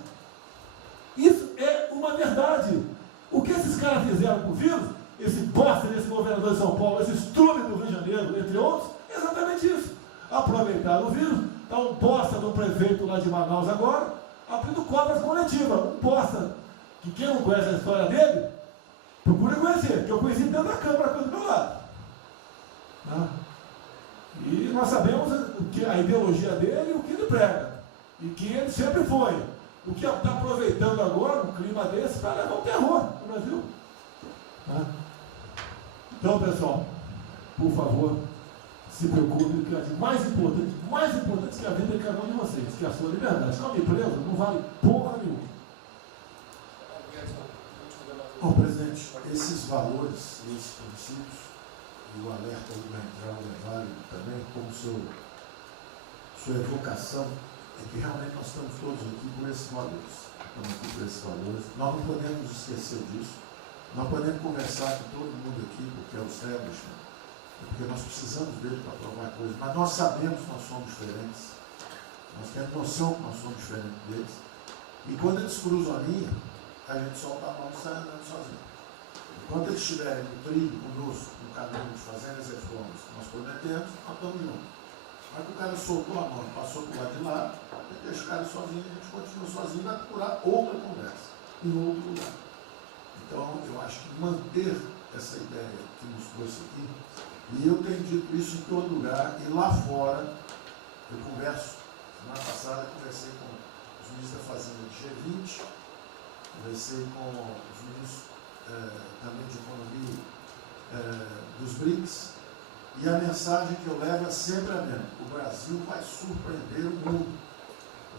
Isso é uma verdade. O que esses caras fizeram com o vírus, esse bosta desse governador de São Paulo, esse estúpido do Rio de Janeiro, entre outros, é exatamente isso. Aproveitaram o vírus, está um bosta do prefeito lá de Manaus agora, abrindo cobras coletivas. Um bosta, que quem não conhece a história dele, procura conhecer, porque eu conheci dentro da Câmara do meu lado. E nós sabemos que a ideologia dele e o que ele prega. E que ele sempre foi. O que está aproveitando agora, um clima desse, para levar o terror no Brasil. Então, pessoal, por favor, se preocupe, que é mais importante que a vida de cada um de vocês, que é a sua liberdade. Se não me preso, não vale porra nenhuma. Bom, presidente, esses valores, esses princípios, e o alerta do Ventral é válido também, como sua evocação, é que realmente nós estamos todos aqui por esses valores. Estamos aqui por esses valores. Nós não podemos esquecer disso. Nós podemos conversar com todo mundo aqui, porque é o establishment, porque nós precisamos dele para provar coisas, mas nós sabemos que nós somos diferentes. Nós temos noção que nós somos diferentes deles. E quando eles cruzam a linha, a gente solta a mão e sai andando sozinho. Enquanto eles estiverem no trilho conosco, no caminho, fazendo as reformas que nós prometemos, nós estamos juntos. Mas o cara soltou a mão, passou por lá de lá, deixa o cara sozinho, a gente continua sozinho e vai procurar outra conversa, em outro lugar. Então, eu acho que manter essa ideia que nos trouxe aqui, e eu tenho dito isso em todo lugar, e lá fora, eu converso, semana passada eu conversei com os ministros da Fazenda de G20, conversei com os ministros também de Economia dos BRICS, E a mensagem que eu levo é sempre a mesma: o Brasil vai surpreender o mundo.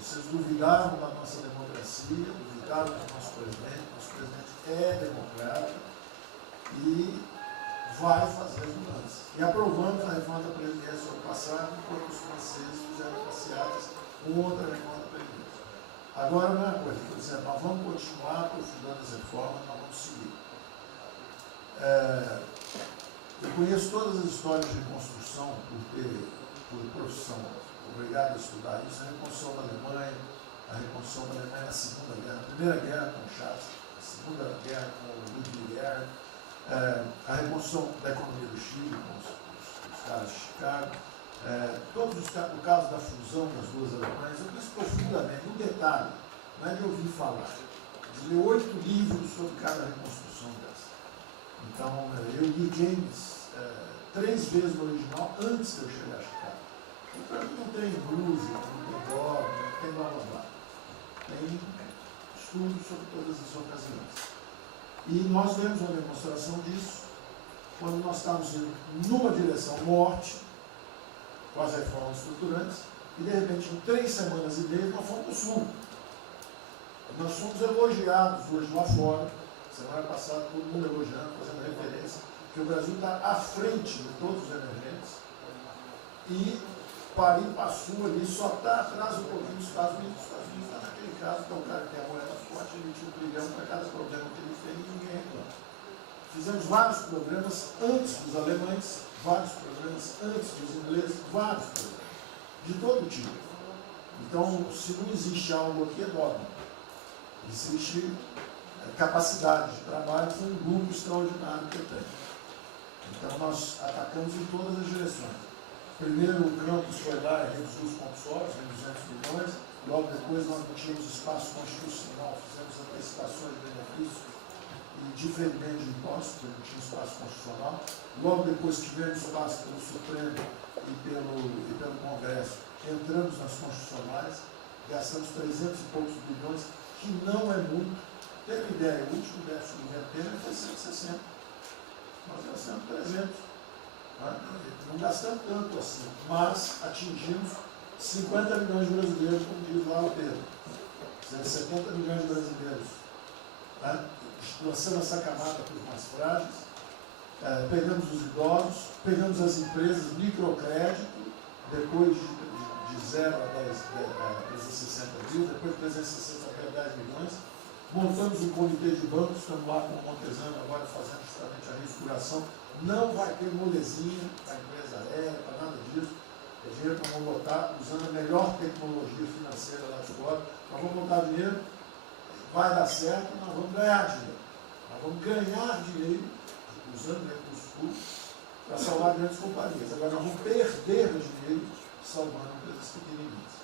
Vocês duvidaram da nossa democracia, duvidaram do nosso presidente é democrata e vai fazer as mudanças. E aprovamos a reforma da Previdência no ano passado, enquanto os franceses fizeram passeatas com outra reforma da Previdência. Agora, não é uma coisa, por exemplo, nós vamos continuar aprofundando as reformas, nós vamos seguir. Eu conheço todas as histórias de reconstrução por profissão, obrigado a estudar isso, a reconstrução da Alemanha, na Segunda Guerra, a Primeira Guerra com Chaves, a Segunda Guerra com Ludwig Erhard, a reconstrução da economia do Chile com os caras de Chicago, o caso da fusão das duas Alemanhas. Eu conheço profundamente, no detalhe, não é de ouvir falar, de ler 8 livros sobre cada reconstrução dessa. Então, eu li James 3 vezes no original antes de eu chegar a Chicago. Então, não tem música, não tem dogma, não tem blá blá blá. Tem estudos sobre todas as ocasiões. E nós vemos uma demonstração disso quando nós estávamos indo numa direção norte, com as reformas estruturantes, e de repente, em 3 semanas e meia, nós fomos para o sul. Nós fomos elogiados hoje lá fora, semana passada, todo mundo elogiando, fazendo referência, que o Brasil está à frente de todos os emergentes, e Paris passou ali, só está atrás um pouquinho dos Estados Unidos. Os Estados Unidos está naquele caso, que é o cara que tem a moeda forte, ele tinha 1 trilhão para cada problema que ele tem e ninguém reclama. Fizemos vários programas antes dos alemães, vários programas antes dos ingleses, vários programas, de todo tipo. Então, se não existe algo aqui, é dogma. Existe capacidade de trabalho, foi um grupo extraordinário que eu tenho. Então, nós atacamos em todas as direções. Primeiro, o campus foi lá e reduziu os compulsórios, em 200 milhões. Logo depois, nós não tínhamos espaço constitucional, fizemos antecipações de benefícios e diferimento de impostos, porque não tinha espaço constitucional. Logo depois, tivemos espaço pelo Supremo e pelo Congresso. Entramos nas constitucionais, gastamos 300 e poucos bilhões, que não é muito. Tem uma ideia, o último déficit do governo Temer foi 160. Nós gastamos 300. Não gastamos tanto assim, mas atingimos 50 milhões de brasileiros, como diz lá o Pedro. 70 milhões de brasileiros. Lançando essa camada para os mais frágeis, pegamos os idosos, pegamos as empresas, microcrédito, depois de 0 a 360 mil, depois de 360 a 10 milhões. Montamos um comitê de bancos, estamos lá com o Montezano agora fazendo justamente a reestruturação. Não vai ter molezinha para a empresa aérea, para nada disso. É dinheiro que nós vamos botar usando a melhor tecnologia financeira lá de fora. Nós vamos botar dinheiro, vai dar certo, nós vamos ganhar dinheiro. Nós vamos ganhar dinheiro, usando recursos públicos, para salvar grandes companhias. Agora nós vamos perder dinheiro salvando empresas pequenininhas.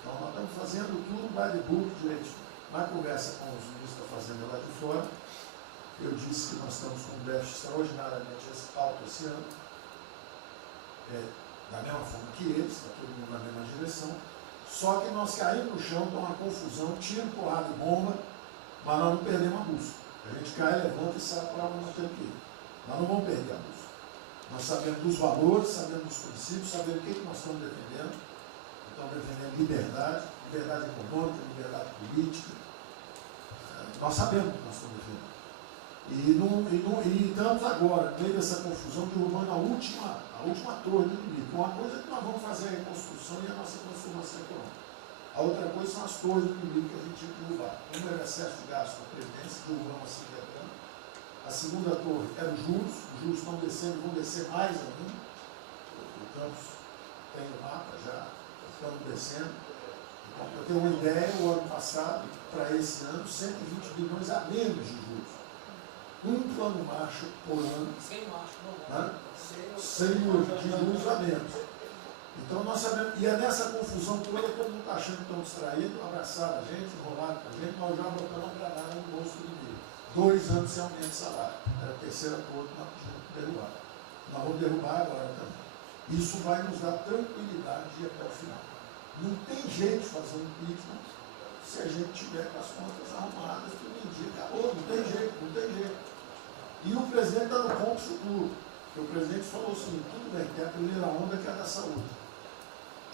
Então nós estamos fazendo tudo by the book direitinho. Na conversa com os ministros da Fazenda lá de fora, eu disse que nós estamos com um déficit extraordinariamente alto esse ano, da mesma forma que eles, está todo mundo na mesma direção, só que nós caímos no chão, com uma confusão, tiro, porrada e bomba, mas nós não perdemos a busca. A gente cai, levanta e sai para onde nós temos que ir. Nós não vamos perder a busca. Nós sabemos dos valores, sabemos dos princípios, sabemos o que nós estamos defendendo. Estamos defendendo liberdade, liberdade econômica, liberdade política. Nós sabemos o que nós estamos defendendo. E estamos agora, no meio dessa confusão, derrubando a última torre do inimigo. Uma coisa é que nós vamos fazer a reconstrução e a nossa transformação econômica. A outra coisa são as torres do inimigo que a gente tinha que derrubar. Uma era o excesso de gasto da Previdência, derrubamos assim quebrando. A segunda torre era os juros estão descendo, vão descer mais ainda. O Campos tem o mapa já, estamos descendo. Então, eu tenho uma ideia, o ano passado, para esse ano, 120 bilhões a menos de juros. Um plano Marshall por ano. Sem Marshall, sem juros a menos. Então nós sabemos, e é nessa confusão toda, todo mundo está achando que estão distraídos, abraçaram a gente, enrolaram com a gente, nós já botamos a granada no bolso do inimigo. 2 anos sem aumento de salário. Era a terceira torre que nós tínhamos que derrubar. Nós vamos derrubar agora também. Isso vai nos dar tranquilidade de ir até o final. Não tem jeito de fazer um impeachment se a gente tiver com as contas arrumadas, tudo em dia. Acabou, não tem jeito, não tem jeito. E o presidente está no ponto futuro. Porque o presidente falou o seguinte, tudo bem, tem a primeira onda que é a da saúde,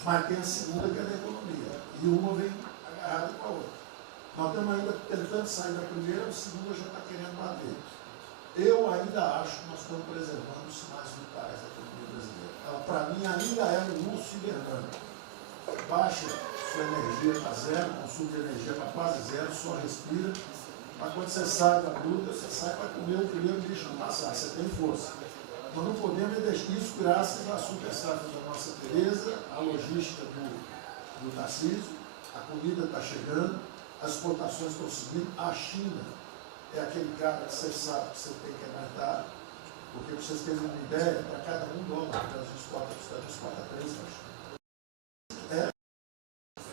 mas tem a segunda que é da economia. E uma vem agarrada com a outra. Nós estamos ainda tentando sair da primeira, a segunda já está querendo bater. Eu ainda acho que nós estamos preservando os sinais vitais da economia brasileira. Ela, para mim, ainda é um urso hibernando. Baixa sua energia para zero, consumo de energia para quase zero, só respira. Mas quando você sai da luta, você sai para comer o primeiro bicho não passar, você tem força. Nós não podemos deixar isso graças à superstátua da nossa Tereza, à logística do Tarcísio, a comida está chegando, as exportações estão subindo, a China é aquele cara que você sabe que você tem que aguentar, porque para vocês terem uma ideia, para cada $1 que o Brasil exporta 3 para a China.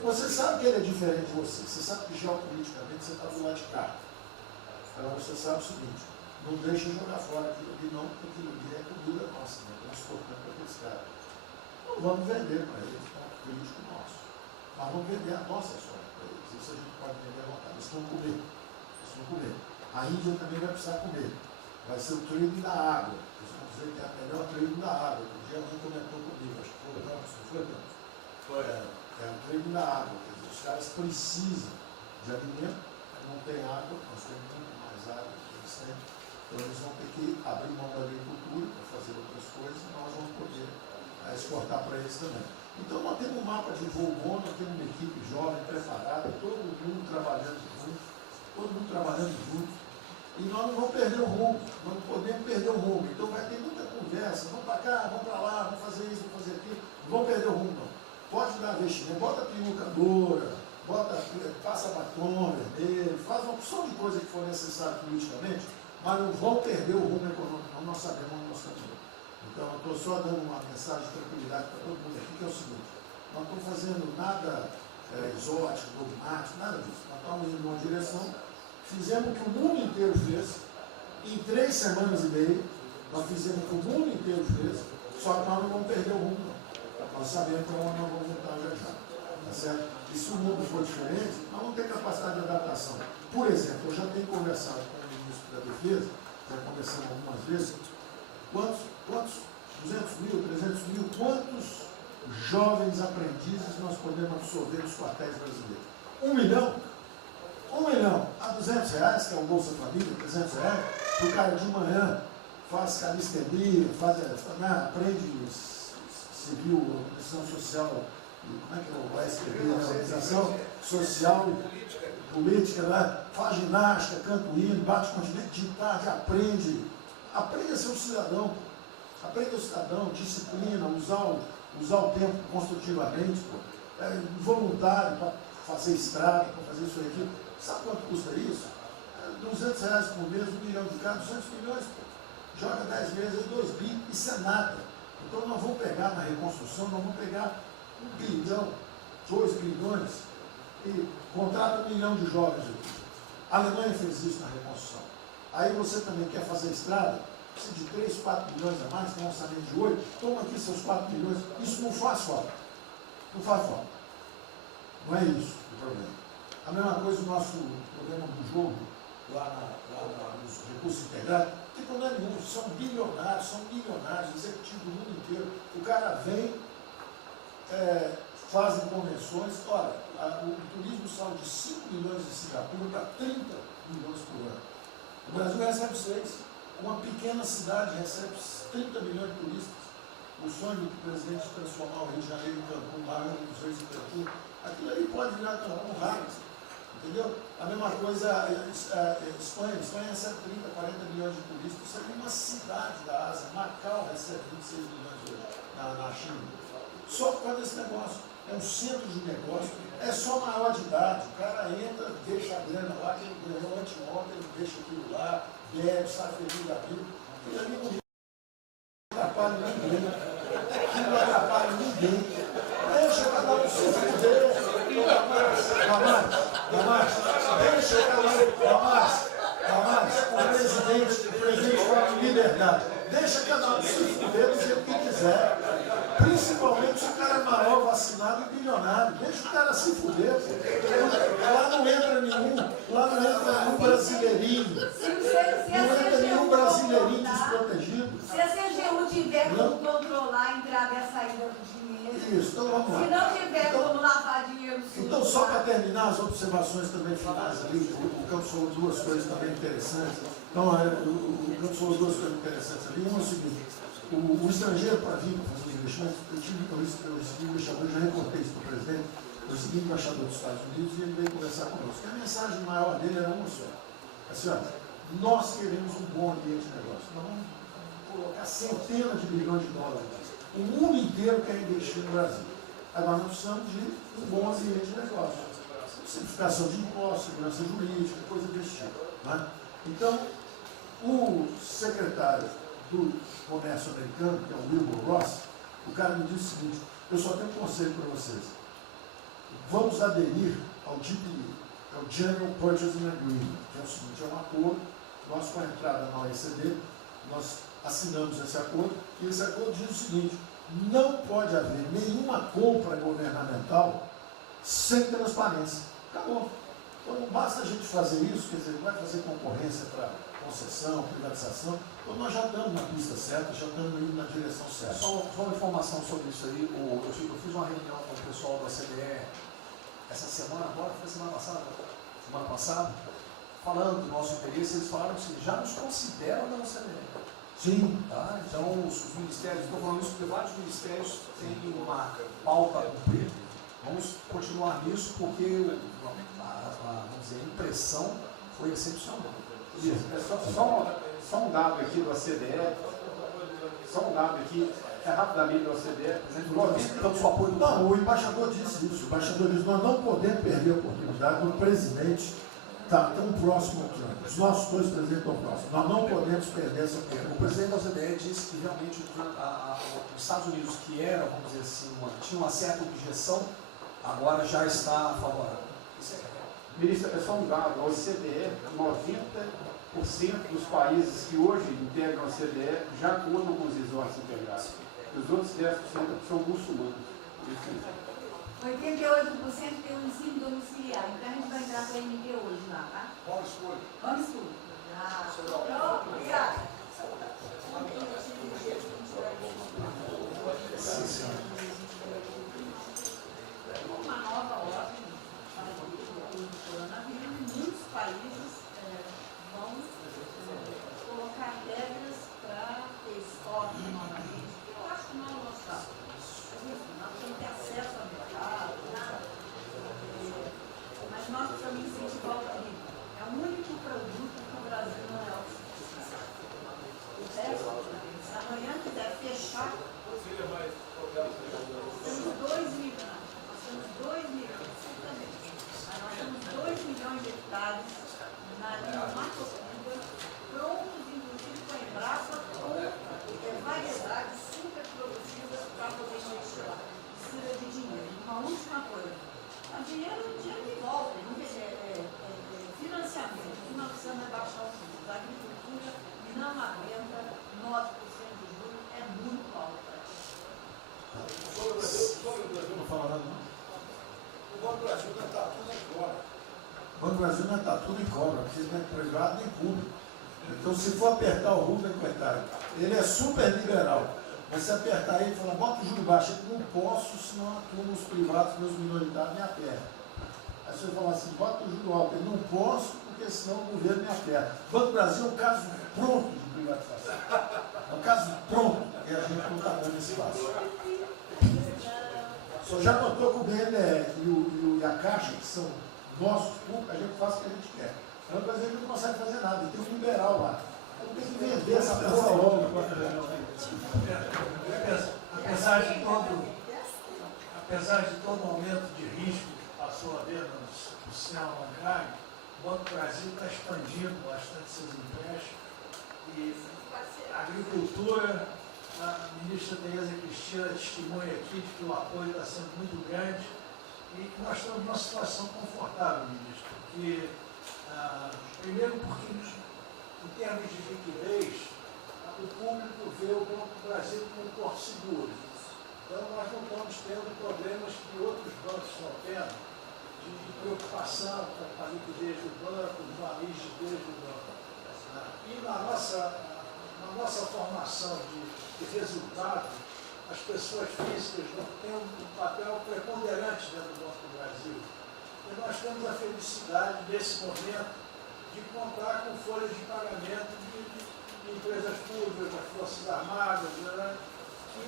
Você sabe que ele é diferente de você sabe que geopoliticamente você está do lado de cá. Então você sabe o seguinte, não deixa jogar fora aquilo ali não, porque aquilo ali é comida nossa, né? Nós exportamos para aqueles caras. Não vamos vender para eles, é um político nosso. Mas vamos vender a nossa história para eles. Isso a gente pode vender à vontade. Eles vão comer. Eles vão comer. A Índia também vai precisar comer. Vai ser o trading da água. Eles vão dizer que é a melhor trading da água. Um dia alguém comentou comigo, acho que foi o Ramos, não foi, Ramos? Foi. É o trading da água. Quer dizer, os caras precisam de alimento, não tem água, nós temos muito mais água que eles têm. Então eles vão ter que abrir mão da agricultura para fazer outras coisas e nós vamos poder exportar para eles também. Então nós temos um mapa de voo bom, nós temos uma equipe jovem, preparada, todo mundo trabalhando junto, e nós não vamos perder o rumo, nós não podemos perder o rumo. Então vai ter muita conversa, vamos para cá, vamos para lá, vamos fazer isso, vamos fazer aquilo, não vamos perder o rumo não. Pode dar investimento, bota peruca loura, faça batom vermelho, faz uma opção de coisa que for necessária politicamente, mas não vão perder o rumo econômico, não, nós sabemos onde nós estamos. Então, eu estou só dando uma mensagem de tranquilidade para todo mundo aqui, que é o seguinte, nós não estamos fazendo nada exótico, dogmático, nada disso. Nós estamos indo numa direção, fizemos o que o mundo inteiro fez, em 3 semanas e meia, nós fizemos o que o mundo inteiro fez, só que nós não vamos perder o rumo, não. Nós sabemos para onde nós vamos entrar já. Tá certo? E se o mundo for diferente, nós vamos ter capacidade de adaptação. Por exemplo, eu já tenho conversado com o ministro da Defesa, já conversamos algumas vezes, quantos 200 mil, 300 mil, quantos jovens aprendizes nós podemos absorver nos quartéis brasileiros? 1 milhão? 1 milhão a R$200, que é o Bolsa Família, R$300, o cara de manhã faz calistenia, aprende civil, organização social, como é que é o SPB, organização social, política, né? Faz ginástica, canta o hino, bate continente de tarde, aprende a ser um cidadão, aprende a ser um cidadão, disciplina, usar o tempo construtivamente, voluntário para fazer estrada, para fazer isso aqui. Sabe quanto custa isso? R$200 por mês, 1 milhão de cada, 200 milhões, joga 10 meses, 2 bi, isso é nada. Então nós vamos pegar na reconstrução, nós vamos pegar 1 bilhão, 2 bilhões e contrata 1 milhão de jovens aqui. A Alemanha fez isso na reconstrução. Aí você também quer fazer estrada, precisa de 3, 4 milhões a mais, tem um orçamento de 8, toma aqui seus 4 milhões. Isso não faz falta. Não faz falta. Não é isso o problema. A mesma coisa o nosso programa do jogo, lá nos recursos integrados, não tem problema nenhum, são milionários, executivos do mundo inteiro. O cara vem, fazem convenções, olha, o turismo saiu de 5 milhões de Singapura para 30 milhões por ano. O Brasil recebe 6. Uma pequena cidade recebe 30 milhões de turistas. O sonho do presidente transformar o Rio de Janeiro em Cancún, lá em Reis em Cancún, aquilo ali pode virar Cancún rápido. Entendeu? A mesma coisa Espanha. Espanha recebe 30, 40 milhões de turistas. Isso é uma cidade da Ásia. Macau recebe 26 milhões hoje na China. Só por causa desse negócio. É um centro de negócio. É só maior de idade. O cara entra, deixa a grana lá, que ele ganhou anteontem, ele deixa aquilo lá, bebe, sai feliz da vida. Aquilo ali não atrapalha ninguém. Aquilo não atrapalha ninguém. Deixa cada um se fuder. O presidente fala de liberdade. Deixa cada um se fuder do jeito que quiser. Principalmente se o cara é maior, vacinado e bilionário. Deixa o cara se fuder. Lá não entra nenhum brasileirinho. Não entra nenhum brasileirinho desprotegido. Se a CGU tiver como controlar a entrada e a saída do dinheiro, Isso, então vamos lá. se não tiver como lavar dinheiro sujo. Então, só para terminar as observações também finais ali, o Campos falou duas coisas também interessantes. Então, o Campos falou duas coisas interessantes ali. Uma é o seguinte, o estrangeiro para vir para fazer os investimentos, eu recebi o embaixador, já reportei isso para o presidente, eu recebi o embaixador dos Estados Unidos e ele veio conversar conosco. E a mensagem maior dele era uma só. Assim, olha, nós queremos um bom ambiente de negócio. Nós vamos colocar centenas de bilhões de dólares. O mundo inteiro quer investir no Brasil. Agora nós precisamos de um bom ambiente de negócio. Simplificação de impostos, segurança jurídica, coisa desse tipo. Né? Então, o secretário do Comércio Americano, que é o Wilbur Ross, o cara me disse o seguinte, eu só tenho um conselho para vocês. Vamos aderir ao GPA, é o General Purchasing Agreement, que é o seguinte, é um acordo, nós com a entrada na OECD, nós assinamos esse acordo, e esse acordo diz o seguinte, não pode haver nenhuma compra governamental sem transparência. Acabou. Então não basta a gente fazer isso, quer dizer, não vai fazer concorrência para concessão, privatização, então nós já estamos na pista certa, já estamos indo na direção certa. Só uma informação sobre isso aí, eu fiz uma reunião com o pessoal da CBE essa semana, agora foi semana passada, falando do nosso interesse, eles falaram que já nos consideram da CBE. Sim. Tá? Então, os ministérios, estou falando isso porque vários ministérios têm uma pauta a cumprir. Vamos continuar nisso porque vamos dizer, a impressão foi excepcional. Isso. Só um dado aqui do OCDE, rapidamente do OCDE, Não, o embaixador disse isso. O embaixador disse, nós não podemos perder a oportunidade do presidente está tão próximo ao Trump. Os nossos dois presidentes estão próximos. Nós não podemos perder essa oportunidade. O presidente da OCDE disse que realmente os Estados Unidos, que eram, vamos dizer assim, tinha uma certa objeção, agora já está favorável. Isso é real. Ministro, é só um dado, a OCDE, 90% dos países que hoje integram a OCDE já contam com os resorts integrados. Os outros 10% são muçulmanos. 88% tem um ensino domiciliar, então a gente vai entrar para a MD hoje lá, tá? Vamos tudo. Pronto, obrigada. Uma nova ordem do coronavírus, muitos países vão colocar regras para ter estoque novamente. Eu acho que não é o nosso caso. Nós temos que ter acesso ao mercado, mas nós precisamos incentivar o turismo. É o único produto que o Brasil não é autossuficiente. O resto, se amanhã quiser fechar, temos 2 milhões. Nós temos 2 milhões, certamente. Mas nós temos 2 milhões de hectares na linha Mato-Piba, prontos, inclusive, com a Embrapa, com variedades super produtivas para poder investir lá. Precisa de dinheiro. Uma última coisa. O dinheiro que volta, financiamento. Nós precisamos baixar os juros. A agricultura não aguenta 9% de juros, é muito alto. Não fala nada, não. O Banco do Brasil não está tudo em cobra. O Banco do Brasil não está tudo em cobra, porque não é privado nem público. Então, se for apertar o Rubem, coitado, ele é super liberal. Mas se apertar ele e falar, bota o juro baixo, eu não posso, senão a turma, os privados, meus minoritários, me apertam. Aí você fala assim, bota o juro alto, eu não posso, porque senão o governo me aperta. O Banco do Brasil é um caso pronto de privatização. É um caso pronto, e a gente não está dando espaço. Só já notou que o BNDES e a Caixa, que são nossos públicos, a gente faz o que a gente quer. Então, o Brasil não consegue fazer nada, tem um liberal lá. Então tem que vender essa porra logo. Apesar de todo o aumento de risco que passou a haver no sistema bancário, o Banco do Brasil está expandindo bastante seus empréstimos e a agricultura, a ministra Tereza Cristina testemunha aqui de que o apoio está sendo muito grande e nós estamos numa situação confortável, ministro, porque, primeiro porque em termos de liquidez, o público vê o Banco do Brasil como um porto seguro. Então, nós não estamos tendo problemas que outros bancos estão tendo, de preocupação com a liquidez do banco, com a rigidez do banco. E na na nossa formação de resultado, as pessoas físicas não têm um papel preponderante dentro do Banco do Brasil. E nós temos a felicidade, nesse momento, de contar com folhas de pagamento de empresas públicas, das Forças Armadas, né, que,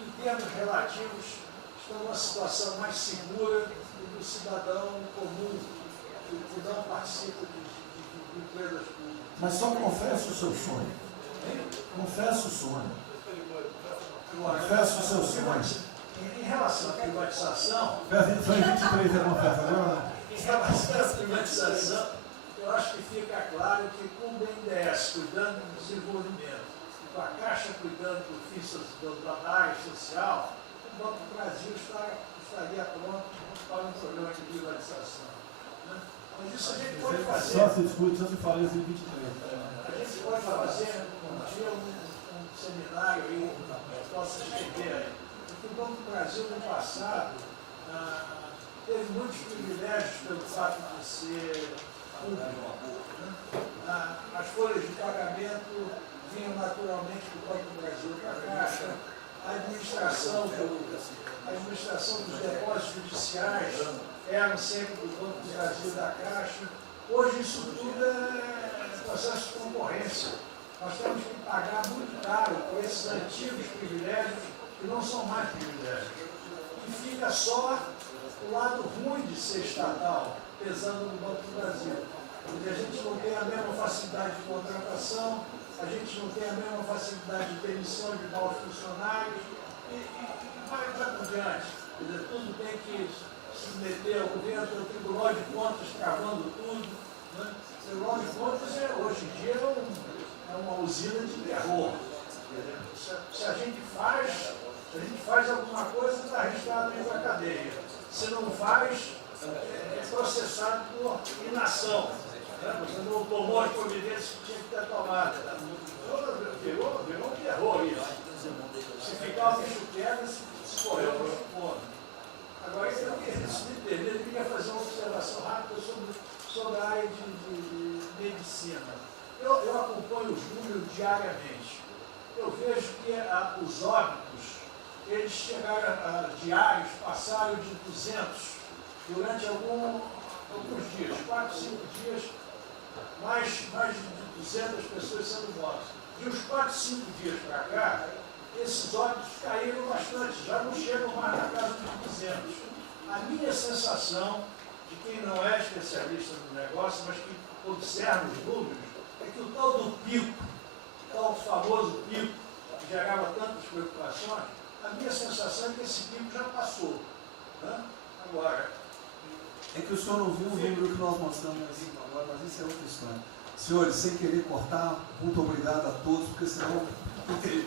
em termos relativos, estão numa situação mais segura do cidadão comum, que não participa de empresas públicas. Mas só confessa o seu sonho. Confessa o sonho. Confessa o seu sonho. Em relação à privatização... Só em 23 é confessa, agora. Em relação à privatização, eu acho que fica claro que com o BNDES cuidando do desenvolvimento, com a Caixa cuidando da área social, o Banco do Brasil estaria pronto para um programa de privatização. Né? Mas isso a gente pode fazer. Só se discute, só se fala isso em 23. A gente pode fazer um dia um seminário aí, que possa escrever aí. Porque o Banco do Brasil, no passado, teve muitos privilégios pelo fato de ser público. Né? As folhas de pagamento vinham naturalmente do Banco do Brasil para a Caixa. A administração dos depósitos judiciais eram sempre do Banco do Brasil e da Caixa. Hoje isso tudo é processo de concorrência. Nós temos que pagar muito caro por esses antigos privilégios que não são mais privilégios. E fica só o lado ruim de ser estatal, pesando no Banco do Brasil. Porque a gente não tem a mesma facilidade de contratação, a gente não tem a mesma facilidade de demissão de maus funcionários, e vai por diante. Quer dizer, tudo tem que se submeter ao governo, ao Tribunal de Contas travando tudo. Né? O Tribunal de Contas, hoje em dia, é uma usina de terror. Se a gente faz alguma coisa, está arriscado dentro da cadeia. Se não faz, é processado por inação. Você não tomou as providências que tinha que ter tomado. Virou um terror isso. Se ficar o bicho quieto, se correr o bicho come. Agora, eu queria fazer uma observação rápida sobre a área de medicina. Eu acompanho os números diariamente. Eu vejo que os óbitos, eles chegaram diários, passaram de 200 durante alguns dias, 4, 5 dias, mais de 200 pessoas sendo mortas. De uns 4, 5 dias para cá, esses óbitos caíram bastante, já não chegam mais na casa dos 200. A minha sensação, de quem não é especialista no negócio, mas que observa os números, é que o tal do pico, o tal famoso pico, que gerava tantas preocupações, a minha sensação é que esse pico já passou. Né? Agora, é que o senhor não viu o número que nós mostramos agora, mas isso é outra história. Senhores, sem querer cortar, muito obrigado a todos, porque senão não teria.